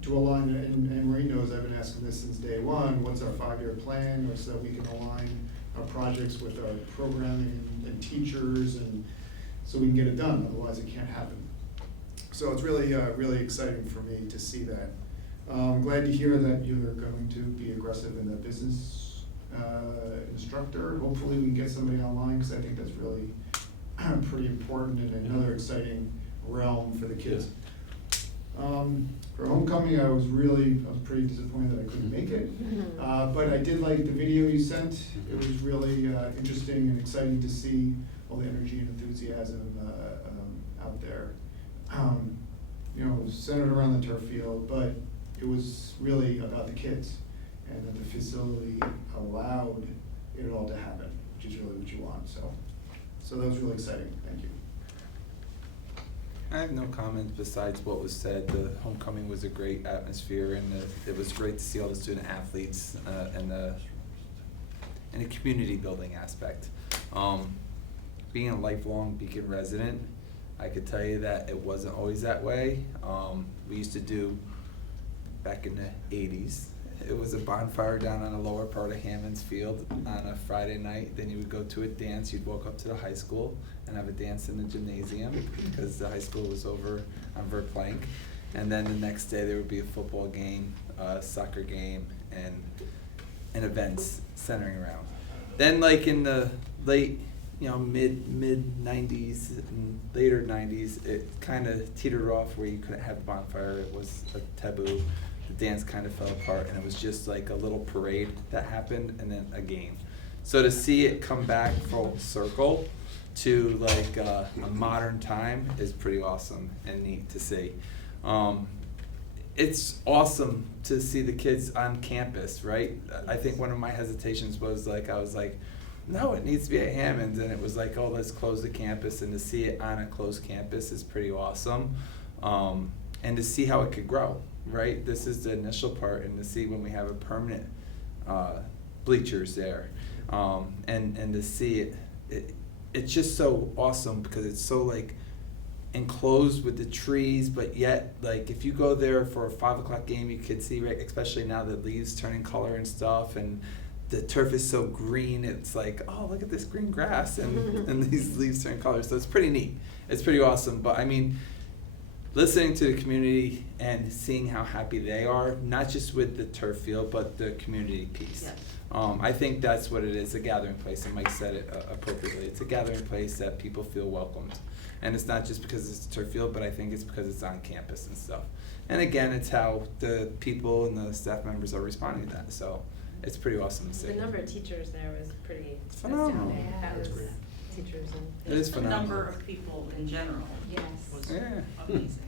align, and Marie knows I've been asking this since day one, what's our 5-year plan, or so that we can align our projects with our programming and teachers, and so we can get it done, otherwise it can't happen. So it's really, really exciting for me to see that. I'm glad to hear that you're going to be aggressive in the business instructor. Hopefully we can get somebody online, because I think that's really pretty important and another exciting realm for the kids. For homecoming, I was pretty disappointed that I couldn't make it. But I did like the video you sent. It was really interesting and exciting to see all the energy and enthusiasm out there. Centered around the turf field, but it was really about the kids, and that the facility allowed it all to happen, which is really what you want. So that was really exciting. Thank you. I have no comments besides what was said. The homecoming was a great atmosphere, and it was great to see all the student athletes and the community building aspect. Being a lifelong Beacon resident, I could tell you that it wasn't always that way. We used to do, back in the 80s, it was a bonfire down on the lower part of Hammond's Field on a Friday night. Then you would go to a dance. You'd walk up to the high school and have a dance in the gymnasium because the high school was over on Verplank. And then the next day there would be a football game, a soccer game, and events centering around. Then like in the late, mid 90s and later 90s, it kind of teetered off where you couldn't have a bonfire. It was a taboo. The dance kind of fell apart, and it was just like a little parade that happened and then a game. So to see it come back full circle to like a modern time is pretty awesome and neat to see. It's awesome to see the kids on campus, right? I think one of my hesitations was like, I was like, no, it needs to be at Hammond, and it was like, oh, let's close the campus, and to see it on a closed campus is pretty awesome. And to see how it could grow, right? This is the initial part, and to see when we have a permanent bleachers there, and to see it's just so awesome because it's so like enclosed with the trees, but yet like if you go there for a 5 o'clock game, you could see, right, especially now the leaves turning color and stuff, and the turf is so green, it's like, oh, look at this green grass, and these leaves turn color. So it's pretty neat. It's pretty awesome. But I mean, listening to the community and seeing how happy they are, not just with the turf field, but the community piece. Yes. I think that's what it is, a gathering place, and Mike said it appropriately. It's a gathering place that people feel welcomed. And it's not just because it's a turf field, but I think it's because it's on campus and stuff. And again, it's how the people and the staff members are responding to that. So it's pretty awesome to see. The number of teachers there was pretty phenomenal. astounding. That That's was great. teachers and. It is The phenomenal. number of people in general Yes. was Yeah. amazing.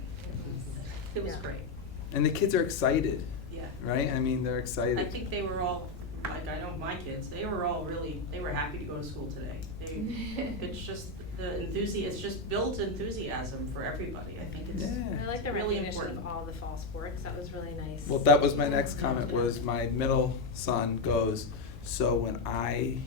It was Yeah. great, And the kids are excited, yeah. right? I mean, they're excited. I think they were all, like, I know my kids, they were all really, they were happy to go to school today. It's just it's just built enthusiasm for everybody. I think it's Yeah. I like the really recognition important. of all the fall sports. That was really nice. Well, that was my next comment, was my middle son goes, so when I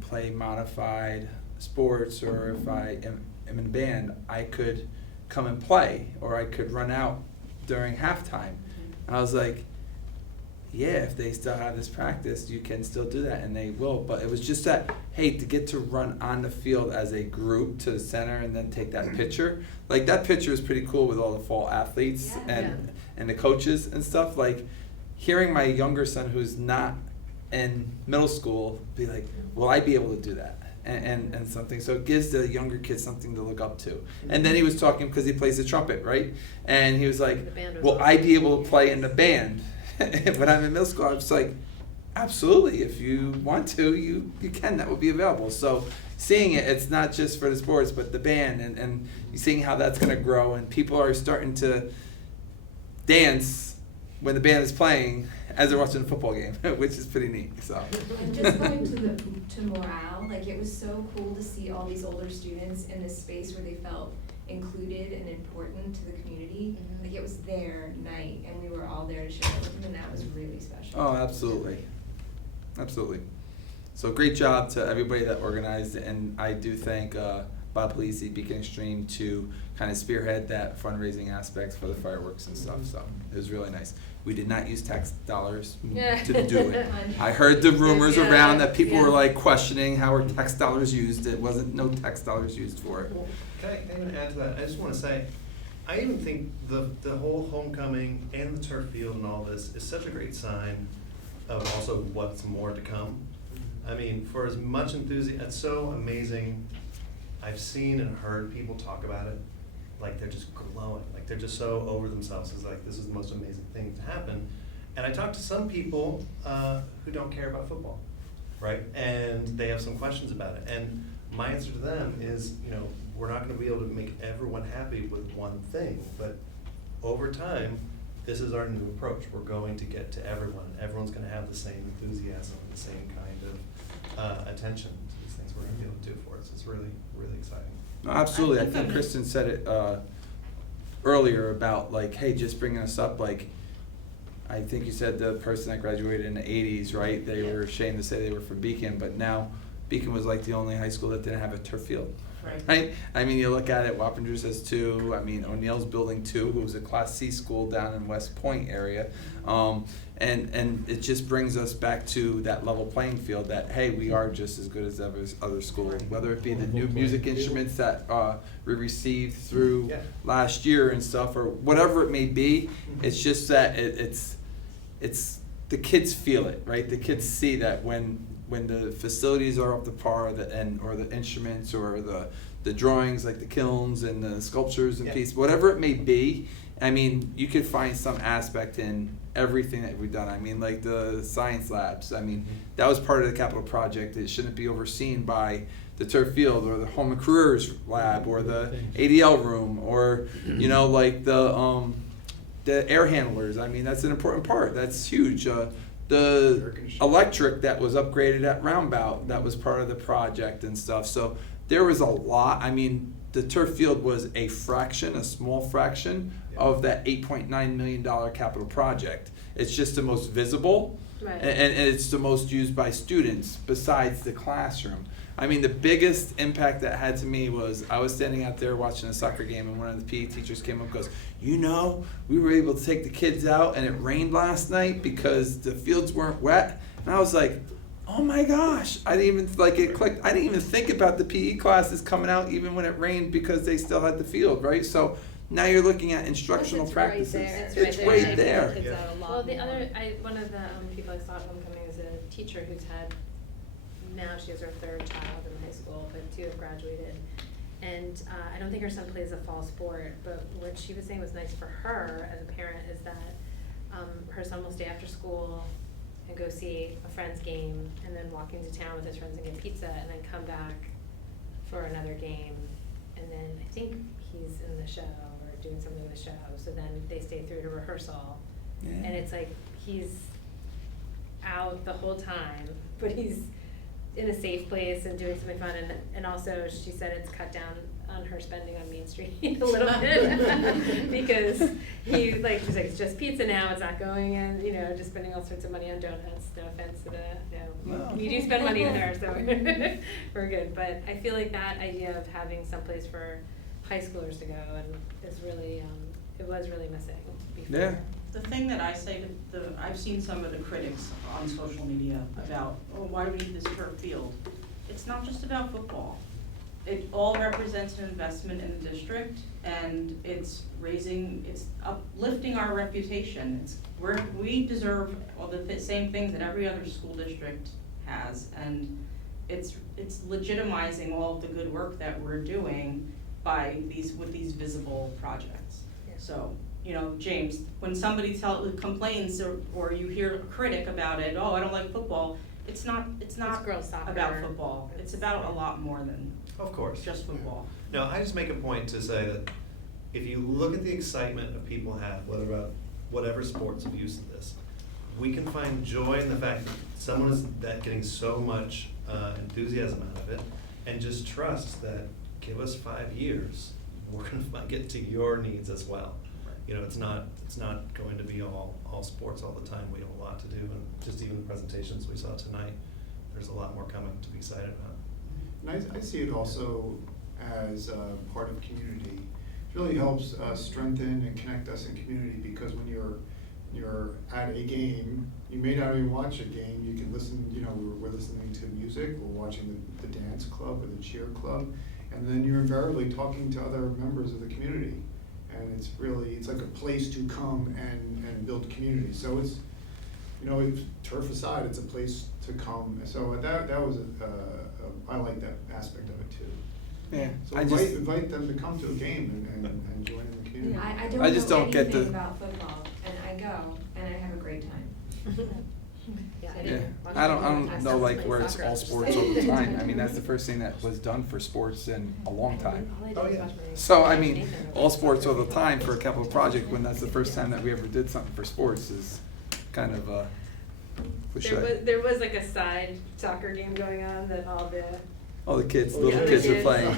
play modified sports, or if I am in band, I could come and play, or I could run out during halftime. And I was like, yeah, if they still have this practice, you can still do that, and they will. But it was just that, hey, to get to run on the field as a group to the center and then take that picture. Like, that picture was pretty cool with all the fall athletes and the coaches and stuff. Like, hearing my younger son, who's not in middle school, be like, will I be able to do that? And something. So it gives the younger kids something to look up to. And then he was talking, because he plays the trumpet, right? And he was like, The band was will awesome. I be able to play in the band? When I'm in middle school, I was like, absolutely, if you want to, you can, that will be available. So seeing it, it's not just for the sports, but the band, and seeing how that's gonna grow, and people are starting to dance when the band is playing as they're watching a football game, which is pretty neat, so. And just going to morale, like it was so cool to see all these older students in this space where they felt included and important to the community. Mhm. Like it was their night and we were all there to share it with them, and that was really special. Oh, absolutely. Absolutely. So great job to everybody that organized it, and I do thank Bob Polisi, Beacon Extreme, to kind of spearhead that fundraising aspect for the fireworks and stuff, so it was really nice. We did not use tax dollars to do it. I heard the rumors Yeah, around that people were yeah. like questioning how were tax dollars used. It wasn't, no tax dollars used for it. Can I even add to that? I just want to say, I even think the whole homecoming and the turf field and all this is such a great sign of also what's more to come. I mean, for as much enthusiasm, it's so amazing. I've seen and heard people talk about it like they're just glowing, like they're just so over themselves. It's like, this is the most amazing thing to happen. And I talked to some people who don't care about football, right? And they have some questions about it. And my answer to them is, we're not gonna be able to make everyone happy with one thing, but over time, this is our new approach. We're going to get to everyone. Everyone's gonna have the same enthusiasm, the same kind of attention to these things we're gonna be able to do for us. It's really, really exciting. No, absolutely. I think Kristen said it earlier about like, hey, just bringing us up, like, I think you said the person that graduated in the 80s, right? They were ashamed to say they were from Beacon, but now Beacon was like the only high school that didn't have a turf field, Right? I mean, you look at it, Wappingers has 2, I mean, O'Neill's building 2, who's a Class C school down in West Point area. And it just brings us back to that level playing field that, hey, we are just as good as other schools, whether it be the new music instruments that we received through last year and stuff, or whatever it may be. It's just that it's the kids feel it, right? The kids see that when the facilities are up to par, or the instruments, or the drawings, like the kilns and the sculptures and pieces, whatever it may be. I mean, you could find some aspect in everything that we've done. I mean, like the science labs. I mean, that was part of the capital project. It shouldn't be overseen by the turf field or the home and careers lab or the ADL room or like the air handlers. I mean, that's an important part. That's huge. The electric that was upgraded at Roundabout, that was part of the project and stuff. So there was a lot. I mean, the turf field was a small fraction of that $8.9 million capital project. It's just the most visible, Right. and it's the most used by students besides the classroom. I mean, the biggest impact that had to me was I was standing out there watching a soccer game, and one of the PE teachers came up and goes, we were able to take the kids out, and it rained last night because the fields weren't wet. And I was like, oh my gosh, I didn't even, it clicked. I didn't even think about the PE classes coming out even when it rained because they still had the field, right? So now you're looking at instructional practices. It's right there. Well, the other, one of the people I saw at homecoming is a teacher who's had, now she has her 3rd child in high school, but 2 have graduated. And I don't think her son plays a fall sport, but what she was saying was nice for her as a parent is that her son will stay after school and go see a friend's game, and then walk into town with his friends and get pizza, and then come back for another game. And then I think he's in the show or doing something in the show, so then they stay through to rehearsal. Yeah. And it's like he's out the whole time, but he's in a safe place and doing something fun. And also she said it's cut down on her spending on Main Street a little bit because she's like, it's just pizza now, it's not going in, just spending all sorts of money on donuts. No offense to you do spend money there, so we're good. But I feel like that idea of having someplace for high schoolers to go and is really, it was really missing before. Yeah. The thing that I say to I've seen some of the critics on social media about, why do we need this turf field? It's not just about football. It all represents an investment in the district, and it's uplifting our reputation. We deserve all the same things that every other school district has, and it's legitimizing all of the good work that we're doing with these visible projects. Yeah. So, James, when somebody complains or you hear a critic about it, I don't like football, it's not girls soccer. about football. It's about a lot more than Of course. just football. No, I just make a point to say that if you look at the excitement that people have, whether about whatever sports of use of this, we can find joy in the fact that someone is getting so much enthusiasm out of it, and just trust that give us 5 years, we're gonna get to your needs as well. It's not going to be all sports all the time. We have a lot to do, and just even the presentations we saw tonight, there's a lot more coming to be excited about. And I see it also as part of community. It really helps strengthen and connect us in community, because when you're at a game, you may not even watch a game, you can listen, we're listening to music, we're watching the dance club or the cheer club, and then you're invariably talking to other members of the community. And it's like a place to come and build community. So it's, turf aside, it's a place to come. So that was I like that aspect of it too. Yeah. So invite them to come to a game and join in the community. I just don't get anything the- about football, and I go, and I have a great time. Yeah, Yeah, I don't know where it's all sports all the time. I mean, that's the first thing that was done for sports in a long time. So, I mean, all sports all the time for a capital project, when that's the first time that we ever did something for sports, is kind of There was like a side soccer game going on that all the the kids, other little kids were playing.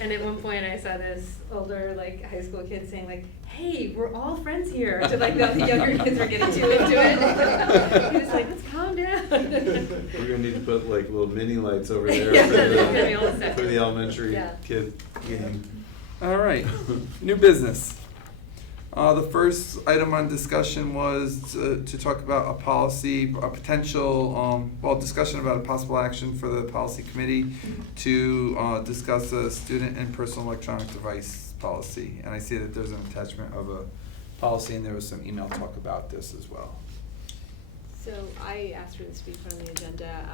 And at one point I saw this older high school kid saying hey, we're all friends here, to the younger kids were getting too into it. He was like, let's calm down. We're gonna need to put like little mini lights over there Yeah, for it's gonna be all the, set. for the elementary Yeah. kid game. All right, new business. The first item on discussion was to talk about a policy, a potential, discussion about a possible action for the policy committee to discuss a student and personal electronic device policy. And I see that there's an attachment of a policy, and there was some email talk about this as well. So I asked for this to be put on the agenda.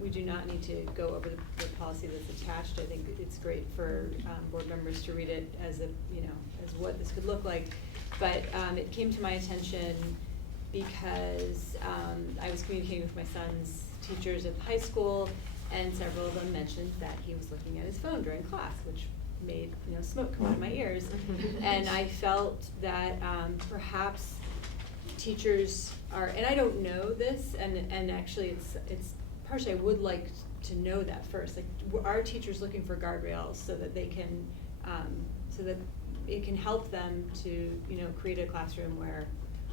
We do not need to go over the policy that's attached. I think it's great for board members to read it as as what this could look like. But it came to my attention because I was communicating with my son's teachers at the high school, and several of them mentioned that he was looking at his phone during class, which made smoke come out of my ears. And I felt that perhaps teachers are, and I don't know this, and actually it's partially I would like to know that first. Like, are teachers looking for guardrails so that they can, so that it can help them to create a classroom where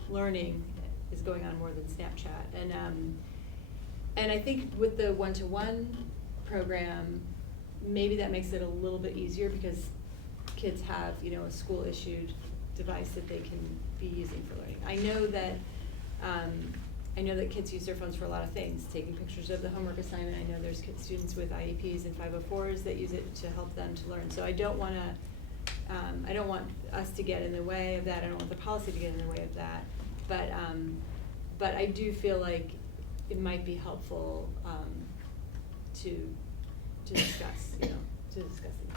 learning is going on more than Snapchat, and I think with the one-to-one program, maybe that makes it a little bit easier because kids have a school-issued device that they can be using for learning. I know that kids use their phones for a lot of things, taking pictures of the homework assignment. I know there's students with IEPs and 504s that use it to help them to learn. So I don't want us to get in the way of that. I don't want the policy to get in the way of that. But I do feel like it might be helpful to discuss, to discuss it.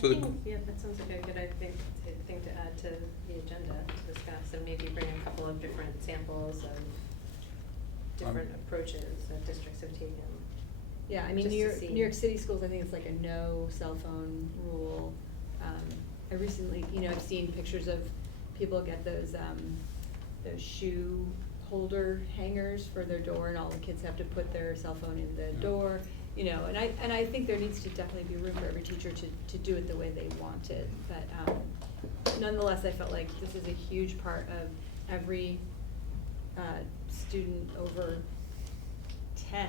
So I think, that sounds like a good thing to add to the agenda to discuss, and maybe bring a couple of different samples of different approaches that districts have taken. Yeah, I mean, Just to New York City schools, I think it's like a no cell phone rule. I recently, I've seen pictures of people get those shoe holder hangers for their door, and all the kids have to put their cell phone in the door. And I think there needs to definitely be room for every teacher to do it the way they want it. But nonetheless, I felt like this is a huge part of every student over 10,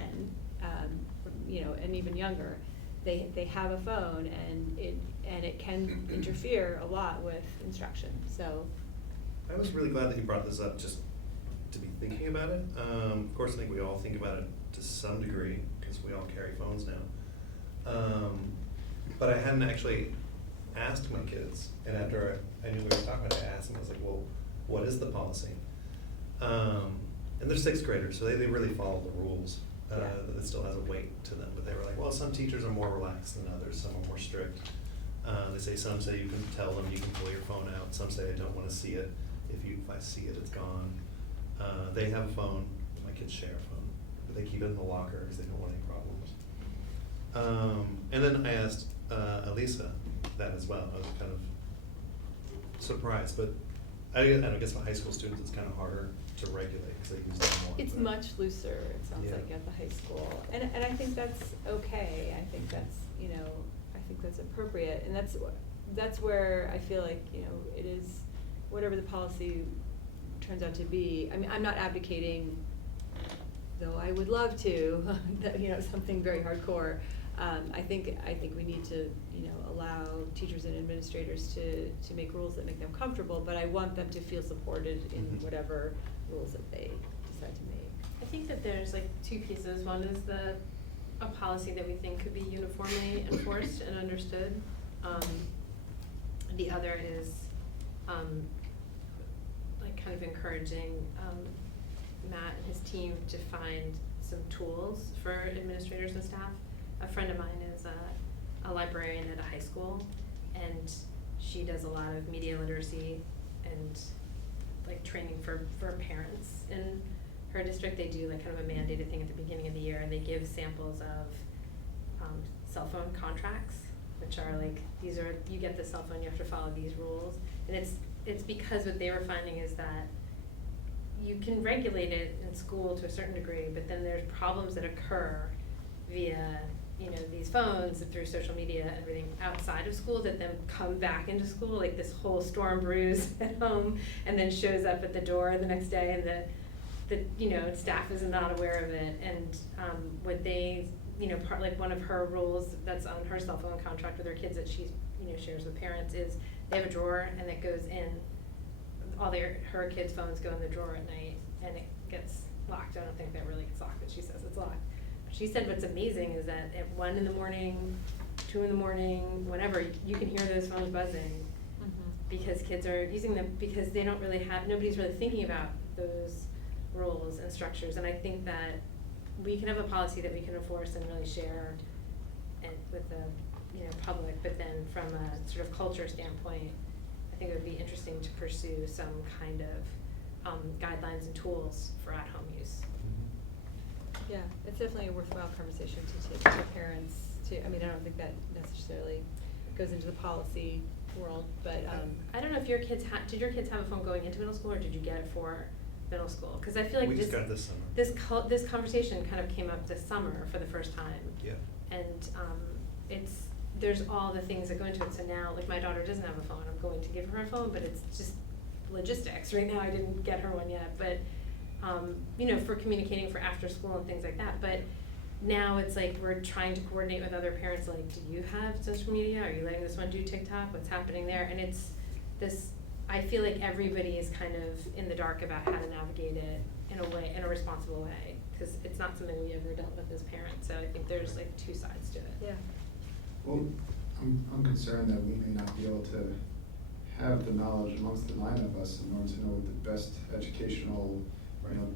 and even younger. They have a phone, and it can interfere a lot with instruction. So I was really glad that you brought this up, just to be thinking about it. Of course, I think we all think about it to some degree, because we all carry phones now. But I hadn't actually asked my kids, and after I knew we were talking about it, I asked them, I was like, well, what is the policy? And they're sixth graders, so they really follow the rules. It still has a weight to them, but they were like, well, some teachers are more relaxed than others, some are more strict. Some say you can tell them you can pull your phone out, some say I don't want to see it. If I see it, it's gone. They have a phone, my kids share a phone, but they keep it in the locker because they don't want any problems. And then I asked Elisa that as well. I was kind of surprised, but I guess for high school students it's kind of harder to regulate because they use them more. it's but- much looser, it sounds Yeah. like, at the high school. And I think that's okay. I think that's, I think that's appropriate. And that's where I feel like, it is, whatever the policy turns out to be. I mean, I'm not advocating, though I would love to, that, something very hardcore. I think we need to, allow teachers and administrators to make rules that make them comfortable, but I want them to feel supported in whatever rules that they decide to make. I think that there's like two pieces. One is a policy that we think could be uniformly enforced and understood. The other is like kind of encouraging Matt and his team to find some tools for administrators and staff. A friend of mine is a librarian at a high school, and she does a lot of media literacy and like training for parents in her district. They do like kind of a mandated thing at the beginning of the year, and they give samples of cell phone contracts, which are like, you get the cell phone, you have to follow these rules. And it's because what they were finding is that you can regulate it in school to a certain degree, but then there's problems that occur via these phones and through social media and everything outside of school that then come back into school, like this whole storm brews at home and then shows up at the door the next day, and staff is not aware of it, and, would they, like one of her rules that's on her cell phone contract with her kids that she's, shares with parents is they have a drawer and it goes in, her kids' phones go in the drawer at night and it gets locked. I don't think that really gets locked, but she says it's locked. She said what's amazing is that at 1 a.m, 2 a.m, whenever, you can hear those phones buzzing. Because kids are using them, because they don't really nobody's really thinking about those rules and structures. And I think that we can have a policy that we can enforce and really share with the, public, but then from a sort of culture standpoint, I think it would be interesting to pursue some kind of guidelines and tools for at-home use. Yeah, it's definitely a worthwhile conversation to take to parents, I don't think that necessarily goes into the policy world, but, I don't know if your kids did your kids have a phone going into middle school, or did you get it for middle school? Cause I feel like We just got it this summer. this conversation kind of came up this summer for the first time. Yeah. And, there's all the things that go into it, so now, like, my daughter doesn't have a phone, I'm going to give her a phone, but it's just logistics, right now I didn't get her one yet, but, for communicating for after school and things like that, but now it's like we're trying to coordinate with other parents, like, do you have social media, are you letting this one do TikTok, what's happening there, and it's this, I feel like everybody is kind of in the dark about how to navigate it in a responsible way, cause it's not something we ever dealt with as parents, so I think there's like two sides to it. yeah. Well, I'm concerned that we may not be able to have the knowledge amongst the 9 of us in order to know what the best educational,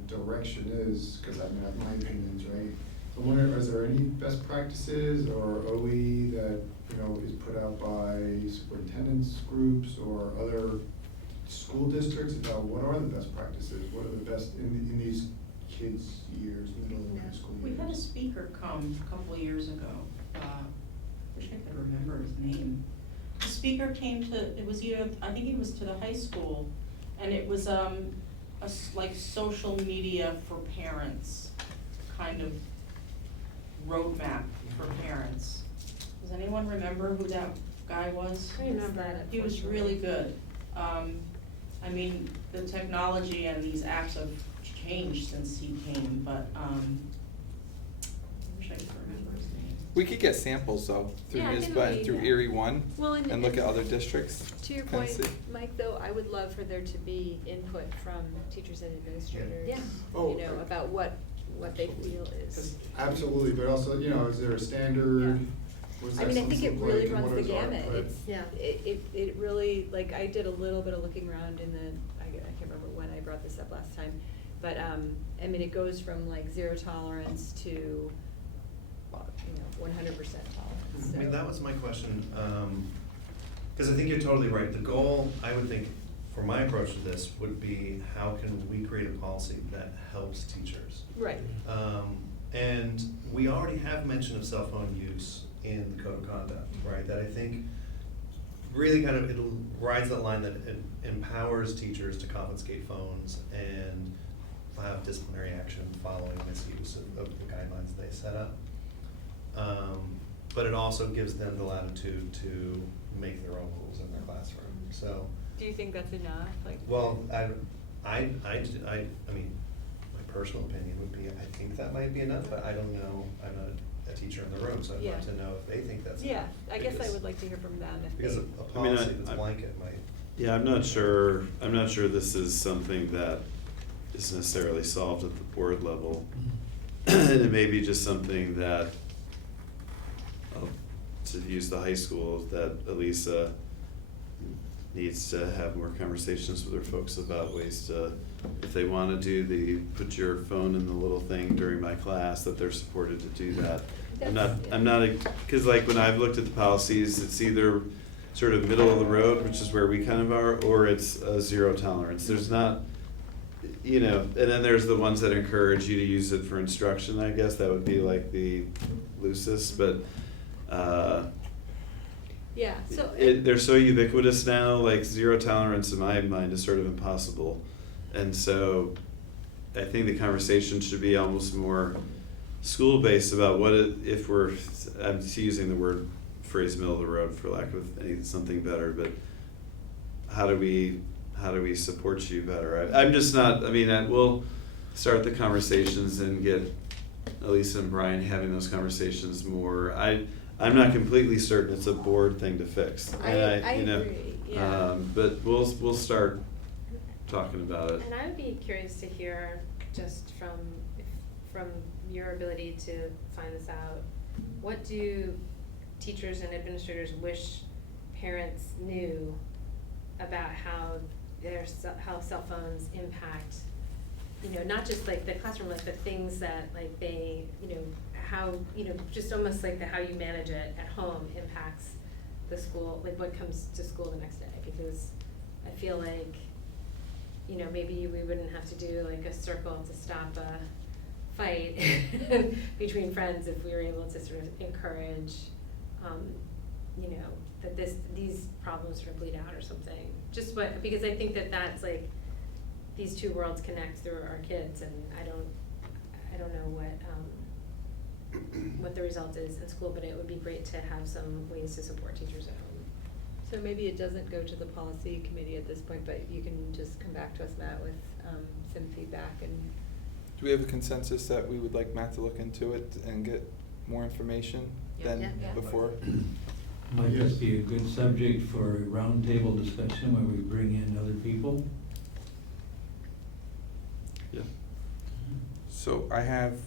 direction is, because I have my opinions, right? So I wonder, is there any best practices or OE that, is put out by superintendents groups or other school districts about what are the best practices? What are the best in these kids' years, middle and high school years? We had a speaker come a couple of years ago, wish I could remember his name. The speaker came to, I think it was to the high school, and it was, like social media for parents, kind of roadmap for parents. Does anyone remember who that guy was? I remember that. He was really good. The technology and these apps have changed since he came, but, I wish I could remember his name. We could get samples though, through Yeah, I NISBA think and through yeah. Erie One, Well, and look at other districts. To your kinda point, see. Mike, though, I would love for there to be input from teachers and administrators, Yeah. Oh, about what they feel is. Absolutely, but also, is there a standard? What's that I think supposed it to look really like, and runs what the is our gamut, input? it's, Yeah. it really, like, I did a little bit of looking around in I can't remember when I brought this up last time, but, it goes from like 0 tolerance to, 100% tolerance, so. That was my question, because I think you're totally right. The goal, I would think, for my approach to this, would be how can we create a policy that helps teachers? Right. And we already have mention of cell phone use in the code of conduct, right? That I think really kind of, it rides that line that it empowers teachers to confiscate phones and have disciplinary action following misuse of the guidelines they set up. But it also gives them the latitude to make their own rules in their classroom, so. Do you think that's enough, like? Well, I mean, my personal opinion would be, I think that might be enough, but I don't know, I'm not a teacher in the room, so I'd Yeah. love to know if they think that's Yeah, enough. I guess I because- would like to hear from them if they. Because a policy that's blanket might. Yeah, I'm not sure this is something that is necessarily solved at the board level. And it may be just something that, to use the high school, that Elisa needs to have more conversations with her folks about ways to, if they wanna do put your phone in the little thing during my class, that they're supported to do that. I'm not, cause like when I've looked at the policies, it's either sort of middle of the road, which is where we kind of are, or it's 0 tolerance. There's not, and then there's the ones that encourage you to use it for instruction, I guess, that would be like the loosest, but, Yeah, so. they're so ubiquitous now, like 0 tolerance in my mind is sort of impossible. And so I think the conversation should be almost more school-based about I'm using the phrase middle of the road for lack of something better, but how do we support you better? I'm just not, we'll start the conversations and get Elisa and Brian having those conversations more. I'm not completely certain it's a board thing to fix. And I you know, agree, yeah. But we'll start talking about it. And I would be curious to hear, just from your ability to find this out, what do teachers and administrators wish parents knew about how how cell phones impact, you know, not just like the classroom life, but things that like they, you know, how, you know, just almost like how you manage it at home impacts the school, like what comes to school the next day, because I feel like, you know, maybe we wouldn't have to do like a circle to stop a fight between friends if we were able to sort of encourage, you know, that these problems sort of bleed out or something. Just because I think that's like, these two worlds connect through our kids, and I don't know what the result is in school, but it would be great to have some ways to support teachers at home. So maybe it doesn't go to the policy committee at this point, but you can just come back to us, Matt, with some feedback. And Do we have a consensus that we would like Matt to look into it and get more information than Yeah. before? Might just be a good subject for a roundtable discussion where we bring in other people. Yeah. So I have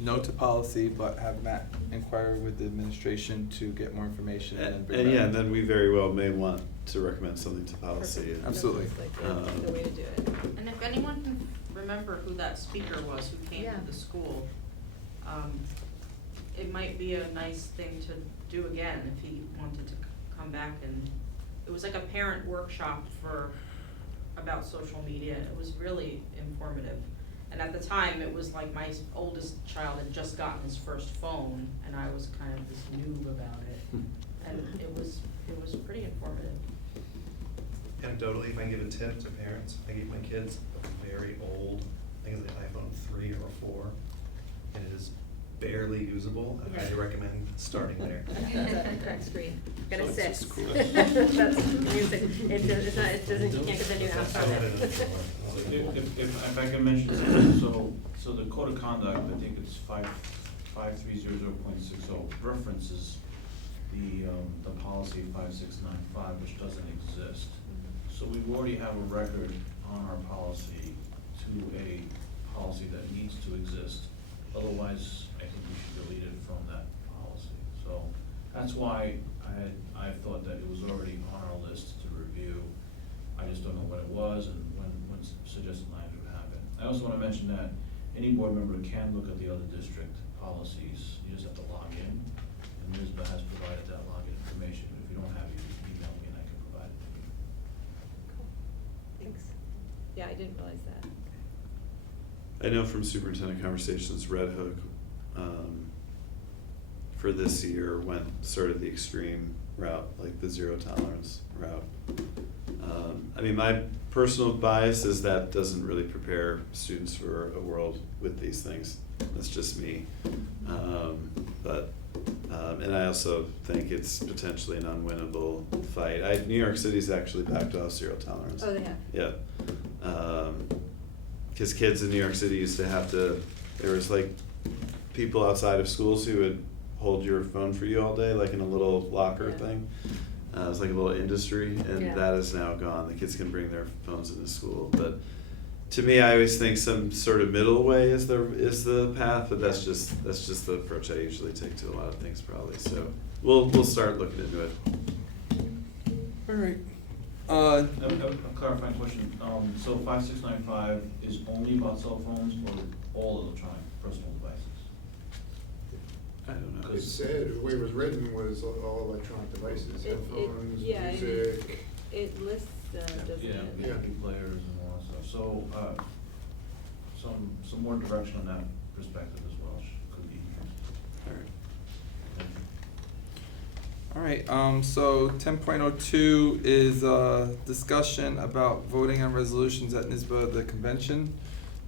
no to policy, but have Matt inquire with the administration to get more information and then And, bring and back. yeah, and then we very well may want to recommend something to policy. Perfect. and- Absolutely. That's like the way to do it. And if anyone can remember who that speaker was who came Yeah. to the school, it might be a nice thing to do again if he wanted to come back, and it was like a parent workshop about social media. It was really informative. And at the time, it was like my oldest child had just gotten his first phone, and I was kind of this noob about it. And it was pretty informative. Anecdotally, if I can give a tip to parents, I gave my kids a very old, I think it's an iPhone 3 or 4, and it is barely usable. I highly recommend starting there. That's a cracked screen. Got a So it's 6. just cool. That's music. It's not, it doesn't, you can't get the new app on it. If I can mention something, so the code of conduct, I think it's 5300.60 references the policy 5695, which doesn't exist. So we already have a record on our policy to a policy that needs to exist. Otherwise, I think we should delete it from that policy. So that's why I thought that it was already on our list to review. I just don't know what it was and when suggested language would happen. I also want to mention that any board member can look at the other district policies. You just have to log in, and NISBA has provided that login information. If you don't have it, you can email me and I can provide it to you. Thanks. Yeah, I didn't realize that. I know from superintendent conversations, Red Hook, for this year went sort of the extreme route, like the zero tolerance route. I mean, my personal bias is that doesn't really prepare students for a world with these things. That's just me. And I also think it's potentially an unwinnable fight. New York City's actually backed off zero tolerance. Oh, they have? Yeah. Because kids in New York City used to have to, there was like people outside of schools who would hold your phone for you all day, like in a little locker Yeah. thing. It was like a little industry, and Yeah. that is now gone. The kids can bring their phones into school, but to me, I always think some sort of middle way is the path, but that's just the approach I usually take to a lot of things, probably. So we'll start looking into it. All right. A clarifying question, so 5695 is only about cell phones or all electronic personal devices? I don't know. It said, the way it was written was all electronic devices, headphones, yeah, it- music. It lists, doesn't it? Yeah, MP players and all that stuff, so, some more direction on that perspective as well could be used. All right. Thank you. All right, so 10.02 is discussion about voting on resolutions at NISBA, the convention.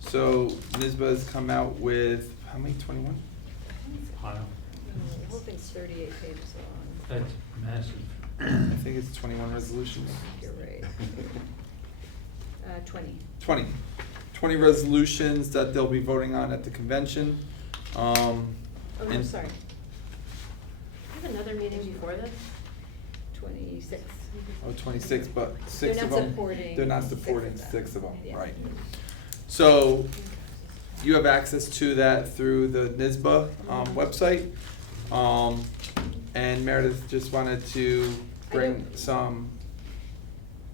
So NISBA has come out with, how many, 21? The whole thing's 38 pages long. That's massive. I think it's 21 resolutions. You're right. 20. 20. 20 resolutions that they'll be voting on at the convention. Oh, no, and- sorry. We have another meeting before this? 26. Oh, 26, but They're six of not them. supporting They're not six of supporting them. 6 of them, Yeah. right. So you have access to that through the NISBA website. And Meredith just wanted to bring some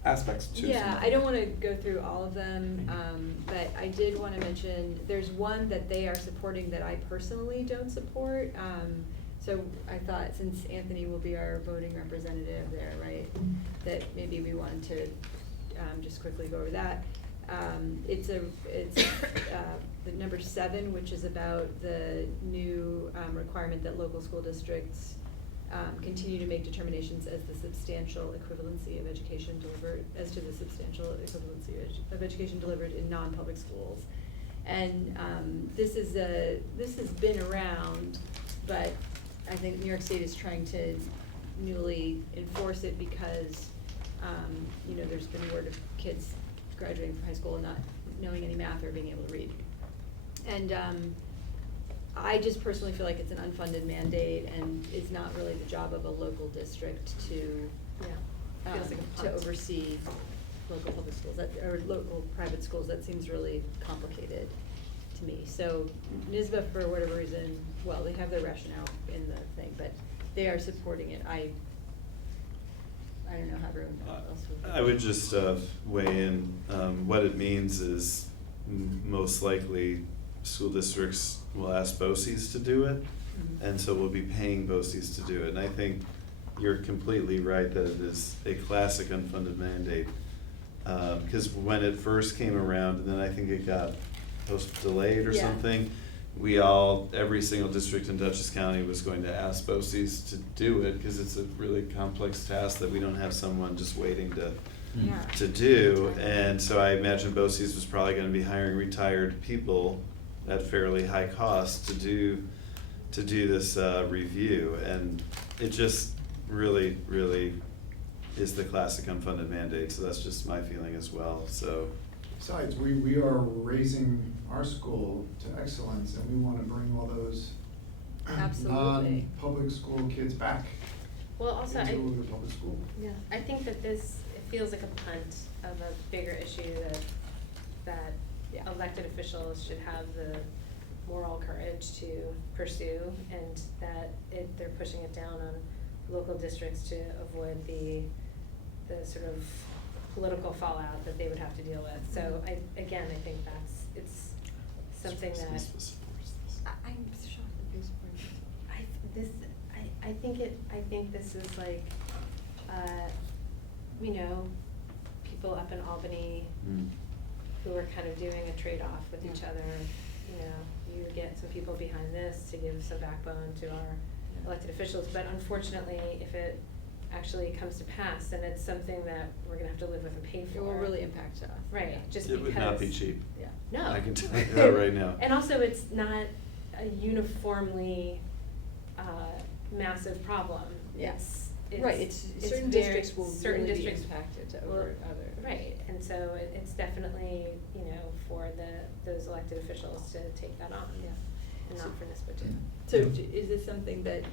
aspects to. Yeah, I don't wanna go through all of them, but I did wanna mention, there's one that they are supporting that I personally don't support. So I thought, since Anthony will be our voting representative there, right, that maybe we wanted to, just quickly go over that. It's the number 7, which is about the new, requirement that local school districts continue to make determinations as the substantial equivalency of education delivered, as to the substantial equivalency of education delivered in non-public schools. And this has been around, but I think New York State is trying to newly enforce it because, there's been word of kids graduating from high school and not knowing any math or being able to read. And I just personally feel like it's an unfunded mandate and it's not really the job of a local district to, Feels like a to punt. oversee local public schools, or local private schools. That seems really complicated to me. So NISBA, for whatever reason, well, they have their rationale in the thing, but they are supporting it. I don't know how everyone else would. I would just weigh in. What it means is most likely school districts will ask BOCES to do it, and so we'll be paying BOCES to do it. And I think you're completely right that it is a classic unfunded mandate. Because when it first came around, and then I think it got delayed or Yeah. something, every single district in Dutchess County was going to ask BOCES to do it, because it's a really complex task that we don't have someone just waiting to do. And so I imagine BOCES was probably gonna be hiring retired people at fairly high cost to do this review. And it just really, really is the classic unfunded mandate, so that's just my feeling as well, so. Besides, we are raising our school to excellence, and we wanna bring all those Absolutely. non-public school kids back Well, also, into the public school. I think that it feels like a punt of a bigger issue that Yeah. elected officials should have the moral courage to pursue, and that they're pushing it down on local districts to avoid the sort of political fallout that they would have to deal with. So I think it's something that. I'm shocked that they support it. I think this is like, people up in Albany who are kind of doing a trade-off with each other. You get some people behind this to give some backbone to our elected officials, but unfortunately, if it actually comes to pass, then it's something that we're gonna have to live with and pay for. It will really impact us. Right, just It because. would not be cheap. Yeah. No. I can tell you that right now. And also, it's not a uniformly, massive problem. Yeah. It's Right, it's certain very- districts will certain really be districts impacted will- over other. Right, and so it's definitely, for those elected officials to take that on. Yeah. And not for NISBA to. So is this something that,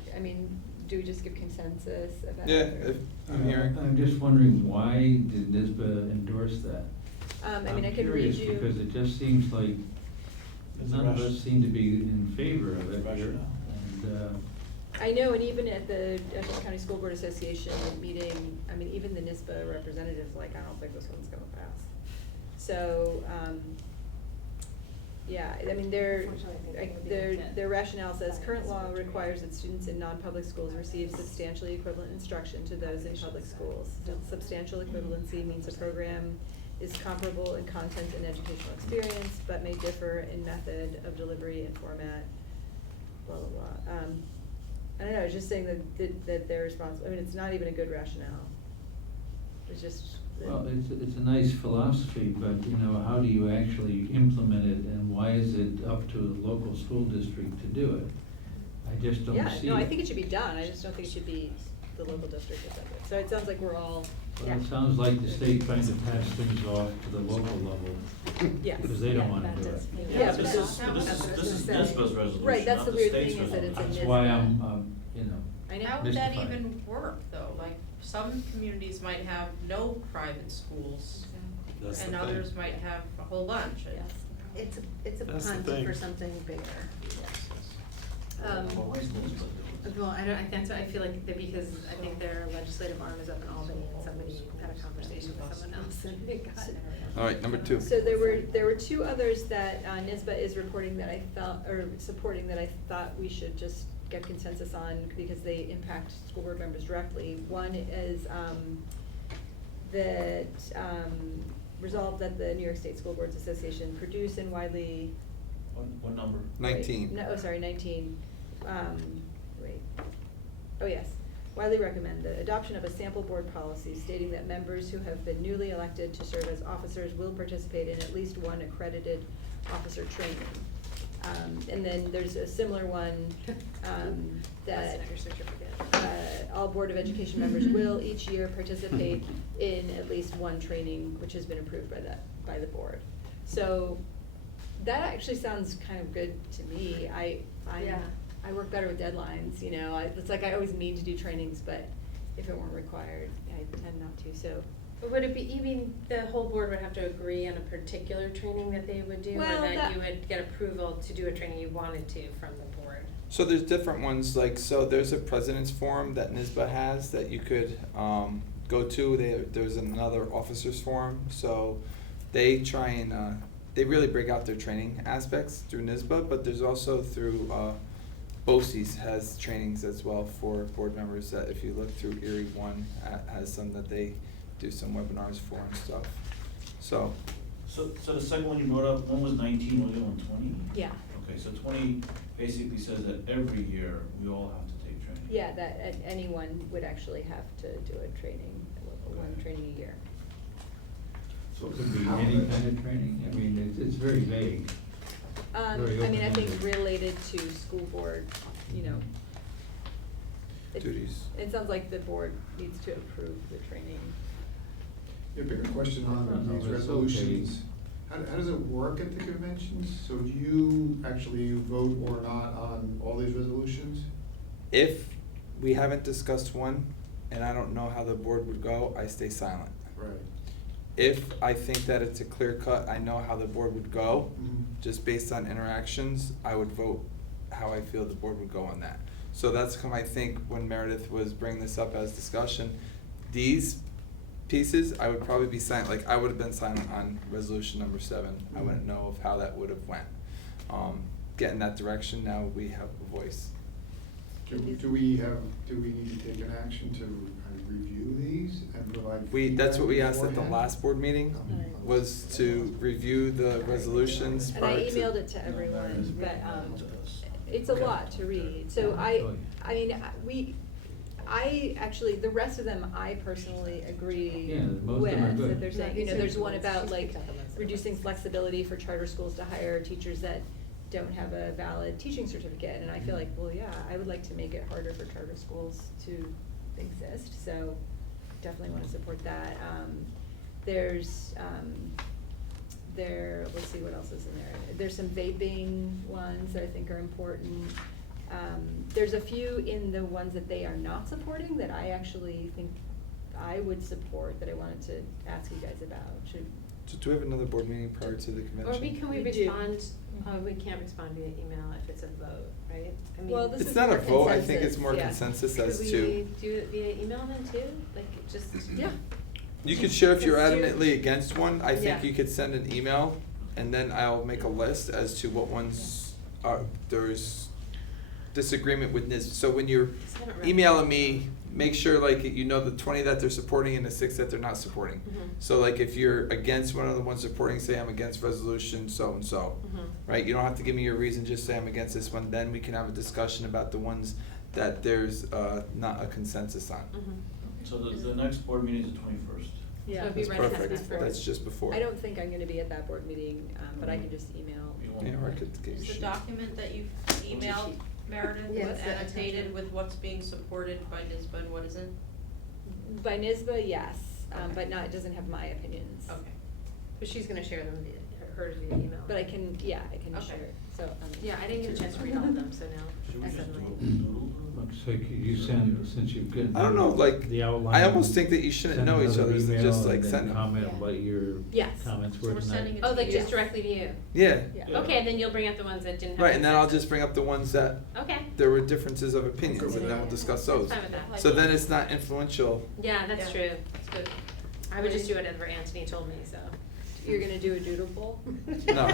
do we just give consensus about? Yeah, it, or- if I'm hearing. I'm just wondering, why did NISBA endorse that? I I'm could read you. curious, because it just seems like There's a none of rush. us seem to be in favor of it Rush here. now. And, I know, and even at the Dutchess County School Board Association meeting, even the NISBA representatives, I don't think this one's gonna pass. So, Unfortunately, I think it would be legit. their rationale says, current law requires that students in non-public schools receive substantially equivalent instruction to those in public schools. Substantial equivalency means a program is comparable in content and educational experience, but may differ in method of delivery and format, blah, blah, blah. I don't know, it's just saying that they're responsible, it's not even a good rationale. It's just. well, it's a nice philosophy, but, how do you actually implement it, and why is it up to a local school district to do it? I just don't see it. Yeah, no, I think it should be done, I just don't think it should be the local district or something. So it sounds like we're all Well, it sounds like the state trying to pass things off to the local level, Yes. because they don't wanna do it. Yeah, This but is, that's this not is, what I was this gonna is say. NISBA's resolution, Right, that's not the the weird state's thing is that it's in That's NISBA. why I'm, I know. How would that mystified. even work, though? Like, some communities might have no private schools, That's and the thing. others might have a whole bunch. It's a That's the punt thing. for something bigger. Well, high schools, but- Well, that's what I feel like, because I think their legislative arm is up in Albany, and somebody had a conversation with someone else, and it got. All right, number 2. So there were two others that NISBA is reporting that I felt, or supporting, that I thought we should just get consensus on because they impact school board members directly. One is that resolve that the New York State School Boards Association produce and widely. What number? 19. No, oh, sorry, 19. Wait. Oh, yes. Widely recommend the adoption of a sample board policy stating that members who have been newly elected to serve as officers will participate in at least one accredited officer training. And then there's a similar one, that all Board of Education members will each year participate in at least one training which has been approved by the board. So that actually sounds kind of good to me. Yeah. I work better with deadlines, you know, it's like I always mean to do trainings, but if it weren't required, I tend not to, so. But would it be, you mean the whole board would have to agree on a particular training that they would do? Well, Or that that- you would get approval to do a training you wanted to from the board? So there's different ones, like, so there's a president's forum that NISBA has that you could go to. There's another officers forum, so they try and, they really break out their training aspects through NISBA, but there's also through, BOCES has trainings as well for board members that if you look through Erie One, has some that they do some webinars for and stuff, so. So the second one you brought up, one was 19, was the other one 20? Yeah. Okay, so 20 basically says that every year we all have to take training. Yeah, that anyone would actually have to do a training, one training a year. So it could be any kind of training, I mean, it's very vague. Very I mean, I think open-ended. related to school board, you know. Duties. It sounds like the board needs to approve the training. A bigger question on No, these that's resolutions. How does it work at the conventions? So do you actually vote or not on all these resolutions? If we haven't discussed one, and I don't know how the board would go, I stay silent. Right. If I think that it's a clear cut, I know how the board would go, Mhm. just based on interactions, I would vote how I feel the board would go on that. So that's come, I think, when Meredith was bringing this up as discussion, these pieces, I would probably be silent, like, I would have been silent on resolution number 7. I wouldn't know of how that would have went. Getting that direction, now we have a voice. Do we need to take an action to kind of review these and provide? That's what we feedback asked at the beforehand? last board meeting, was to review the resolutions And I prior to. emailed it to everyone, but, it's a lot to read, so I actually, the rest of them, I personally agree Yeah, most with, of them are good. that they're saying, you know, there's one about like reducing flexibility for charter schools to hire teachers that don't have a valid teaching certificate, and I feel like, well, yeah, I would like to make it harder for charter schools to exist, so definitely wanna support that. Let's see what else is in there. There's some vaping ones that I think are important. There's a few in the ones that they are not supporting that I actually think I would support, that I wanted to ask you guys about. So do we have another board meeting prior to the convention? Or can we We do. respond, we can't respond via email if it's a vote, right? I mean. Well, this It's is not a more vote, I think it's consensus, more yeah. consensus as Could to. we do it via email then too? Like, just. Yeah. You could share if you're Let's do- adamantly against one, I think Yeah. you could send an email, and then I'll make a list as to what ones are, there's disagreement with NISBA. So when you're I haven't read emailing it. me, make sure like you know the 20 that they're supporting and the 6 that they're not supporting. Mhm. So like if you're against one of the ones supporting, say I'm against resolution so-and-so, Mhm. right? You don't have to give me your reason, just say I'm against this one, then we can have a discussion about the ones that there's not a consensus on. Mhm. So the next board meeting is the 21st. Yeah. So it'd be That's right after perfect, that. that's just before. I don't think I'm gonna be at that board meeting, but I can just email. You want- Yeah, or I could get you Is the sheet. document that you've emailed, Meredith, Yes, was the annotated attachment. with what's being supported by NISBA and what isn't? By NISBA, yes. but not, it doesn't have my opinions. Okay. But she's gonna share them hers via email. But I can, yeah, I can Okay. share it, so. Yeah, I didn't get a chance to read all of them, so now Should we I just suddenly. Looks like you send, since you've got. I don't know, like, the outline, I almost think that you shouldn't send know each another other's and email just like and then send them. comment Yeah. what your Yes. comments So were we're tonight. sending it Oh, like Yes. just directly to you? Yeah, Yeah. Okay, then you'll bring up the ones that didn't have. right, and then I'll consensus. just bring up the ones that Okay, there were differences of opinions, and then we'll discuss those. fine with that. So then it's not influential. Yeah, that's Yeah. true, that's good. I would just do whatever Anthony told me, so. You're gonna do a doodle poll? No,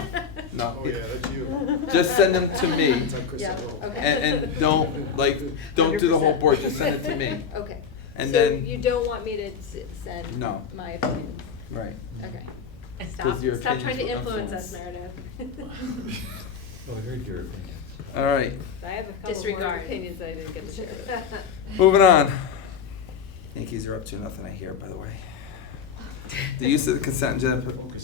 no. Oh, yeah, that's you. Just send them to me. It's like Chris Yeah, Hill. okay. And don't do the whole 100%. board, just send it to me. Okay. And So then- you don't want me to send No. my opinions? Right. Okay. Stop, your stop trying to opinions will influence us, influence. Meredith. Oh, I heard your opinions. All right, I have a couple more Disregard. opinions I didn't get to share. moving on. Yankees are up to nothing, I hear, by the way. The use of the consent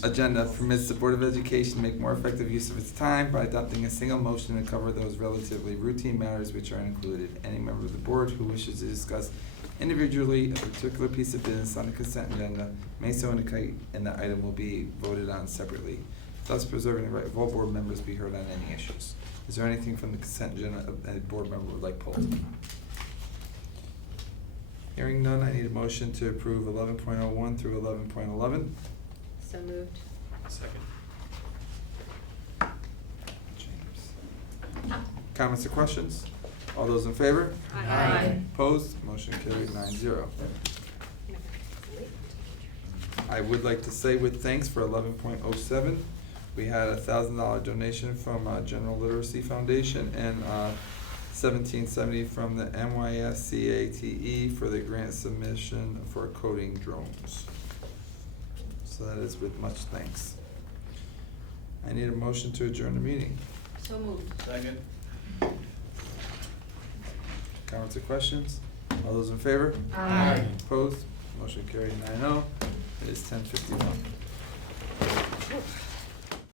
agenda permits the Board of Education to make more effective use of its time by adopting a single motion to cover those relatively routine matters which are included. Any member of the board who wishes to discuss individually a particular piece of business on the consent agenda may so indicate, and the item will be voted on separately, thus preserving the right of all board members to be heard on any issues. Is there anything from the consent agenda a board member would like pulled? Hearing none, I need a motion to approve 11.01 through 11.11. So moved. Second. James. Comments or questions? All those in favor? Aye. Opposed? Motion carried 9-0. I would like to say with thanks for 11.07, we had a $1,000 donation from General Literacy Foundation and $1,770 from the NYSCATE for the grant submission for coding drones. So that is with much thanks. I need a motion to adjourn the meeting. So moved. Second? Comments or questions? All those in favor? Aye. Opposed? Motion carried 9-0. It is 10:51.